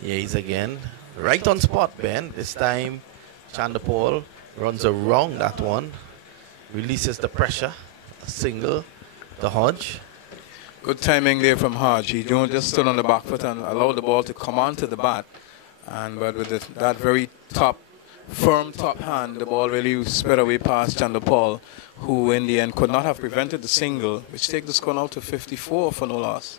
Here he's again. Right on spot, Ben. This time, Chandapal runs around that one, releases the pressure, a single to Hodge. Good timing there from Hodge. He just stood on the back foot and allowed the ball to come onto the bat. But with that very firm top hand, the ball really sped away past Chandapal, who in the end could not have prevented the single, which takes the score now to 54 for no loss.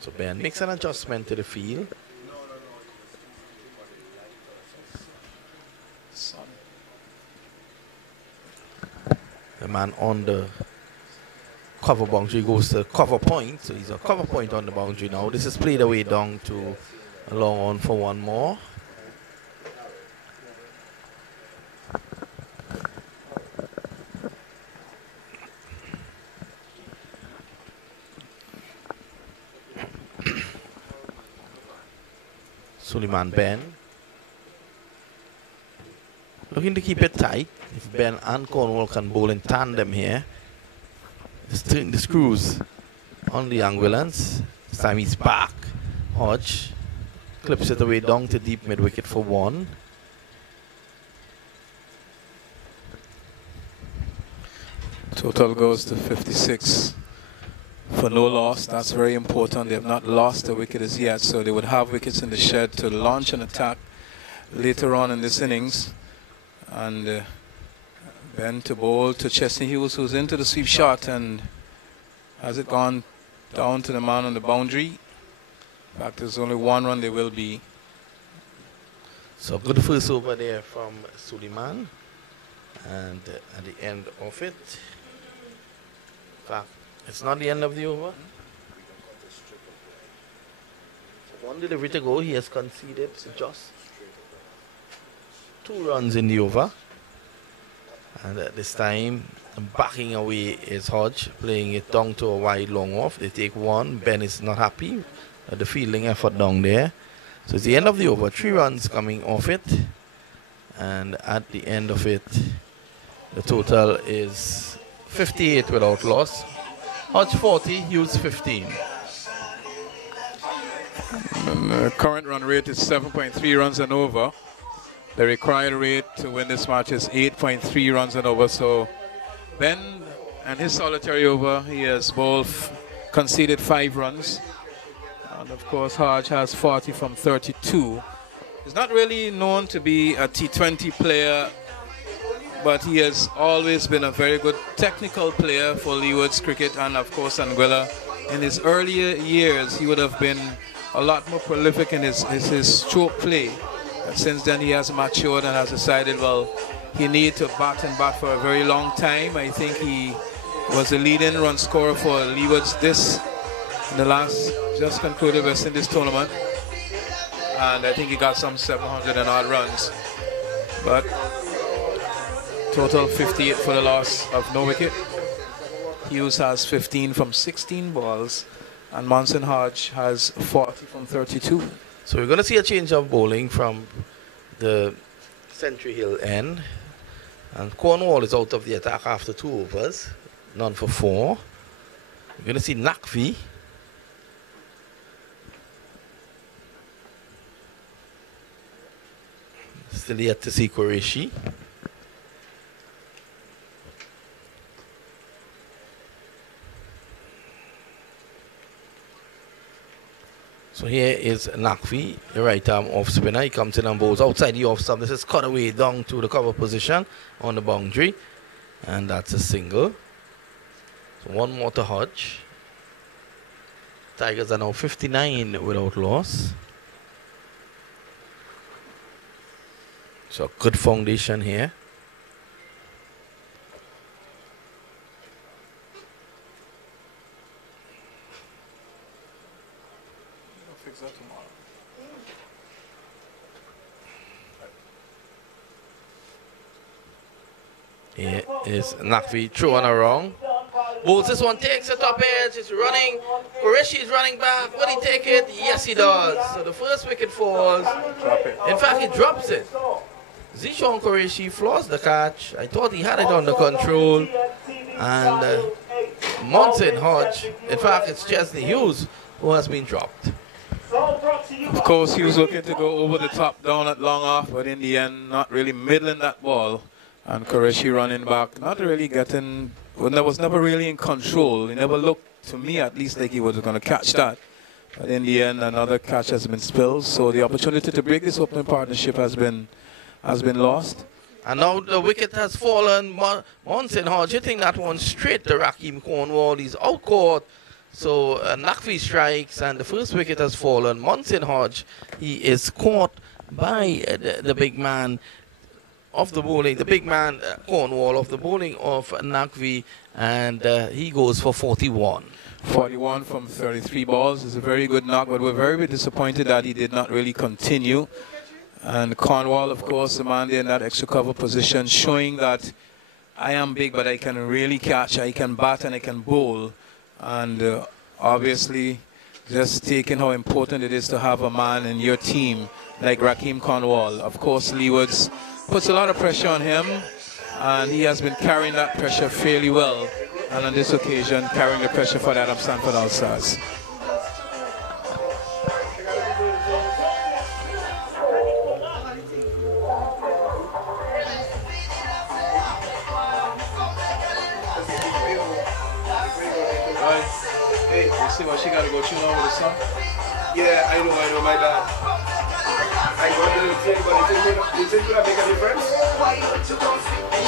So Ben makes an adjustment to the field. The man on the cover boundary goes to cover point. So he's a cover point on the boundary now. This is played away down to a long on for one more. Suleiman Ben looking to keep it tight. If Ben and Cornwall can bowl in tandem here, just turn the screws on the Angolans. This time he's back. Hodge clips it away down to deep mid wicket for 1. Total goes to 56 for no loss. That's very important. They have not lost a wicket as yet, so they would have wickets in the shed to launch an attack later on in this innings. And Ben to bowl to Chestnut Hughes, who's into the sweep shot, and has it gone down to the man on the boundary? In fact, there's only 1 run there will be. So good first over there from Suleiman. And at the end of it, in fact, it's not the end of the over. 1 delivery to go. He has conceded just 2 runs in the over. And at this time, backing away is Hodge, playing it down to a wide long off. They take 1. Ben is not happy at the fielding effort down there. So it's the end of the over. 3 runs coming off it. And at the end of it, the total is 58 without loss. Hodge 40, Hughes 15. And the current run rate is 7.3 runs and over. The required rate to win this match is 8.3 runs and over. So Ben and his solitary over, he has both conceded 5 runs. And of course, Hodge has 40 from 32. He's not really known to be a T20 player, but he has always been a very good technical player for Leeward's cricket and of course Anguilla. In his earlier years, he would have been a lot more prolific in his stroke play. But since then, he has matured and has decided, well, he needed to bat and bat for a very long time. I think he was the leading run scorer for Leeward's in the last just concluded West Indies tournament. And I think he got some 700 and odd runs. But total 58 for the loss of no wicket. Hughes has 15 from 16 balls, and Monson Hodge has 40 from 32. So we're going to see a change of bowling from the Century Hill end. And Cornwall is out of the attack after 2 overs, none for 4. We're going to see Nakvi. Still yet to see Qureshi. So here is Nakvi, the right arm off spinner. He comes in and bowls outside the off stump. This is cut away down to the cover position on the boundary. And that's a single. So 1 more to Hodge. Tigers are now 59 without loss. So good foundation here. Fix that tomorrow. Here is Nakvi throwing around. Bowls this one, takes the top edge, it's running. Qureshi is running back. Will he take it? Yes, he does. So the first wicket falls. Drop it. In fact, he drops it. Zishan Qureshi flaws the catch. I thought he had it under control. And Monson Hodge, in fact, it's Chesney Hughes who has been dropped. Of course, he was looking to go over the top down at long off, but in the end, not really middling that ball. And Qureshi running back, not really getting, was never really in control. He never looked, to me at least, like he was going to catch that. But in the end, another catch has been spilled. So the opportunity to break this opening partnership has been lost. And now the wicket has fallen. Monson Hodge hitting that one straight to Raheem Cornwall. He's out caught. So Nakvi strikes and the first wicket has fallen. Monson Hodge, he is caught by the big man of the bowling, the big man Cornwall of the bowling of Nakvi, and he goes for 41. 41 from 33 balls is a very good knock, but we're very disappointed that he did not really continue. And Cornwall, of course, the man there in that extra cover position, showing that I am big, but I can really catch, I can bat and I can bowl. And obviously, just taking how important it is to have a man in your team like Raheem Cornwall. Of course, Leeward's puts a lot of pressure on him, and he has been carrying that pressure fairly well. And on this occasion, carrying the pressure for the Adam Stanford All-Stars. Hey, you see what she got to go through now with the son? Yeah, I know, my bad. I got the thing, but you think could make a difference? You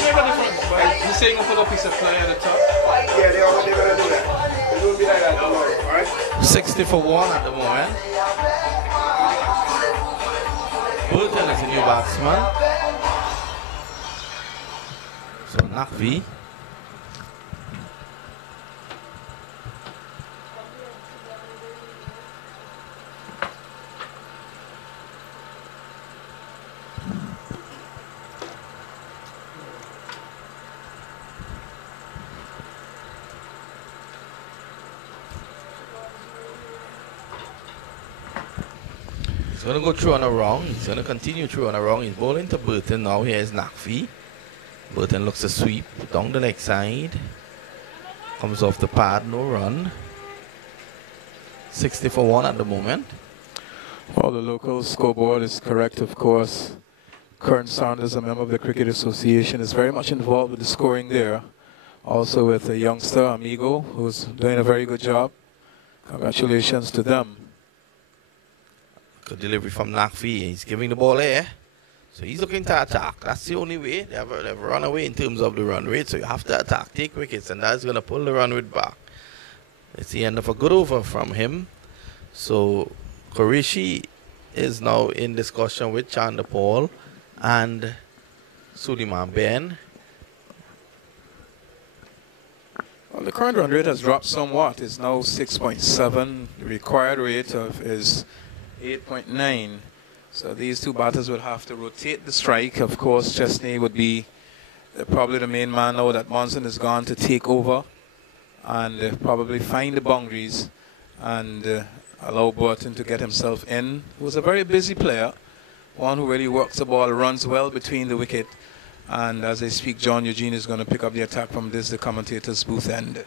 make a difference, but he's saying he'll put a piece of fly at the top. Yeah, they're going to do that. It won't be like that tomorrow, alright? 60 for 1 at the moment. Burton is a new batsman. So Nakvi. He's going to go through on a wrong. He's going to continue through on a wrong. He's bowling to Burton now. Here's Nakvi. Burton looks to sweep down the leg side. Comes off the pad, no run. 60 for 1 at the moment. Well, the local scoreboard is correct, of course. Kern Saunders, a member of the Cricket Association, is very much involved with the scoring there. Also with a youngster, Amigo, who's doing a very good job. Congratulations to them. Good delivery from Nakfi. He's giving the ball here. So he's looking to attack. That's the only way. They've run away in terms of the run rate. So you have to attack, take wickets, and that's going to pull the run rate back. It's the end of a good over from him. So Qureshi is now in discussion with Chandapal and Suleiman Ben. Well, the current run rate has dropped somewhat. It's now 6.7. The required rate is 8.9. So these two batters will have to rotate the strike. Of course, Chesney would be probably the main man now that Monson is gone to take over and probably find the boundaries and allow Burton to get himself in. He was a very busy player, one who really works the ball, runs well between the wicket. And as I speak, John Eugene is going to pick up the attack from the commentator's booth end.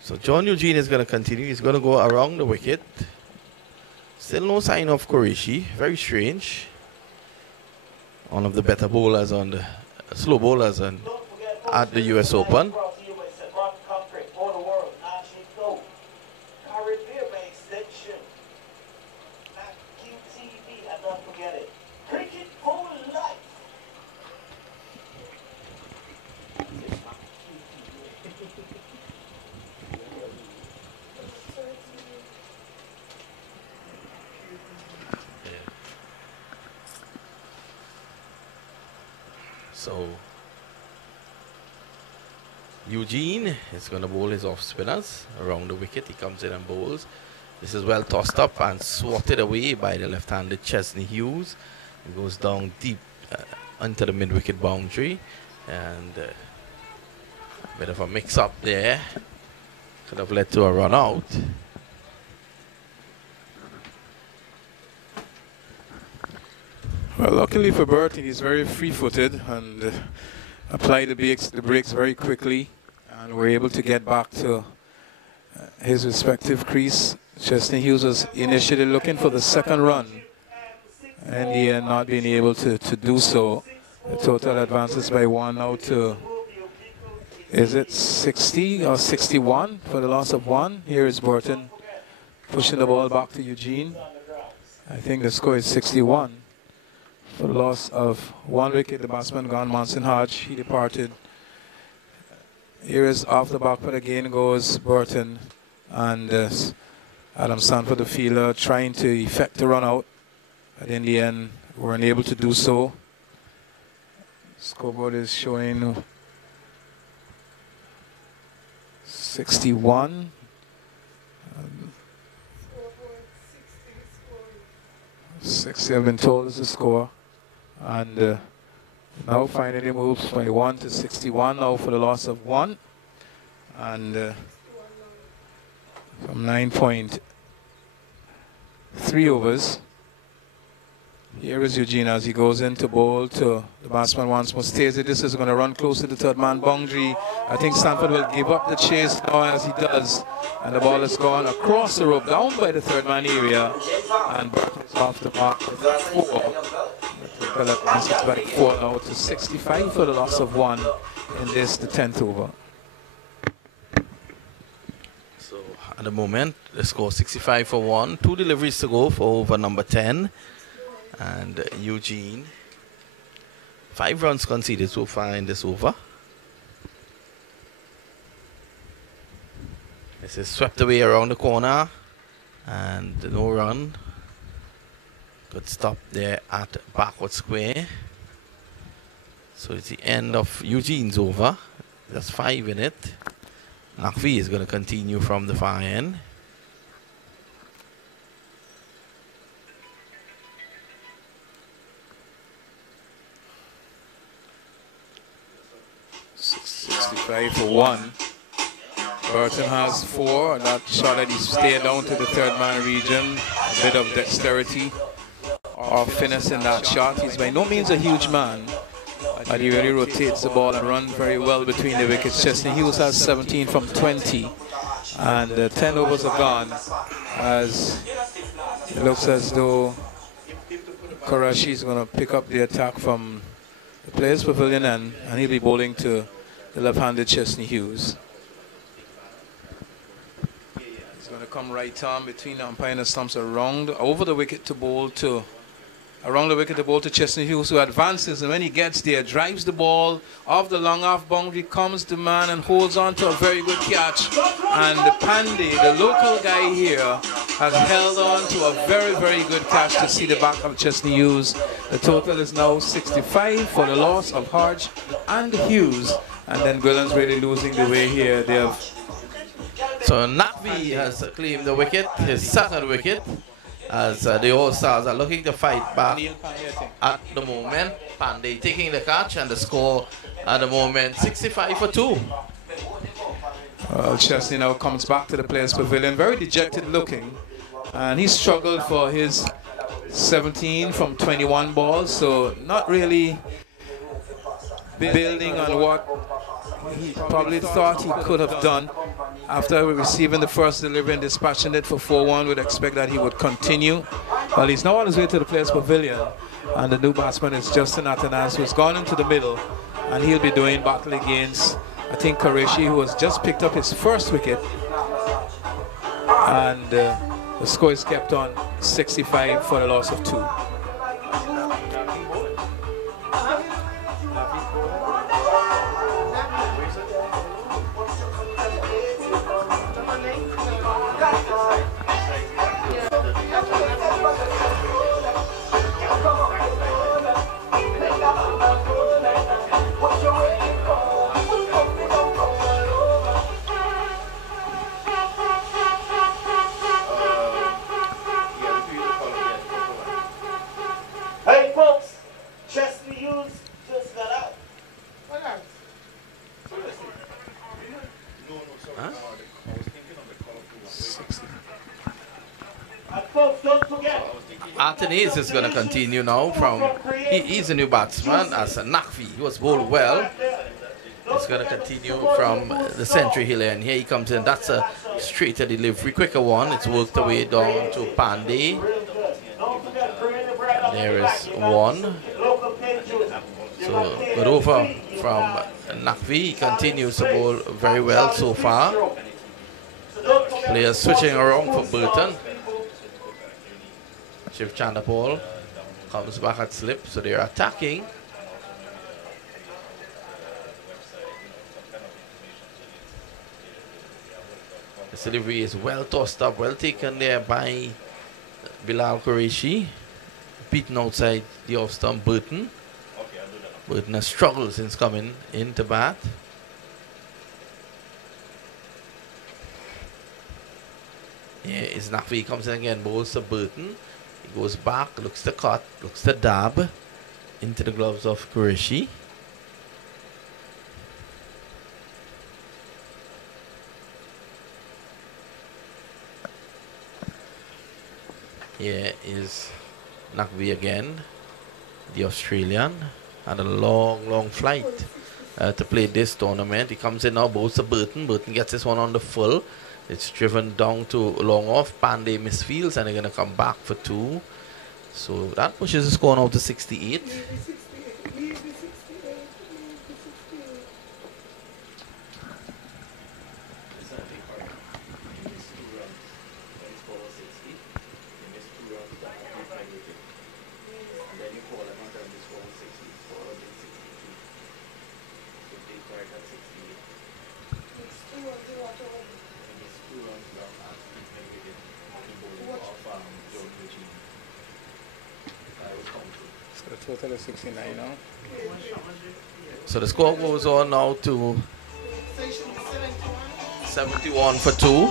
So John Eugene is going to continue. He's going to go around the wicket. Still no sign of Qureshi. Very strange. One of the better bowlers on the slow bowlers at the US Open. Cani TV, and don't forget it. Cricket for life. So Eugene is going to bowl his off spinners around the wicket. He comes in and bowls. This is well tossed up and swatted away by the left-handed Chesney Hughes. It goes down deep into the mid-wicket boundary, and a bit of a mix-up there. Could have led to a run out. Well, luckily for Burton, he's very free-footed and applied the brakes very quickly, and were able to get back to his respective crease. Chesney Hughes was initially looking for the second run, and he had not been able to do so. The total advances by one now to, is it 60 or 61 for the loss of one? Here is Burton pushing the ball back to Eugene. I think the score is 61 for the loss of one wicket. The batsman gone, Monson Hodge, he departed. Here is off the back foot again goes Burton, and Adam Sanford, the fielder, trying to effect the run out, but in the end were unable to do so. Scoreboard is showing 61. 60 I've been told is the score, and now finally moves by 1 to 61 now for the loss of one, and from 9.3 overs. Here is Eugene as he goes in to bowl to the batsman once more. Stays it. This is going to run close to the third man boundary. I think Sanford will give up the chase now as he does. And the ball is gone across the rope, down by the third man area. And Burton is off the mark with 4. The advances by 4 now to 65 for the loss of one in this, the 10th over. So at the moment, the score 65 for 1. 2 deliveries to go for over number 10. And Eugene, 5 runs conceded so far in this over. This is swept away around the corner, and no run. Good stop there at backward square. So it's the end of Eugene's over. There's 5 in it. Nakvi is going to continue from the far end. 65 for 1. Burton has 4. That shot that he stayed down to the third man region. A bit of dexterity or finesse in that shot. He's by no means a huge man, but he really rotates the ball and runs very well between the wickets. Chesney Hughes has 17 from 20, and 10 overs are gone as it looks as though Karashi is going to pick up the attack from the Players Pavilion end, and he'll be bowling to the left-handed Chesney Hughes. He's going to come right arm between the umpire and the stumps around over the wicket to bowl to Chesney Hughes, who advances, and when he gets there, drives the ball off the long off boundary, comes the man and holds on to a very good catch. And the Pandey, the local guy here, has held on to a very, very good catch to see the back of Chesney Hughes. The total is now 65 for the loss of Hodge and Hughes. And then Gwillan's really losing the way here. They have. So Nakvi has claimed the wicket, his second wicket, as the All-Stars are looking to fight back at the moment. Pandey taking the catch, and the score at the moment 65 for 2. Well, Chesney now comes back to the Players Pavilion, very dejected looking, and he struggled for his 17 from 21 balls, so not really building on what he probably thought he could have done. After receiving the first delivery and dispatching it for 4-1, would expect that he would continue. Well, he's now on his way to the Players Pavilion, and the new batsman is Justin Atanas, who's gone into the middle, and he'll be doing battle against, I think, Qureshi, who has just picked up his first wicket. And the score is kept on 65 for the loss of 2. Athens is going to continue now from, he's a new batsman as a Nakvi. He was bowled well. He's going to continue from the Century Hill, and here he comes in. That's a straighter delivery, quicker one. It's worked away down to Pandey. There is one. So good over from Nakvi. He continues to bowl very well so far. Players switching around for Burton. Shiv Chandapal comes back at slip, so they're attacking. The delivery is well tossed up, well taken there by Bilal Qureshi. Beaten outside the off stump Burton. Burton has struggled since coming into bat. Here is Nakvi, he comes in again, bowls to Burton. He goes back, looks to cut, looks to dab into the gloves of Qureshi. Here is Nakvi again, the Australian. Had a long flight to play this tournament. He comes in now, bowls to Burton. Burton gets this one on the full. It's driven down to long off. Pandey misfields, and they're going to come back for 2. So that pushes the score now to 68. Total is 69 now. So the score goes on now to 71 for 2.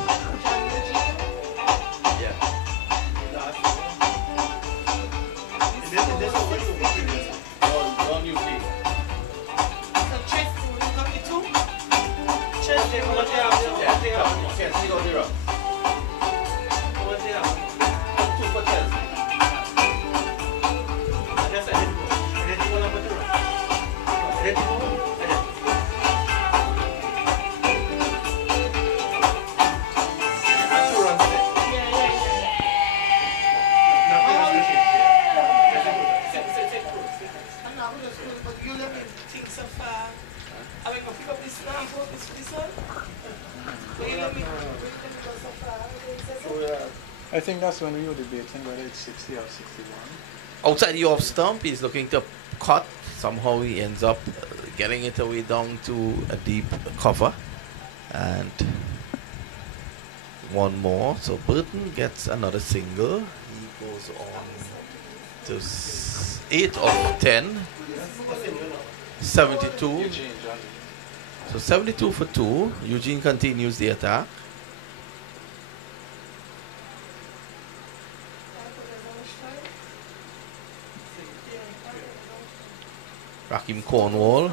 think that's when we were debating whether it's 60 or 61. Outside the off stump, he's looking to cut. Somehow he ends up getting it away down to a deep cover. And one more. So Burton gets another single. He goes on to 8 of 10. 72. So 72 for 2. Eugene continues the attack. Rakim Cornwall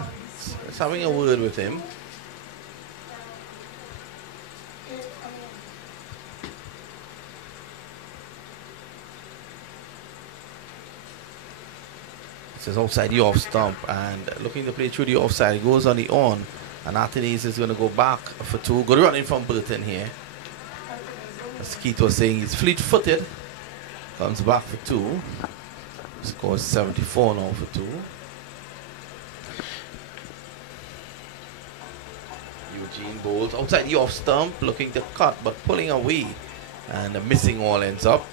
is having a word with him. This is outside the off stump and looking to play through the offside. He goes on the on and Athanaze is going to go back for 2. Good running from Burton here. As Keith was saying, he's fleet-footed. Comes back for 2. Scores 74 now for 2. Eugene bowls outside the off stump, looking to cut but pulling away, and a missing all ends up.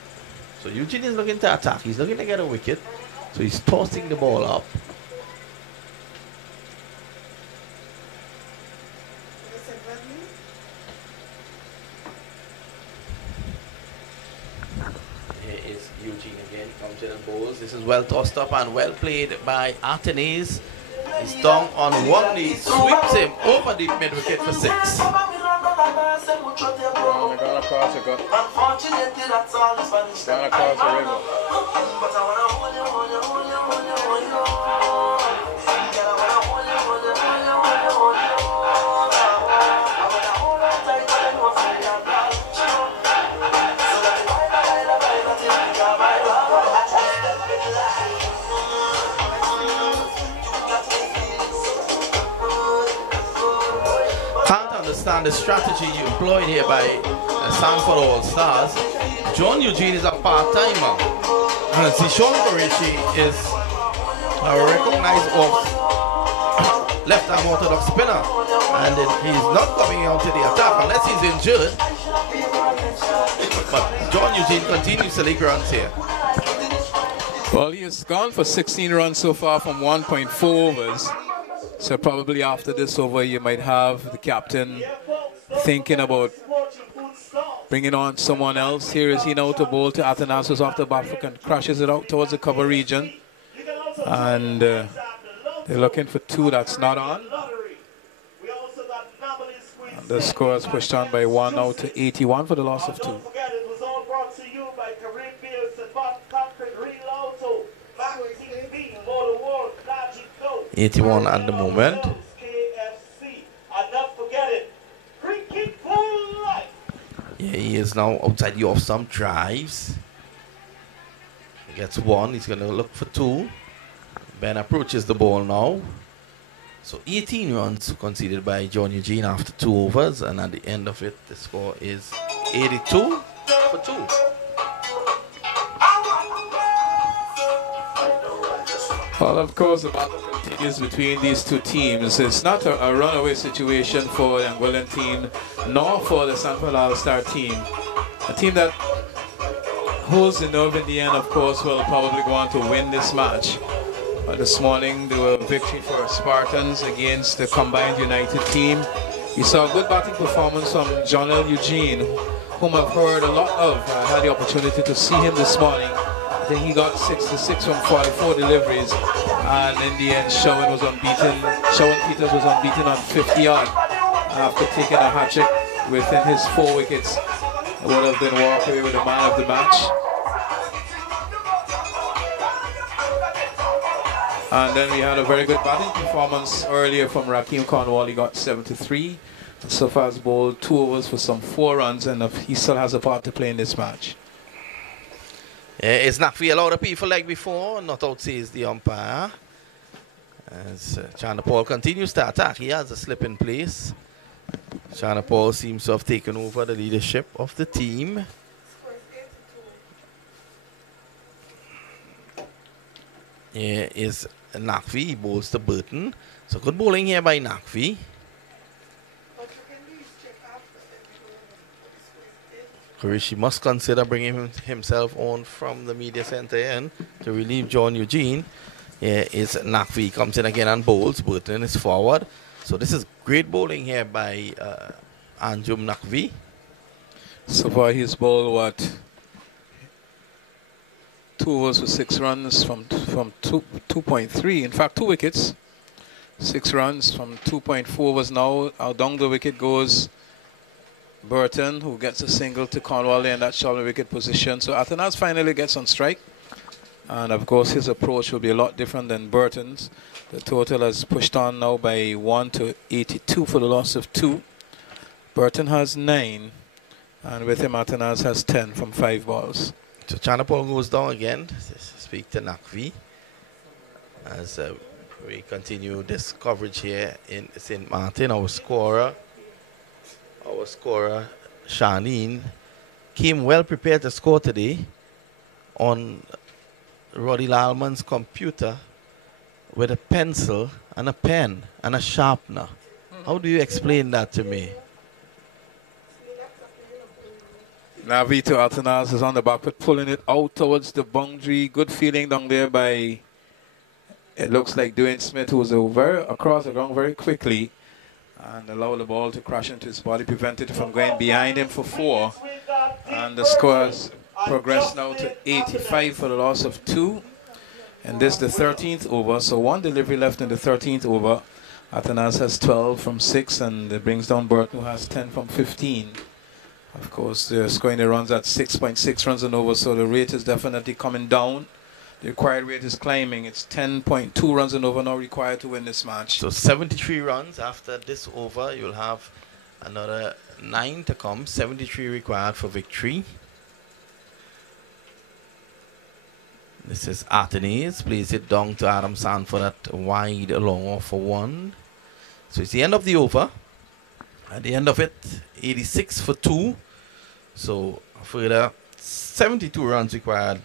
So Eugene is looking to attack. He's looking to get a wicket. So he's tossing the ball up. Here is Eugene again, comes in and bowls. This is well tossed up and well played by Athanaze. He's down on one knee, sweeps him over the mid wicket for 6. Gone across the river. Understand the strategy you employed here by Sanford All Stars. John Eugene is a part-timer, and Zishon Koreshi is a recognized left-arm orthodox spinner, and he's not coming out to the attack unless he's injured. But John Eugene continues to leak runs here. Well, he has gone for 16 runs so far from 1.4 overs. So probably after this over, you might have the captain thinking about bringing on someone else. Here is he now to bowl to Athanasis off the back foot and crashes it out towards the cover region. And they're looking for 2 that's not on. And the score is pushed on by 1 now to 81 for the loss of 2. 81 at the moment. Yeah, he is now outside the off stump, drives. He gets 1, he's going to look for 2. Ben approaches the ball now. So 18 runs conceded by John Eugene after 2 overs, and at the end of it, the score is 82 for 2. Well, of course, the battle continues between these two teams. It's not a runaway situation for the Angolan team, nor for the Sanford All-Star team. A team that holds the nerve in the end, of course, will probably go on to win this match. This morning, there were a victory for Spartans against the combined United team. We saw a good batting performance from John L. Eugene, whom I've heard a lot of. I had the opportunity to see him this morning. I think he got 66 from 44 deliveries, and in the end, Shawan Peters was unbeaten on 50 odd after taking a hat-trick within his 4 wickets. It would have been walk away with the man of the match. And then we had a very good batting performance earlier from Rakim Cornwall. He got 73. And so far has bowled 2 overs for some 4 runs, and he still has a part to play in this match. It's not for a lot of people like before. Not out says the umpire. As Chana Paul continues to attack, he has a slip in place. Chana Paul seems to have taken over the leadership of the team. Here is Nakvi. He bowls to Burton. So good bowling here by Nakvi. Karishi must consider bringing himself on from the media center in to relieve John Eugene. Here is Nakvi, comes in again and bowls. Burton is forward. So this is great bowling here by Anjum Nakvi. So far he's bowled what? 2 overs for 6 runs from 2.3. In fact, 2 wickets. 6 runs from 2.4 overs now. Out down the wicket goes Burton, who gets a single to Cornwall in that shallow wicket position. So Athanas finally gets on strike. And of course his approach will be a lot different than Burton's. The total has pushed on now by 1 to 82 for the loss of 2. Burton has 9. And with him Athanas has 10 from 5 balls. So Chanapol goes down again. Speak to Nakvi as we continue this coverage here in St. Martin. Our scorer, Shaneen, came well prepared to score today on Roddy Lalman's computer with a pencil and a pen and a sharpener. How do you explain that to me? Navi to Athanas is on the back foot, pulling it out towards the boundary. Good feeling down there by, it looks like Dwayne Smith, who was across the ground very quickly and allowed the ball to crash into his body, prevented it from going behind him for 4. And the score has progressed now to 85 for the loss of 2. And this the 13th over, so 1 delivery left in the 13th over. Athanas has 12 from 6 and it brings down Burton, who has 10 from 15. Of course, they're scoring the runs at 6.6 runs and over, so the rate is definitely coming down. The required rate is climbing. It's 10.2 runs and over now required to win this match. So 73 runs after this over. You'll have another 9 to come. 73 required for victory. This is Athenes. Plays it down to Adam Sanford at wide long off for 1. So it's the end of the over. At the end of it, 86 for 2. So further 72 runs required.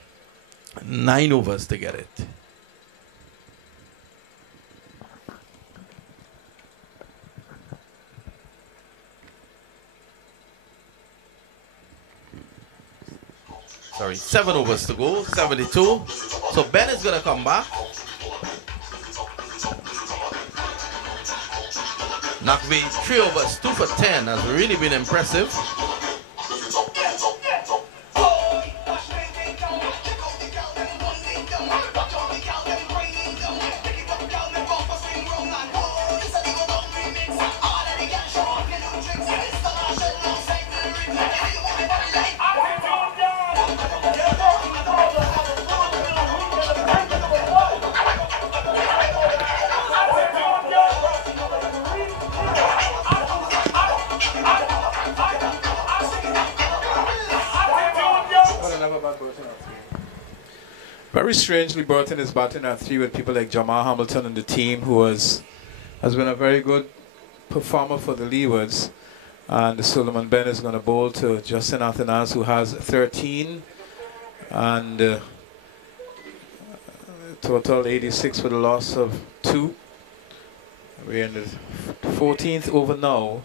9 overs to get it. Sorry, 7 overs to go, 72. So Ben is going to come back. Nakvi, 3 overs, 2 for 10 has really been impressive. Very strangely, Burton is batting at 3 with people like Jamal Hamilton and the team, who has been a very good performer for the Leewards. And Suleiman Ben is going to bowl to Justin Athanas, who has 13. And total 86 for the loss of 2. We're in the 14th over now.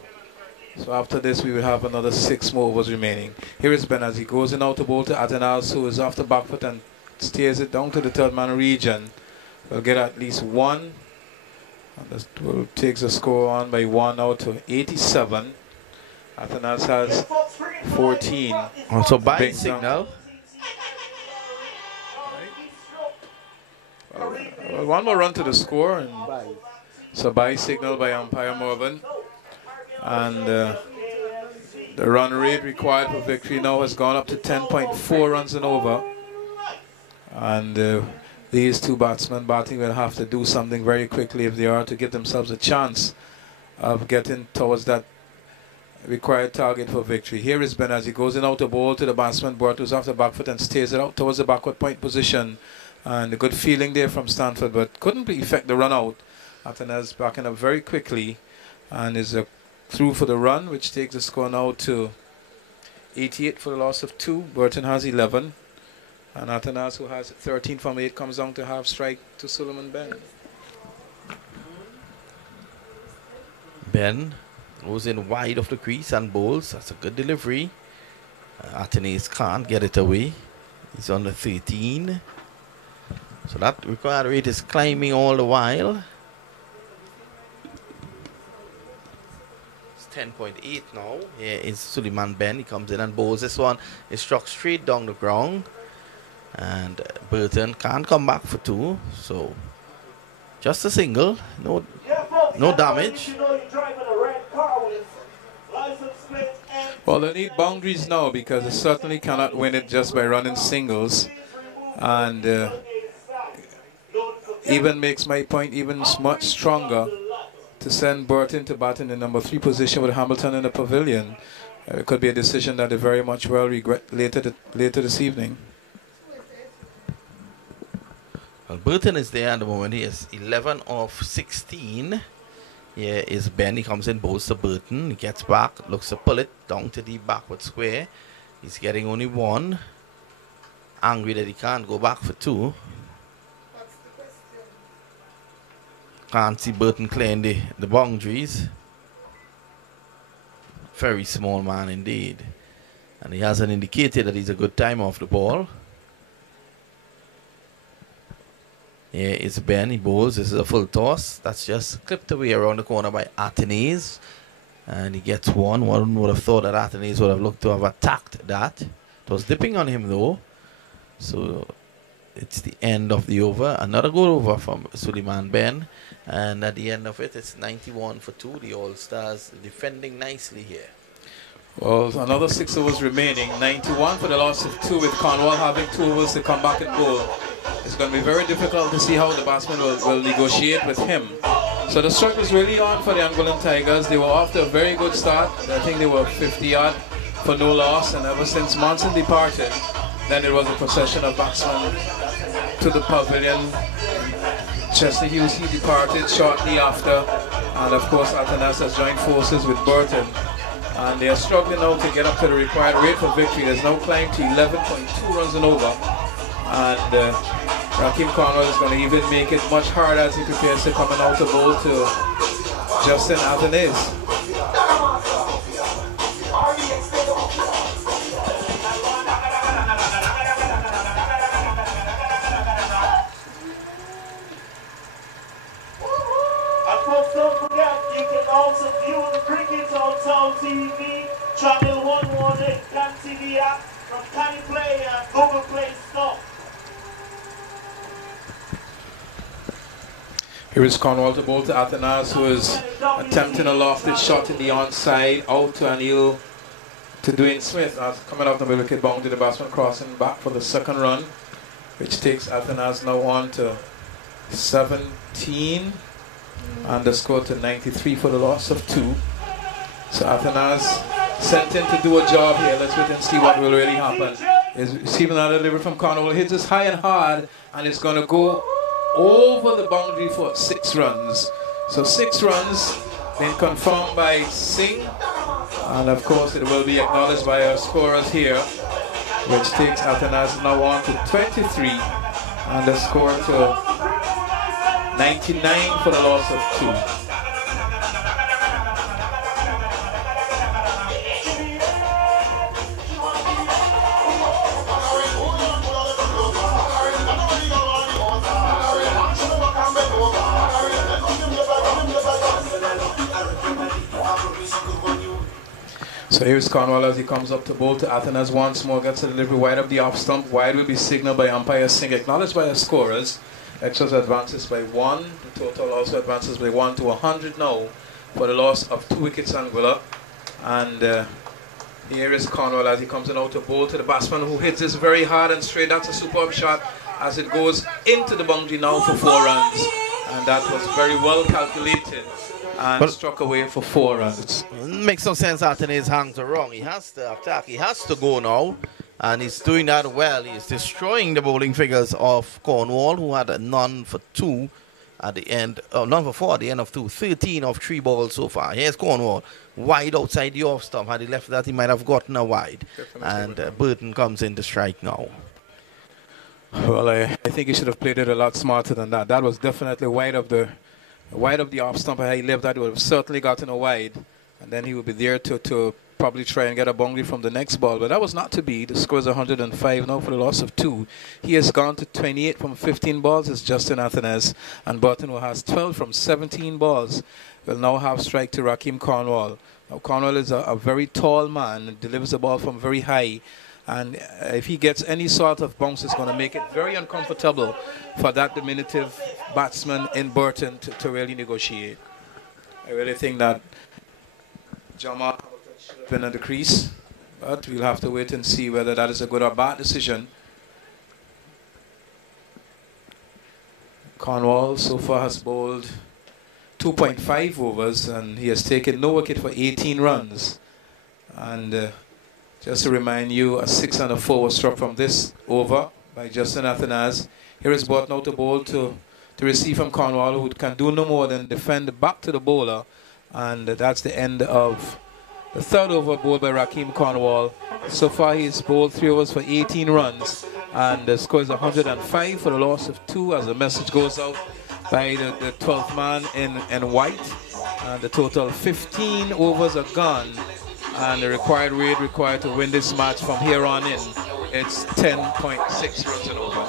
So after this, we will have another 6 more overs remaining. Here is Ben as he goes in out to bowl to Athanas, who is off the back foot and steers it down to the third man region. We'll get at least 1. And this will take the score on by 1 now to 87. Athanas has 14. Also by signal. Well, 1 more run to the score. And so by signal by umpire Morvan. And the run rate required for victory now has gone up to 10.4 runs and over. And these 2 batsmen batting will have to do something very quickly if they are to give themselves a chance of getting towards that required target for victory. Here is Ben as he goes in out the ball to the batsman, Bortus off the back foot and stays it out towards the backward point position. And a good feeling there from Stanford, but couldn't effect the run out. Athanas backing up very quickly and is through for the run, which takes the score now to 88 for the loss of 2. Burton has 11. And Athanas, who has 13 from 8, comes down to half strike to Suleiman Ben. Ben goes in wide of the crease and bowls. That's a good delivery. Athenaeus can't get it away. He's under 13. So that required rate is climbing all the while. It's 10.8 now. Here is Suleiman Ben. He comes in and bowls this one. It's struck straight down the ground. And Burton can't come back for 2. So just a single. No damage. Well, they need boundaries now because they certainly cannot win it just by running singles. And even makes my point even much stronger to send Burton to bat in the number 3 position with Hamilton in the pavilion. It could be a decision that they very much will regret later this evening. Well, Burton is there at the moment. He is 11 of 16. Here is Ben. He comes in, bowls to Burton. He gets back, looks to pull it down to the backward square. He's getting only 1. Angry that he can't go back for 2. Can't see Burton clearing the boundaries. Very small man indeed. And he hasn't indicated that he's a good time off the ball. Here is Ben. He bowls. This is a full toss. That's just clipped away around the corner by Athenaeus. And he gets 1. One would have thought that Athenaeus would have looked to have attacked that. It was dipping on him though. So it's the end of the over. Another good over from Suleiman Ben. And at the end of it, it's 91 for 2. The All-Stars defending nicely here. Well, another 6 overs remaining. 91 for the loss of 2 with Cornwall having 2 overs to come back and bowl. It's going to be very difficult to see how the batsman will negotiate with him. So the struggle is really on for the Angolan Tigers. They were off to a very good start. I think they were 50-odd for no loss. And ever since Monson departed, then it was a procession of batsmen to the pavilion. Chester Hughes, he departed shortly after. And of course, Athenaeus has joined forces with Burton. And they are struggling now to get up to the required rate for victory. There's now climb to 11.2 runs and over. And Rakeem Cornwall is going to even make it much harder as he prepares to come out to bowl to Justin Athenaeus. Don't forget, you can also view the cricket on Cani TV, channel 118, Cani TV app from Cani Play and Google Play Store. Here is Cornwall to bowl to Athenaeus, who is attempting a lofted shot in the onside, out to Anil to Dwayne Smith. Coming off the wicket, bounded the batsman, crossing back for the second run, which takes Athenaeus now on to 17. And the score to 93 for the loss of 2. So Athenaeus sent in to do a job here. Let's wait and see what will really happen. Is receiving another delivery from Cornwall. Hits this high and hard, and it's going to go over the boundary for 6 runs. So 6 runs been confirmed by Singh, and of course it will be acknowledged by our scorers here, which takes Athenaeus now on to 23, and the score to 99 for the loss of 2. So here's Cornwall as he comes up to bowl to Athenaeus once more, gets a delivery wide of the off stump. Wide will be signaled by umpire Singh, acknowledged by the scorers. Extras advances by 1. The total also advances by 1 to 100 now for the loss of 2 wickets Anguilla. And here is Cornwall as he comes in out to bowl to the batsman who hits this very hard and straight. That's a superb shot as it goes into the boundary now for 4 runs. And that was very well calculated and struck away for 4 runs. Makes no sense. Athenaeus hangs wrong. He has to attack. He has to go now. And he's doing that well. He's destroying the bowling figures of Cornwall, who had a none for 2 at the end, none for 4 at the end of 2. 13 of 3 balls so far. Here's Cornwall, wide outside the off stump. Had he left that, he might have gotten a wide. And Burton comes in to strike now. Well, I think he should have played it a lot smarter than that. That was definitely wide of the off stump. Had he left that, he would have certainly gotten a wide. And then he would be there to probably try and get a boundary from the next ball, but that was not to be. The score is 105 now for the loss of 2. He has gone to 28 from 15 balls. It's Justin Athanase, and Burton, who has 12 from 17 balls, will now have strike to Raheem Cornwall. Now, Cornwall is a very tall man and delivers the ball from very high. And if he gets any sort of bounce, it's going to make it very uncomfortable for that diminutive batsman in Burton to really negotiate. I really think that Jamal should have been at the crease, but we'll have to wait and see whether that is a good or bad decision. Cornwall so far has bowled 2.5 overs, and he has taken no wicket for 18 runs. And just to remind you, a 6 and a 4 was struck from this over by Justin Athanase. Here is Burton out to bowl to receive from Cornwall, who can do no more than defend back to the bowler. And that's the end of the third over bowled by Raheem Cornwall. So far he's bowled 3 overs for 18 runs, and the score is 105 for the loss of 2 as the message goes out by the 12th man in white. And the total 15 overs are gone, and the required rate required to win this match from here on in, it's 10.6 runs and over.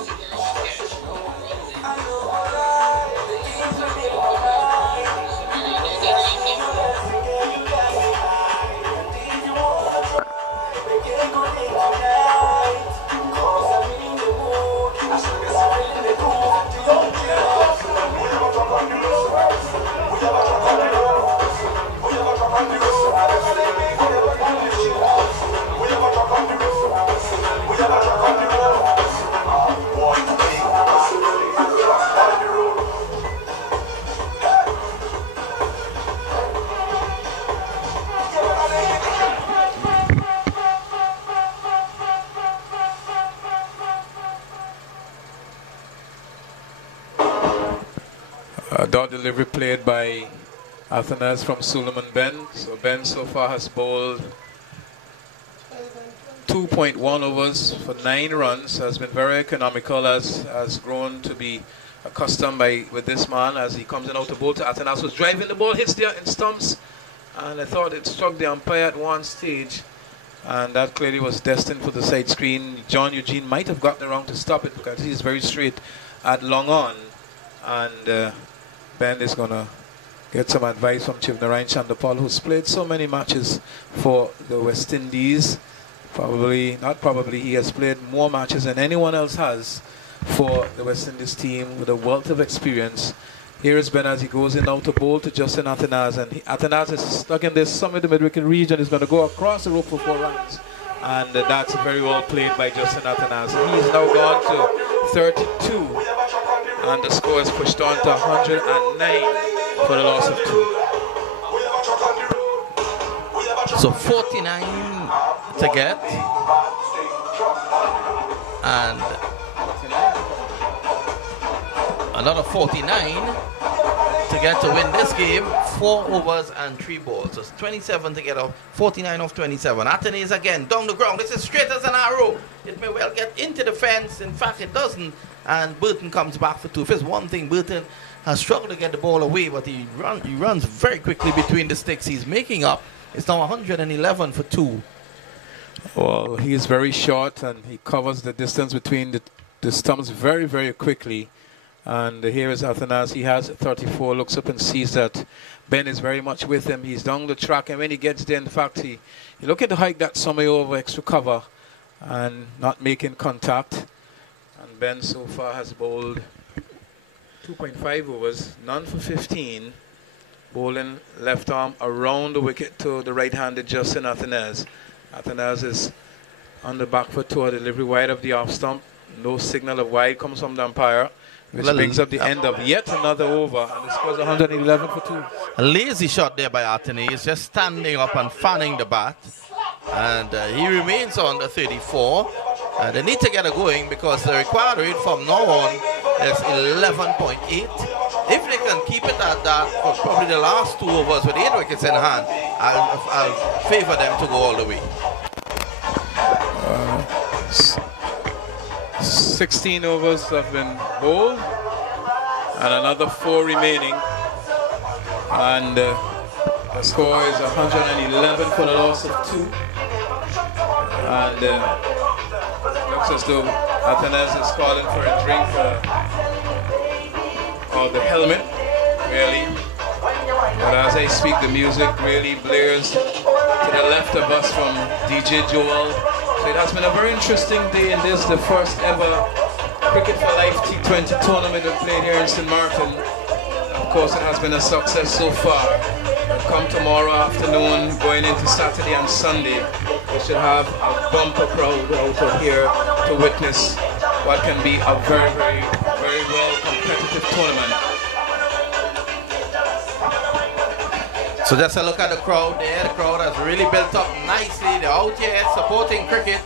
Dot delivery played by Athanase from Suleiman Ben. So Ben so far has bowled 2.1 overs for 9 runs. Has been very economical, has grown to be accustomed with this man as he comes in out to bowl to Athanase, who's driving the ball, hits there in stumps, and I thought it struck the umpire at one stage, and that clearly was destined for the side screen. John Eugene might have gotten around to stop it because he's very straight at long on, and Ben is going to get some advice from Chivnarayan Chandapal, who's played so many matches for the West Indies. He has played more matches than anyone else has for the West Indies team with a wealth of experience. Here is Ben as he goes in now to bowl to Justin Athanase, and Athanase is stuck in this summit of the mid-wicket region. He's going to go across the rope for 4 runs, and that's very well played by Justin Athanase. He's now gone to 32. And the score is pushed on to 109 for the loss of 2. So 49 to get, and another 49 to get to win this game. 4 overs and 3 balls. So it's 27 to get off, 49 off 27. Athanase again down the ground. This is straight as an arrow. It may well get into the fence. In fact, it doesn't. And Burton comes back for 2. If it's one thing, Burton has struggled to get the ball away, but he runs very quickly between the sticks. He's making up. It's now 111 for 2. Well, he is very short, and he covers the distance between the stumps very, very quickly. And here is Athanase. He has 34, looks up and sees that Ben is very much with him. He's down the track, and when he gets there, in fact, he looking to hike that summer over extra cover and not making contact. And Ben so far has bowled 2.5 overs, none for 15, bowling left arm around the wicket to the right-handed Justin Athanase. Athanase is on the back foot to a delivery wide of the off stump. No signal of wide comes from the umpire, which brings up the end of yet another over, and the score is 111 for 2. A lazy shot there by Athanase. He's just standing up and fanning the bat, and he remains on the 34. They need to get it going because the required rate from now on is 11.8. If they can keep it at that for probably the last 2 overs with 8 wickets in hand, I'll favor them to go all the way. 16 overs have been bowled and another 4 remaining, and The score is 111 for the loss of 2. And looks as though Athens is calling for a drink or the helmet, really. But as I speak, the music really blares to the left of us from DJ Joel. So it has been a very interesting day, and this is the first ever Cricket for Life T20 tournament we've played here in St. Martin. Of course, it has been a success so far. But come tomorrow afternoon, going into Saturday and Sunday, we should have a bumper crowd out of here to witness what can be a very, very, very well competitive tournament. So just a look at the crowd there. The crowd has really built up nicely. They're out here supporting cricket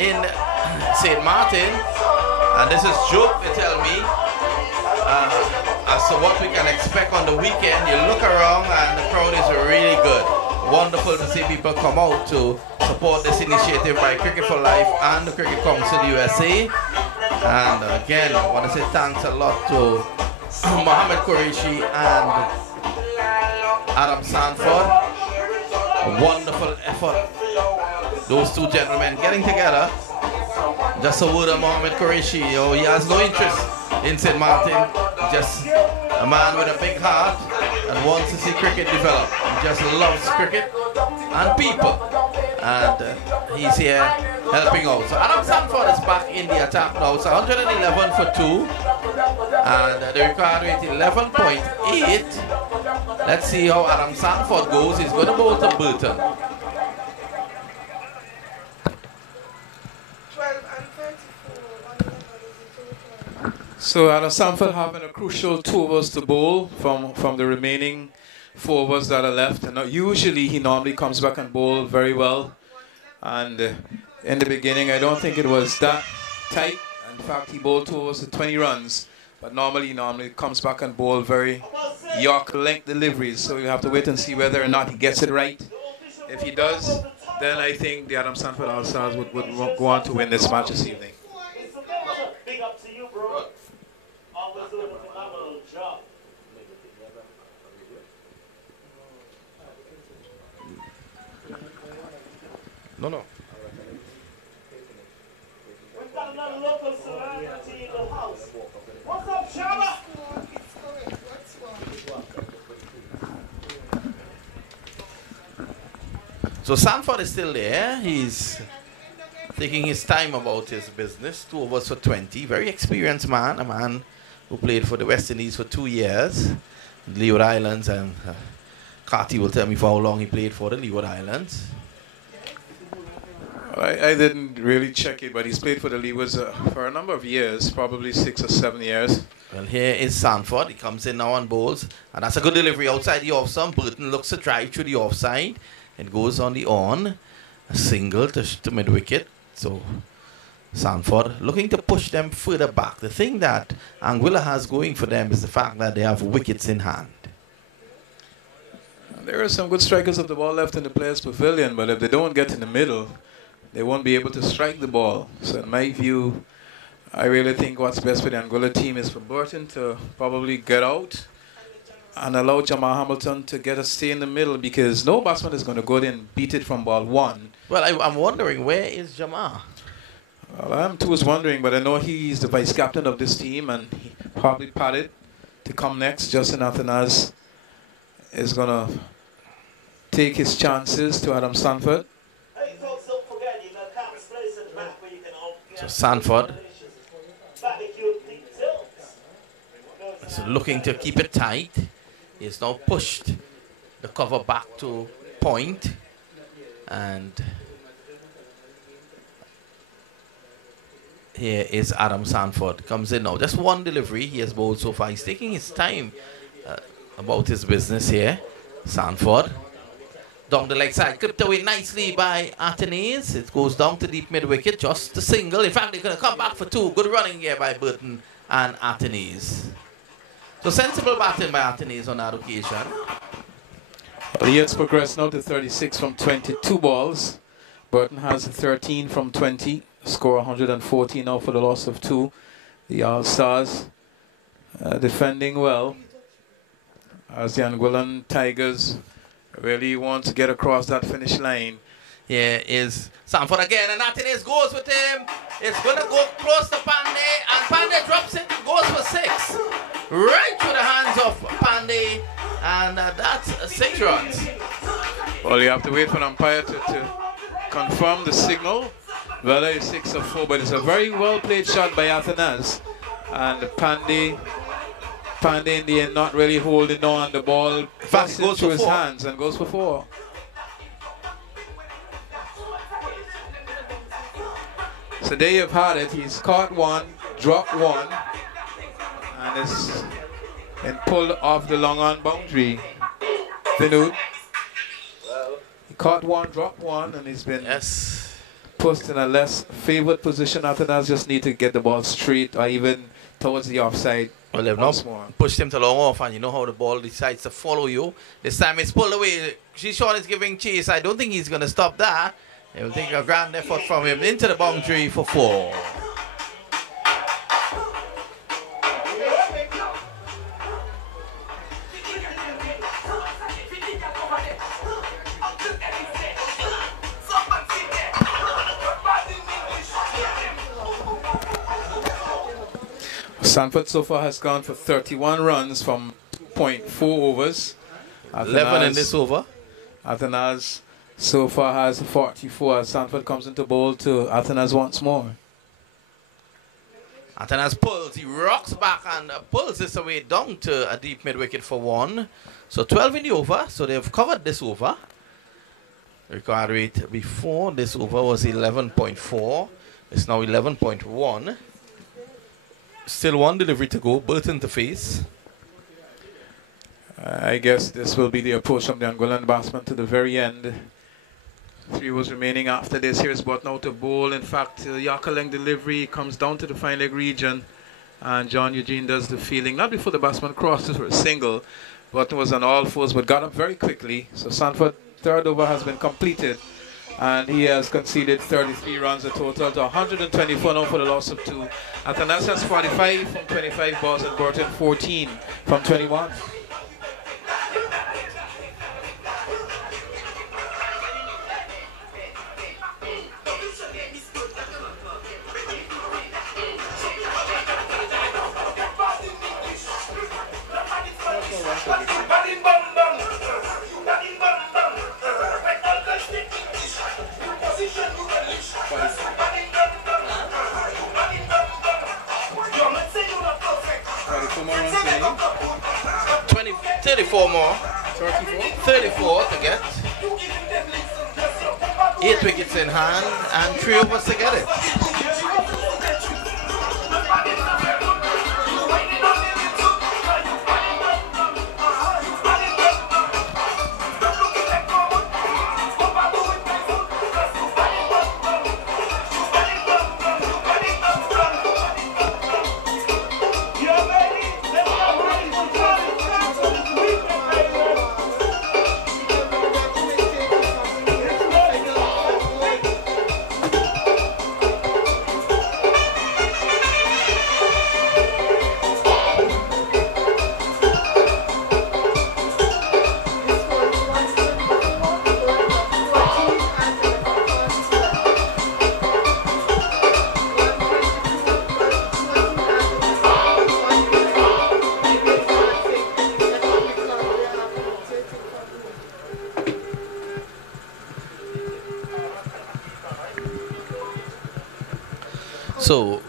in St. Martin. And this is joke, they tell me, as to what we can expect on the weekend. You look around and the crowd is really good. Wonderful to see people come out to support this initiative by Cricket for Life and the Cricket Council USA. And again, I want to say thanks a lot to Mohammed Qureshi and Adam Sanford. A wonderful effort. Those two gentlemen getting together. Just a word of Mohammed Qureshi. He has no interest in St. Martin. Just a man with a big heart and wants to see cricket develop. He just loves cricket and people. And he's here helping out. So Adam Sanford is back in the attack now. It's 111 for 2. And the required rate 11.8. Let's see how Adam Sanford goes. He's going to bowl to Burton. 12 and 34. So Adam Sanford having a crucial 2 overs to bowl from the remaining 4 overs that are left. And usually he normally comes back and bowl very well. And in the beginning, I don't think it was that tight. In fact, he bowled 2 overs to 20 runs. But normally comes back and bowl very York length deliveries. So you have to wait and see whether or not he gets it right. If he does, then I think the Adam Sanford All-Stars would go on to win this match this evening. Big up to you, bro. Always doing a phenomenal job. No. We've got another local celebrity in the house. What's up, Shabba? So Sanford is still there. He's taking his time about his business. 2 overs for 20. Very experienced man. A man who played for the West Indies for 2 years. Leeward Islands, and Carty will tell me for how long he played for the Leeward Islands. I didn't really check it, but he's played for the Leewards for a number of years, probably 6 or 7 years. Well, here is Sanford. He comes in now on bowls. And that's a good delivery outside the off-stump. Burton looks to drive through the offside. It goes on the on. A single to mid-wicket. So Sanford looking to push them further back. The thing that Anguilla has going for them is the fact that they have wickets in hand. There are some good strikers of the ball left in the players' pavilion, but if they don't get in the middle, they won't be able to strike the ball. So in my view, I really think what's best for the Angola team is for Burton to probably get out and allow Jamal Hamilton to get a stay in the middle, because no batsman is going to go there and beat it from ball 1. Well, I'm wondering, where is Jamal? Well, I'm too wondering, but I know he's the vice captain of this team, and he probably padded to come next. Justin Athanas is going to take his chances to Adam Sanford. So Sanford is looking to keep it tight. He's now pushed the cover back to point, and here is Adam Sanford. Comes in now. Just one delivery he has bowled so far. He's taking his time about his business here. Sanford down the leg side, clipped away nicely by Athens. It goes down to deep mid-wicket, just a single. In fact, they're going to come back for 2. Good running here by Burton and Athens. So sensible batting by Athens on that occasion. Well, he has progressed now to 36 from 22 balls. Burton has 13 from 20. Score 114 now for the loss of 2. The All-Stars defending well, as the Angolan Tigers Really wants to get across that finish line. Here is Sanford again, and Martinez goes with him. It's going to go close to Pandey, and Pandey drops it, goes for 6. Right through the hands of Pandey, and that's 6 runs. Well, you have to wait for an umpire to confirm the signal, whether it's 6 or 4, but it's a very well played shot by Athanas. And Pandey in the end not really holding on, the ball passes through his hands and goes for 4. So there you've had it. He's caught 1, dropped 1, and it's been pulled off the long on boundary. Vinod. He caught 1, dropped 1, and he's been pushed in a less favored position. Athanas just need to get the ball straight or even towards the offside. Well, they've not pushed him to long off, and you know how the ball decides to follow you. This time it's pulled away. Sean is giving chase. I don't think he's going to stop that. It will take a grand effort from him into the boundary for 4. Sanford so far has gone for 31 runs from 2.4 overs. 11 in this over. Athanas so far has 44 as Sanford comes into bowl to Athanas once more. Athanas pulls, he rocks back and pulls this away down to a deep mid-wicket for 1. So 12 in the over, so they've covered this over. Required rate before this over was 11.4. It's now 11.1. Still 1 delivery to go, Burton to face. I guess this will be the approach from the Angolan batsman to the very end. 3 overs remaining after this. Here's Button out to bowl. In fact, Yakaleng delivery comes down to the fine leg region, and John Eugene does the fielding. Not before the batsman crosses for a single. Button was on all fours but got up very quickly. So Sanford third over has been completed, and he has conceded 33 runs a total to 124 now for the loss of 2. Athanas has 45 from 25 balls and Burton 14 from 21. Runs 34 more. 34 to get. 8 wickets in hand and 3 overs to get it. So,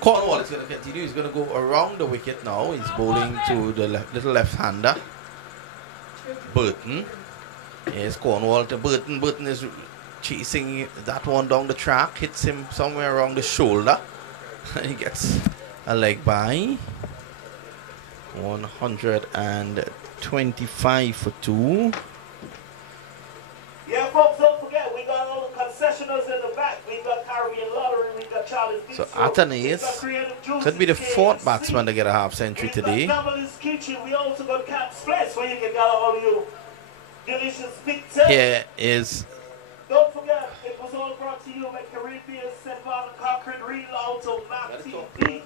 Cornwall is going to continue. He's going to go around the wicket now. He's bowling to the little left-hander, Burton. Here's Cornwall to Burton. Burton is chasing that one down the track. Hits him somewhere around the shoulder. And he gets a leg by. 125 for 2. Yeah, folks, don't forget, we got all the concessionals in the back. We got Caribbean Lottery, we got Charlie's So Athanas could be the 4th batsman to get a half century today. Kitchen. We also got Cap's Place where you can get all your delicious pizza. Here is... Don't forget, it was all brought to you by Caribbean, St. Martin, Cochrane, Real Auto, Mac TV,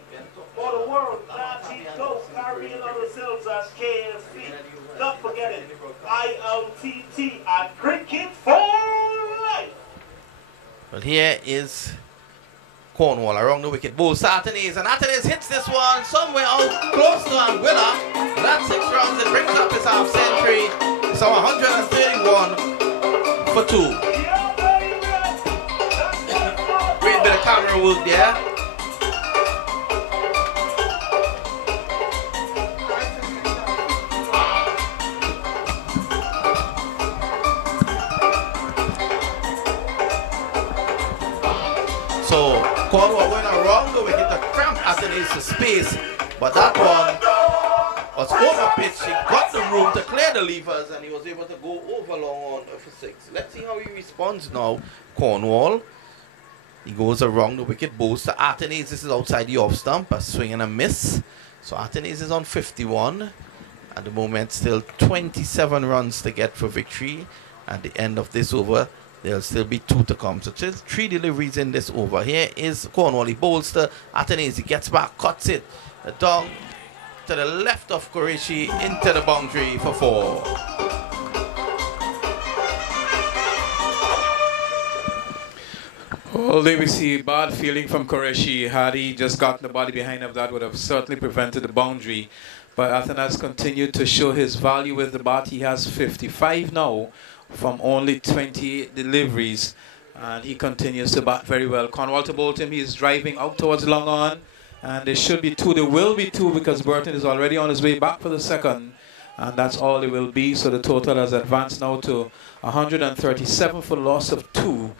for the world, Magic Go, Caribbean on the Sills, and KSP. Not forgetting ILTT and Cricket for Life. Well, here is Cornwall around the wicket. Ball Saturdays, and Athens hits this one somewhere out close to Anguilla. That's 6 runs. It brings up his half century. So 131 for 2. Great bit of camera work there. So Cornwall went around the wicket to cramp Athens' space, but that one was over pitch. He got the room to clear the levers and he was able to go over long on for 6. Let's see how he responds now. Cornwall. He goes around the wicket, bowls to Athens. This is outside the off stump, a swing and a miss. So Athens is on 51. At the moment, still 27 runs to get for victory. At the end of this over, there'll still be 2 to come. So just 3 deliveries in this over. Here is Cornwall. He bowls to Athens. He gets back, cuts it down to the left of Qureshi into the boundary for 4. Well, there we see bad feeling from Qureshi. Had he just gotten the body behind him, that would have certainly prevented the boundary. But Athens continued to show his value with the bat. He has 55 now from only 28 deliveries. And he continues to bat very well. Cornwall to bowl him. He is driving out towards long on. And there should be 2. There will be 2 because Burton is already on his way back for the second. And that's all it will be. So the total has advanced now to 137 for loss of 2.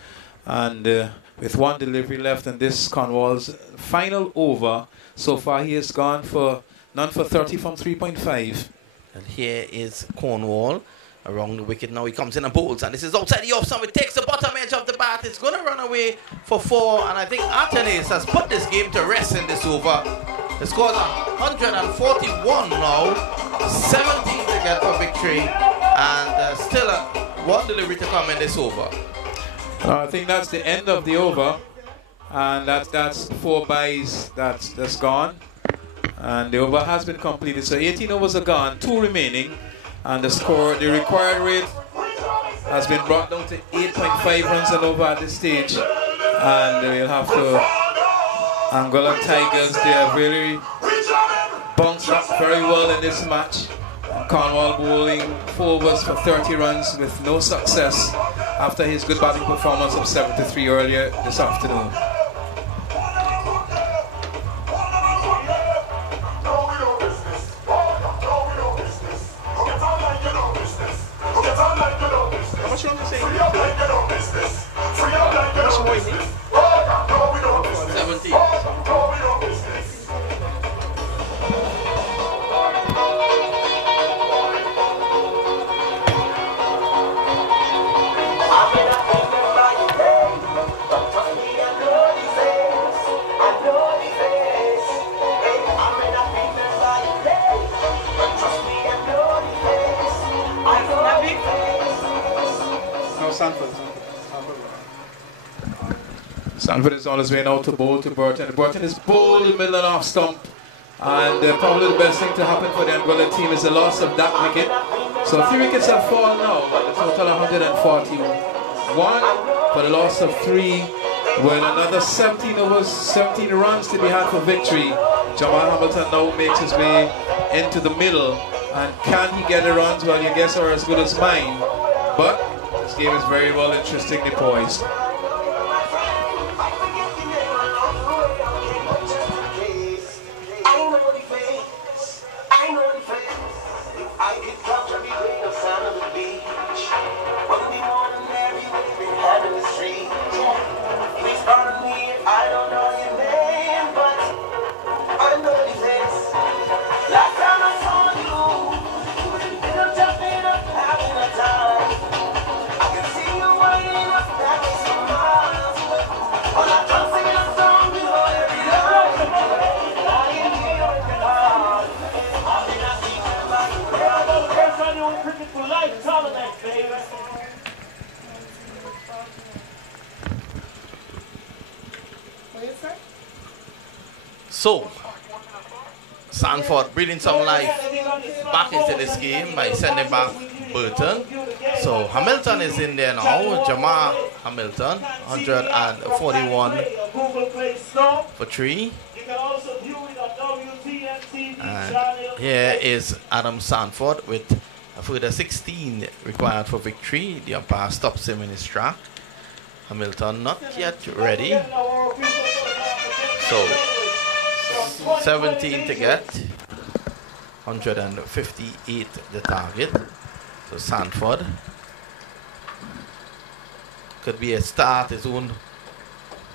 And with 1 delivery left in this Cornwall's final over, so far he has gone for none for 30 from 3.5. And here is Cornwall around the wicket. Now he comes in and bowls, and this is outside the off stump. It takes the bottom edge of the bat. It's going to run away for 4, and I think Athens has put this game to rest in this over. The score is 141 now, 17 to get for victory, and still 1 delivery to come in this over. I think that's the end of the over, and that's 4 byes that's gone, and the over has been completed. So 18 overs are gone, 2 remaining, and the score, the required rate, has been brought down to 8.5 runs and over at this stage, and we'll have to Angola Tigers. They have really bounced up very well in this match. Cornwall bowling 4 overs for 30 runs with no success after his good batting performance of 73 earlier this afternoon. How much longer is it? How much more is it? 17. Sanford is on his way now to bowl to Burton. Burton is bowled in the middle and off stump. And probably the best thing to happen for the Angolan team is the loss of that wicket. So 3 wickets have fallen now, but the total 141 for the loss of 3. With another 17 overs, 17 runs to be had for victory. Jamal Hamilton now makes his way into the middle. And can he get the runs? Well, your guess are as good as mine. But this game is very well interestingly poised. So, Sanford breathing some life back into this game by sending back Burton. So Hamilton is in there now. Jamal Hamilton, 141 for 3. And here is Adam Sanford with a further 16 required for victory. The umpire stops him in his track. Hamilton not yet ready. So 17 to get. 158 the target. So Sanford could be a start his own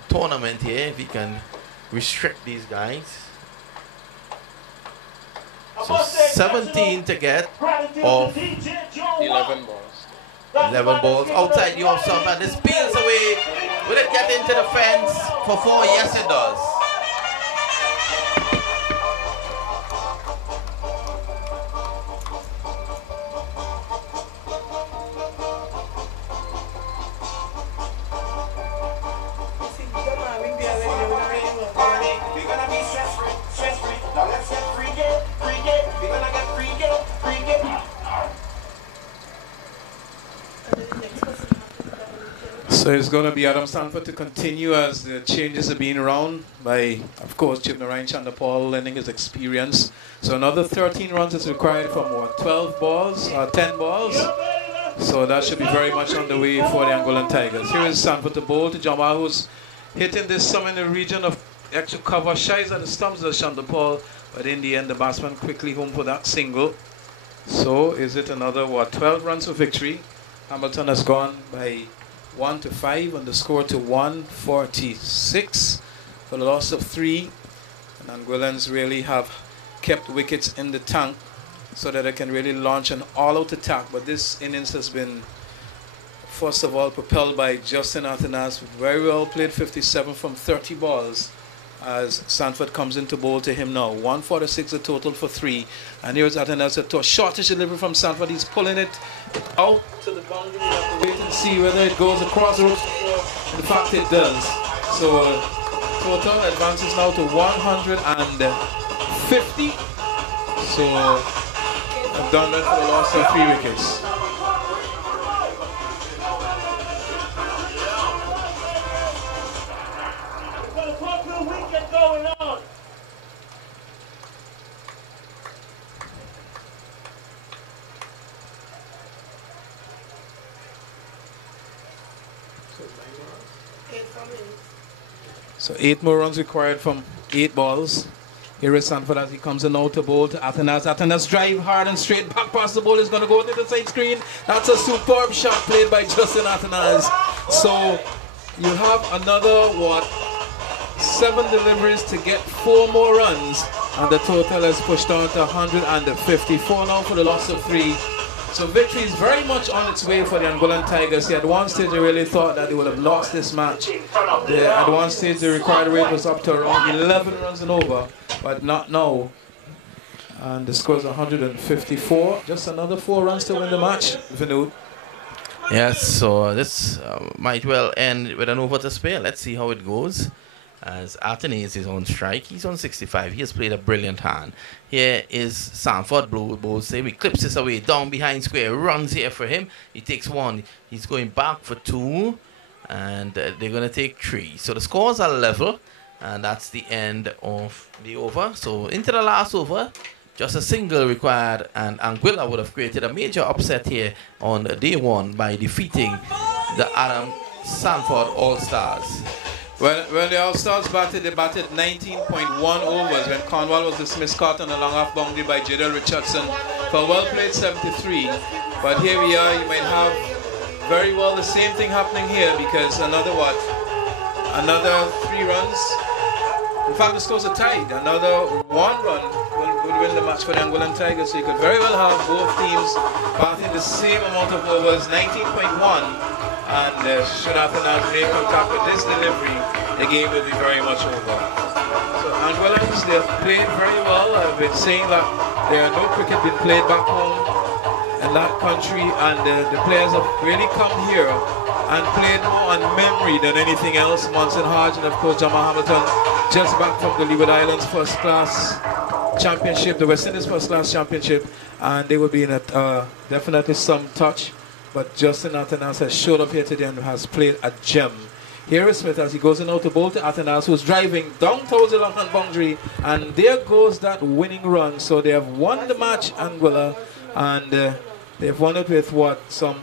tournament here if he can restrict these guys. So 17 to get off 11 balls. 11 balls outside the off stump, and this peels away. Will it get into the fence for 4? Yes, it does. So it's going to be Adam Sanford to continue as the changes are being around by, of course, Chip Narayan Chandapal lending his experience. So another 13 runs is required from what, 12 balls or 10 balls? So that should be very much on the way for the Angolan Tigers. Here is Sanford to bowl to Jamal, who's hitting this some in the region of actual cover, shies at the stumps of Chandapal, but in the end the batsman quickly home for that single. So is it another what, 12 runs for victory? Hamilton has gone by 1 to 5 and the score to 146 for the loss of 3. And Anguillans really have kept wickets in the tank so that they can really launch an all-out attack. But this innings has been, first of all, propelled by Justin Athanas. Very well played, 57 from 30 balls, as Sanford comes into bowl to him now. 146 a total for 3. And here's Athanas, a shortish delivery from Sanford. He's pulling it out to the boundary. We have to wait and see whether it goes across the road. In fact, it does. So total advances now to 150. So I've done that for the loss of 3 wickets. So 8 more runs required from 8 balls. Here is Sanford as he comes in out to bowl to Athanas. Athanas drive hard and straight back past the ball. Is going to go into the side screen. That's a superb shot played by Justin Athanas. So you have another, what, 7 deliveries to get 4 more runs. And the total is pushed down to 154 now for the loss of 3. So victory is very much on its way for the Angolan Tigers. At one stage they really thought that they would have lost this match. At one stage the required rate was up to around 11 runs and over, but not now. And the score is 154. Just another 4 runs to win the match, Vinod. Yes, so this might well end with an over to spare. Let's see how it goes. As Athanas is on strike, he's on 65. He has played a brilliant hand. Here is Sanford, blows save. He clips this away down behind square, runs here for him. He takes 1. He's going back for 2, and they're going to take 3. So the scores are level, and that's the end of the over. So into the last over, just a single required, and Anguilla would have created a major upset here on day 1 by defeating the Adam Sanford All-Stars. When the All-Stars batted, they batted 19.1 overs when Cornwall was dismissed caught on a long off boundary by Jadel Richardson for a well-played 73. But here we are, you might have very well the same thing happening here, because another 3 runs. In fact, the scores are tied. Another 1 run would win the match for the Angolan Tigers. So you could very well have both teams batting the same amount of overs, 19.1. And should Athanas make contact with this delivery, the game will be very much over. So Angolans, they have played very well. I've been saying that there are no cricket being played back home in that country, and the players have really come here and played more on memory than anything else. Monson Hodge and of course Jamal Hamilton just back from the Leeward Islands first class championship, the West Indies First Class Championship, and they will be in definitely some touch. But Justin Atanas has showed up here today and has played a gem. Here is Smith as he goes in out to bowl to Atanas, who's driving down towards the long-hand boundary, and there goes that winning run. So they have won the match, Anguilla, and they've won it with what, some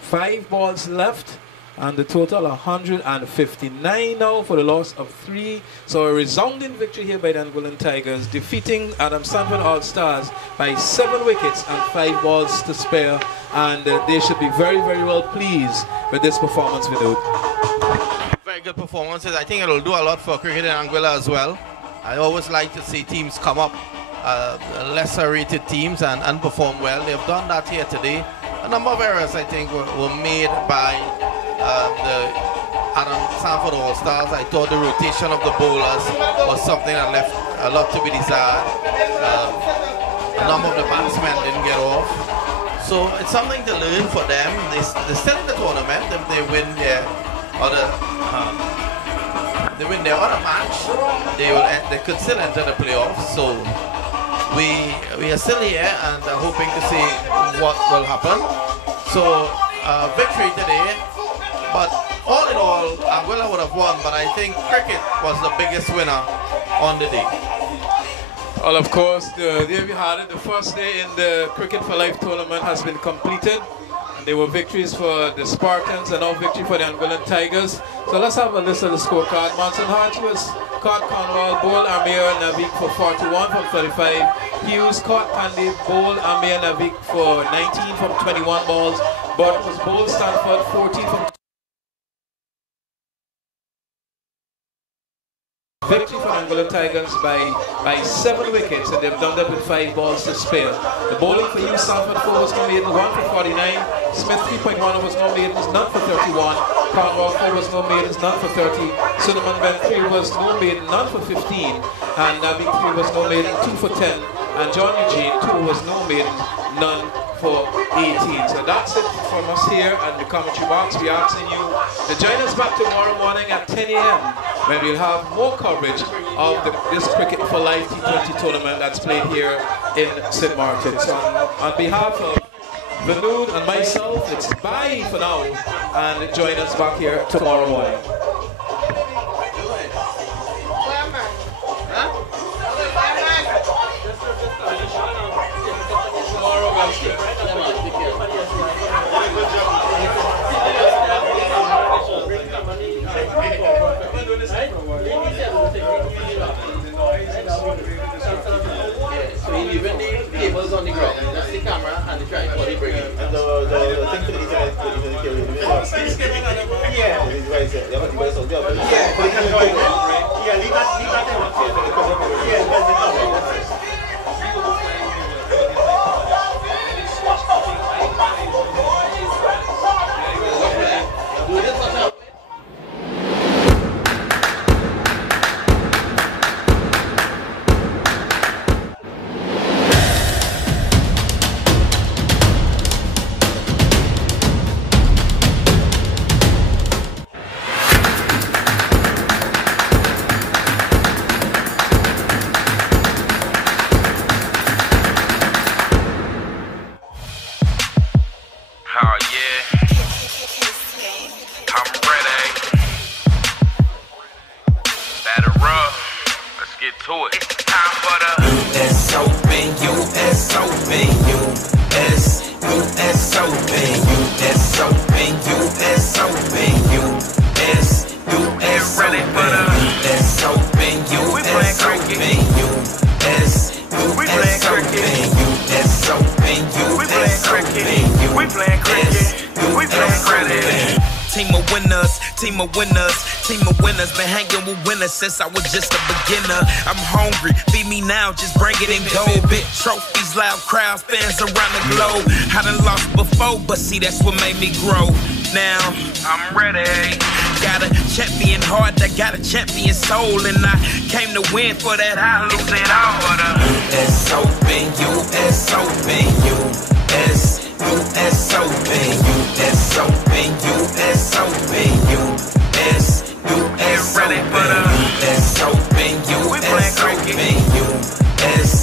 5 balls left, and the total 159 now for the loss of 3. So a resounding victory here by the Angolan Tigers, defeating Adam Sanford All-Stars by 7 wickets and 5 balls to spare, and they should be very, very well pleased with this performance, Vinod. Very good performances. I think it'll do a lot for cricket in Anguilla as well. I always like to see teams come up, lesser rated teams, and perform well. They've done that here today. A number of errors, I think, were made by the Adam Sanford All-Stars. I thought the rotation of the bowlers was something that left a lot to be desired. A number of the batsmen didn't get off. So it's something to learn for them. They're still in the tournament. If they win their other match, they could still enter the playoffs. So we are still here and are hoping to see what will happen. So victory today, but all in all, Anguilla would have won, but I think cricket was the biggest winner on the day. Well, of course, there you had it. The first day in the Cricket for Life tournament has been completed. There were victories for the Spartans and now victory for the Angolan Tigers. So let's have a list of the scorecard. Manson Hart was caught Cornwall, bowl Amir Navik for 41 from 35. Hughes caught Pandy, bowl Amir Navik for 19 from 21 balls. Bott was bowl Stanford 14 from victory for Angolan Tigers by 7 wickets, and they've done that with 5 balls to spare. The bowling for Hughes Stanford 4 was no maiden, 1 for 49. Smith 3.1 was no maidens, none for 31. Cornwall 4 was no maidens, none for 30. Suleiman Ben 3 was no maiden, none for 15. And Navik 3 was no maiden, 2 for 10. And John Eugene 2 was no maiden, none for 18. So that's it from us here at the commentary box. We're asking you to join us back tomorrow morning at 10 a.m. when we'll have more coverage of this Cricket for Life T20 tournament that's played here in St. Martin. So on behalf of Vinod and myself, it's bye for now, and join us back here tomorrow morning. So you leave the cables on the ground, that's the camera and the tripod you bring in. And the thing for the Ethernet Team of winners, been hanging with winners since I was just a beginner. I'm hungry, feed me now, just bring it and go. Big trophies, loud crowds, fans around the globe. I done lost before, but see that's what made me grow. Now I'm ready. Got a champion heart, I got a champion soul, and I came to win. For that I lose it all. US Open, US Open, US Open, US Open, US Open, US Open, US Open, US Open, US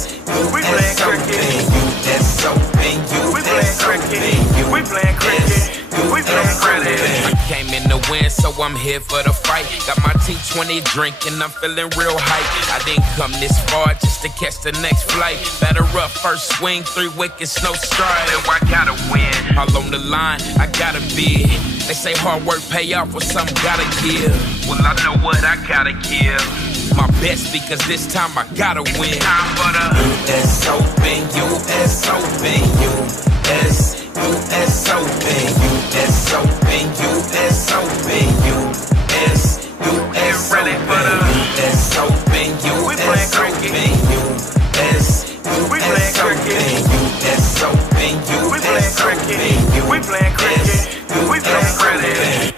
so I'm here for the fight. Got my T20 drink and I'm feeling real hype. I didn't come this far just to catch the next flight. Batter up first swing, 3 wickets, no strike. Now I gotta win. All on the line, I gotta bid. They say hard work pay off, or something gotta give. Well, I know what I gotta give. My best because this time I gotta win. Time for the US Open, US Open, US Open, US Open, US Open, US ready for the US Open, We playing US cricket. Open, US We playing cricket. US Open, We playing cricket. We playing cricket. We playing cricket.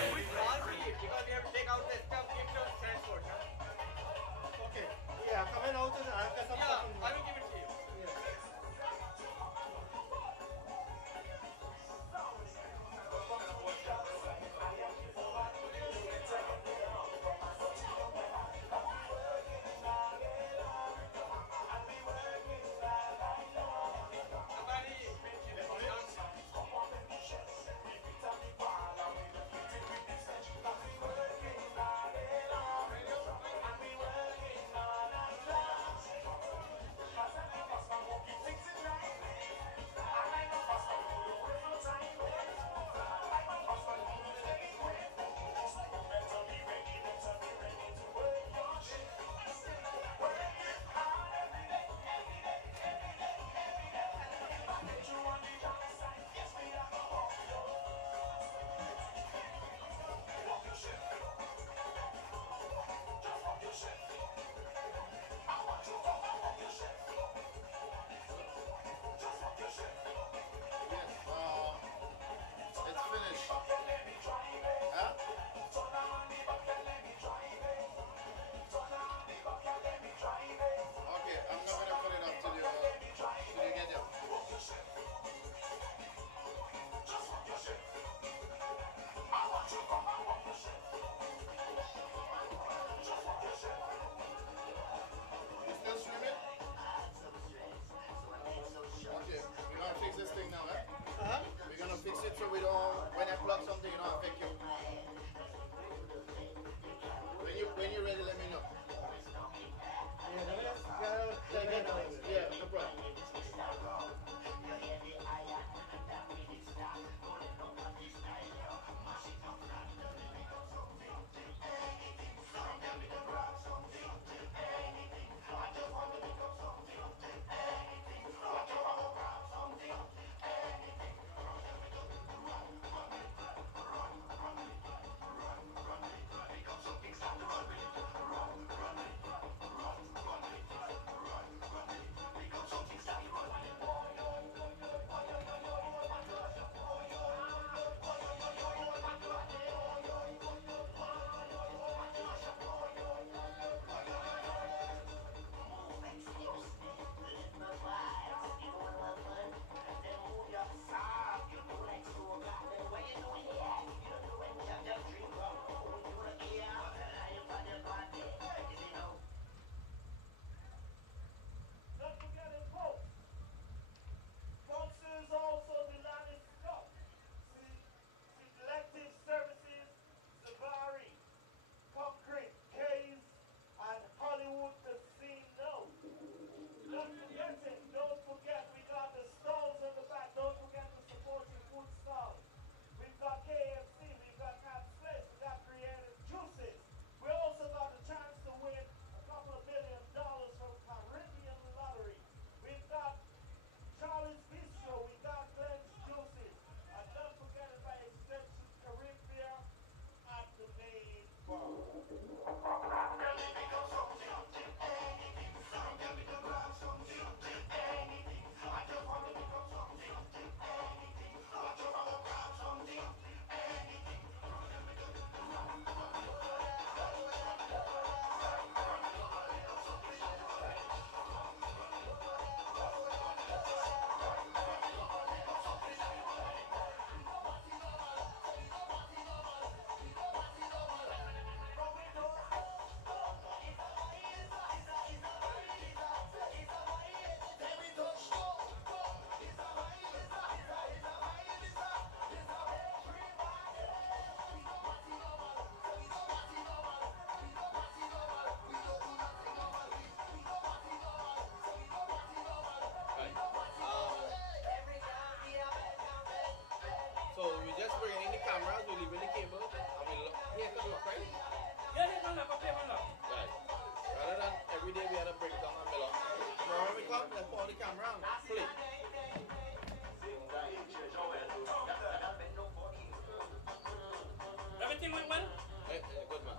everything went well? Good man.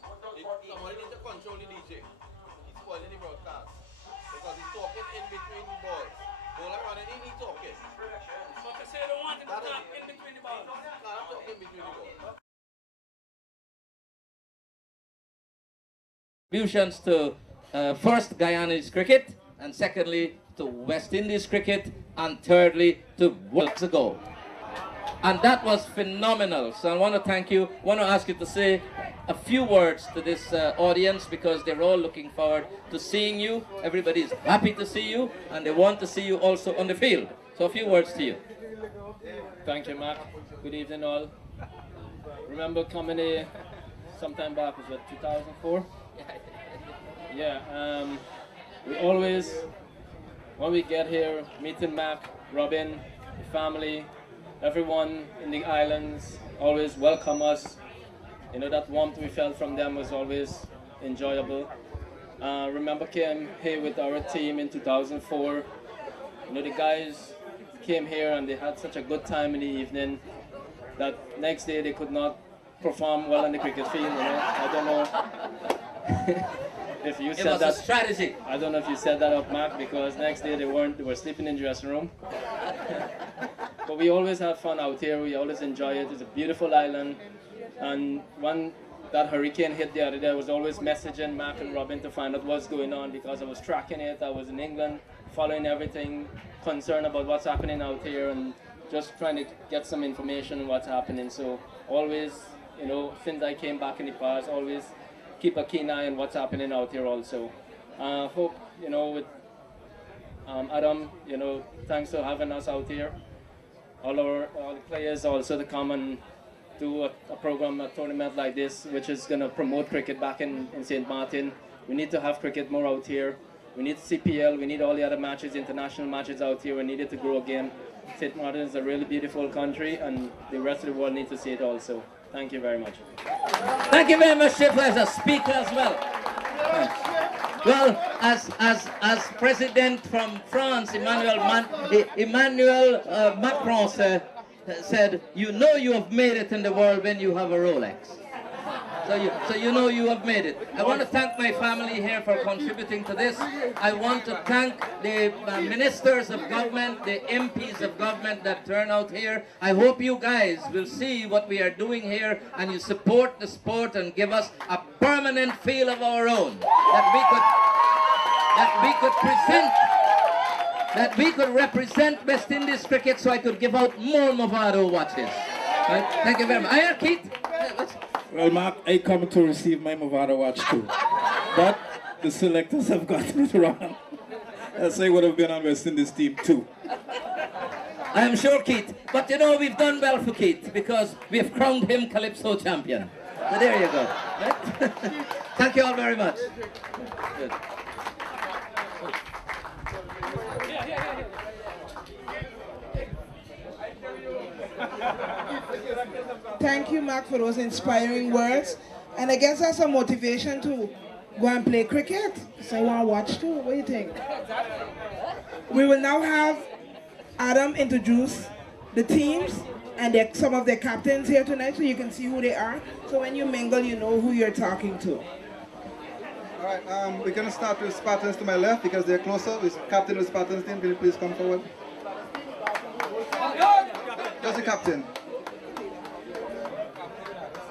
Somebody need to control the DJ. He's spoiling the broadcast. Because he's talking in between the balls. Bola running in, he's talking. Okay, so you don't want him to talk in between the balls? No, I'm talking between the balls. Contributions to first Guyanese cricket, and secondly to West Indies cricket, and thirdly to worlds ago. And that was phenomenal. So I want to thank you. I want to ask you to say a few words to this audience, because they're all looking forward to seeing you. Everybody's happy to see you, and they want to see you also on the field. So a few words to you. Thank you, Mark. Good evening, all. Remember coming here sometime back, was it 2004? Yeah, we always, when we get here, meeting Mac, Robin, the family, everyone in the islands always welcome us. You know, that warmth we felt from them was always enjoyable. Remember came here with our team in 2004. You know, the guys came here and they had such a good time in the evening that next day they could not perform well on the cricket field. You know, I don't know if you said that. A strategy. I don't know if you set that up, Mark, because next day they were sleeping in the dressing room. But we always have fun out here. We always enjoy it. It's a beautiful island. And when that hurricane hit the other day, I was always messaging Mark and Robin to find out what's going on, because I was tracking it. I was in England, following everything, concerned about what's happening out here, and just trying to get some information on what's happening. So always, you know, since I came back in the past, always keep a keen eye on what's happening out here also. Hope, you know, with Adam, you know, thanks for having us out here. All the players also to come and do a program, a tournament like this, which is going to promote cricket back in St. Martin. We need to have cricket more out here. We need CPL, we need all the other matches, international matches out here. We need it to grow again. St. Martin is a really beautiful country, and the rest of the world needs to see it also. Thank you very much. Thank you very much, Chip, as a speaker as well. Well, as President from France, Emmanuel Macron said, you know you have made it in the world when you have a Rolex. So you know you have made it. I want to thank my family here for contributing to this. I want to thank the ministers of government, the MPs of government that turn out here. I hope you guys will see what we are doing here, and you support the sport and give us a permanent feel of our own, that we could represent West Indies cricket, so I could give out more Movado watches. Right? Thank you very much. Hiya, Keith. Well, Mark, I come to receive my Movado watch too. But the selectors have gotten it wrong. Else I would have been on West Indies team too. I am sure, Keith. But you know, we've done well for Keith, because we've crowned him Calypso champion. So there you go. Right? Thank you all very much. Good. Thank you, Mark, for those inspiring words. And I guess that's a motivation to go and play cricket. So I want to watch too. What do you think? We will now have Adam introduce the teams and some of their captains here tonight, so you can see who they are. So when you mingle, you know who you're talking to. All right, we're going to start with Spartans to my left because they're closer. With captain of the Spartans team, can you please come forward? Just the captain.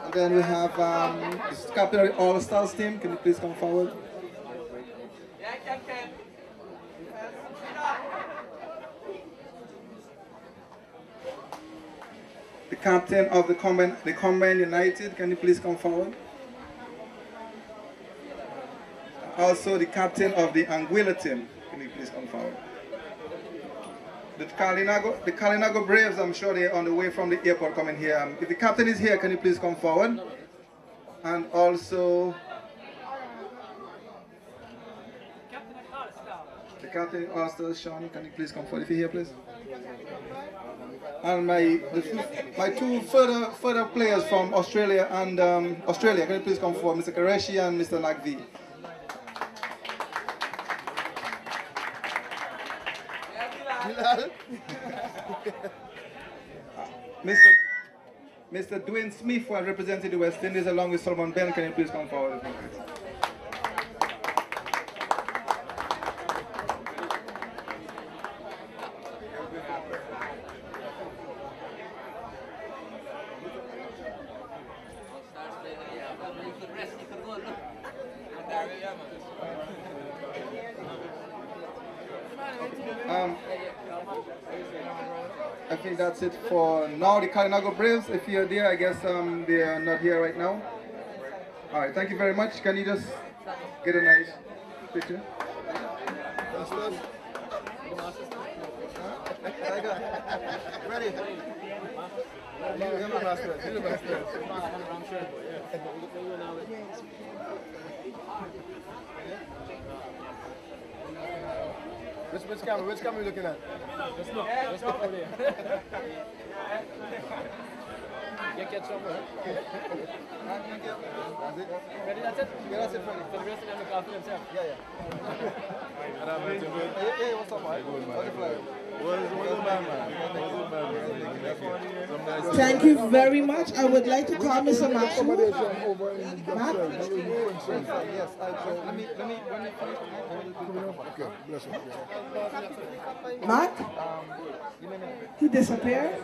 And then we have the captain of the All-Stars team. Can you please come forward? The captain of the Combine United. Can you please come forward? Also the captain of the Anguilla team. Can you please come forward? The Kalinago Braves, I'm sure they're on the way from the airport coming here. If the captain is here, can you please come forward? And also the captain of All-Stars, Sean, can you please come forward if you're here, please? And my two further players from Australia and can you please come forward, Mr. Qureshi and Mr. Nagvi. Mr. Dwayne Smith, who has represented the West Indies along with Solomon Ben. Can you please come forward? I think that's it for now. The Kalinago Braves, if you're there, I guess they are not here right now. All right, thank you very much. Can you just get a nice picture? Ready? Which camera are you looking at? Let's look over there. Get somewhere. That's it? Ready, that's it? Yeah, that's it, Freddie. For the rest of them, look after themselves. Yeah. Hey, what's up, man? How's the flag? Thank you very much. I would like to call Mr. Maxwell. Yes, let me. Okay, bless you. Mark? He disappeared?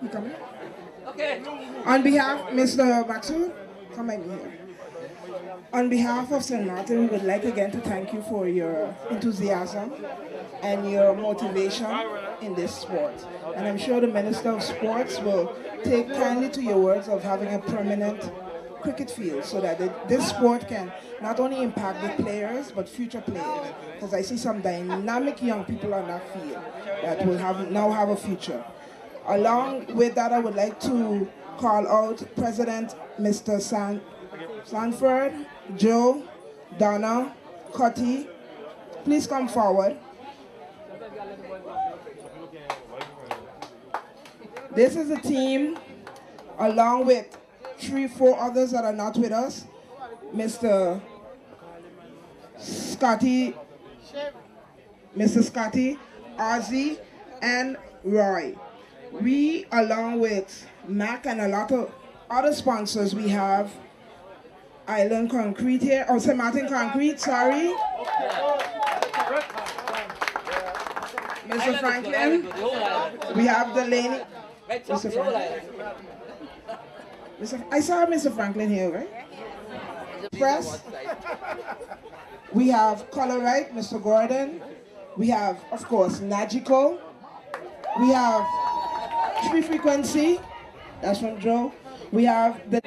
You coming? Okay. On behalf, Mr. Maxwell, come in here. On behalf of St. Martin, we would like again to thank you for your enthusiasm and your motivation in this sport. And I'm sure the Minister of Sports will take kindly to your words of having a permanent cricket field so that this sport can not only impact the players but future players. Because I see some dynamic young people on that field that will now have a future. Along with that, I would like to call out President Mr. Sanford, Joe, Donna, Cutty. Please come forward. This is a team along with 3-4 others that are not with us. Mr. Scotty, Ozzy, and Roy. We, along with Mac and a lot of other sponsors, we have Island Concrete here, or St. Martin Concrete, sorry. Mr. Franklin, we have Delaney. Mr. Franklin. I saw Mr. Franklin here, right? Press. We have Color Right, Mr. Gordon. We have, of course, Nagico. We have 3 Frequency, that's from Joe. We have the...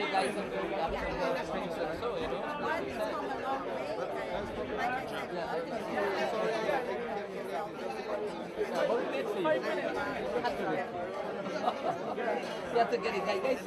You have to get it like this.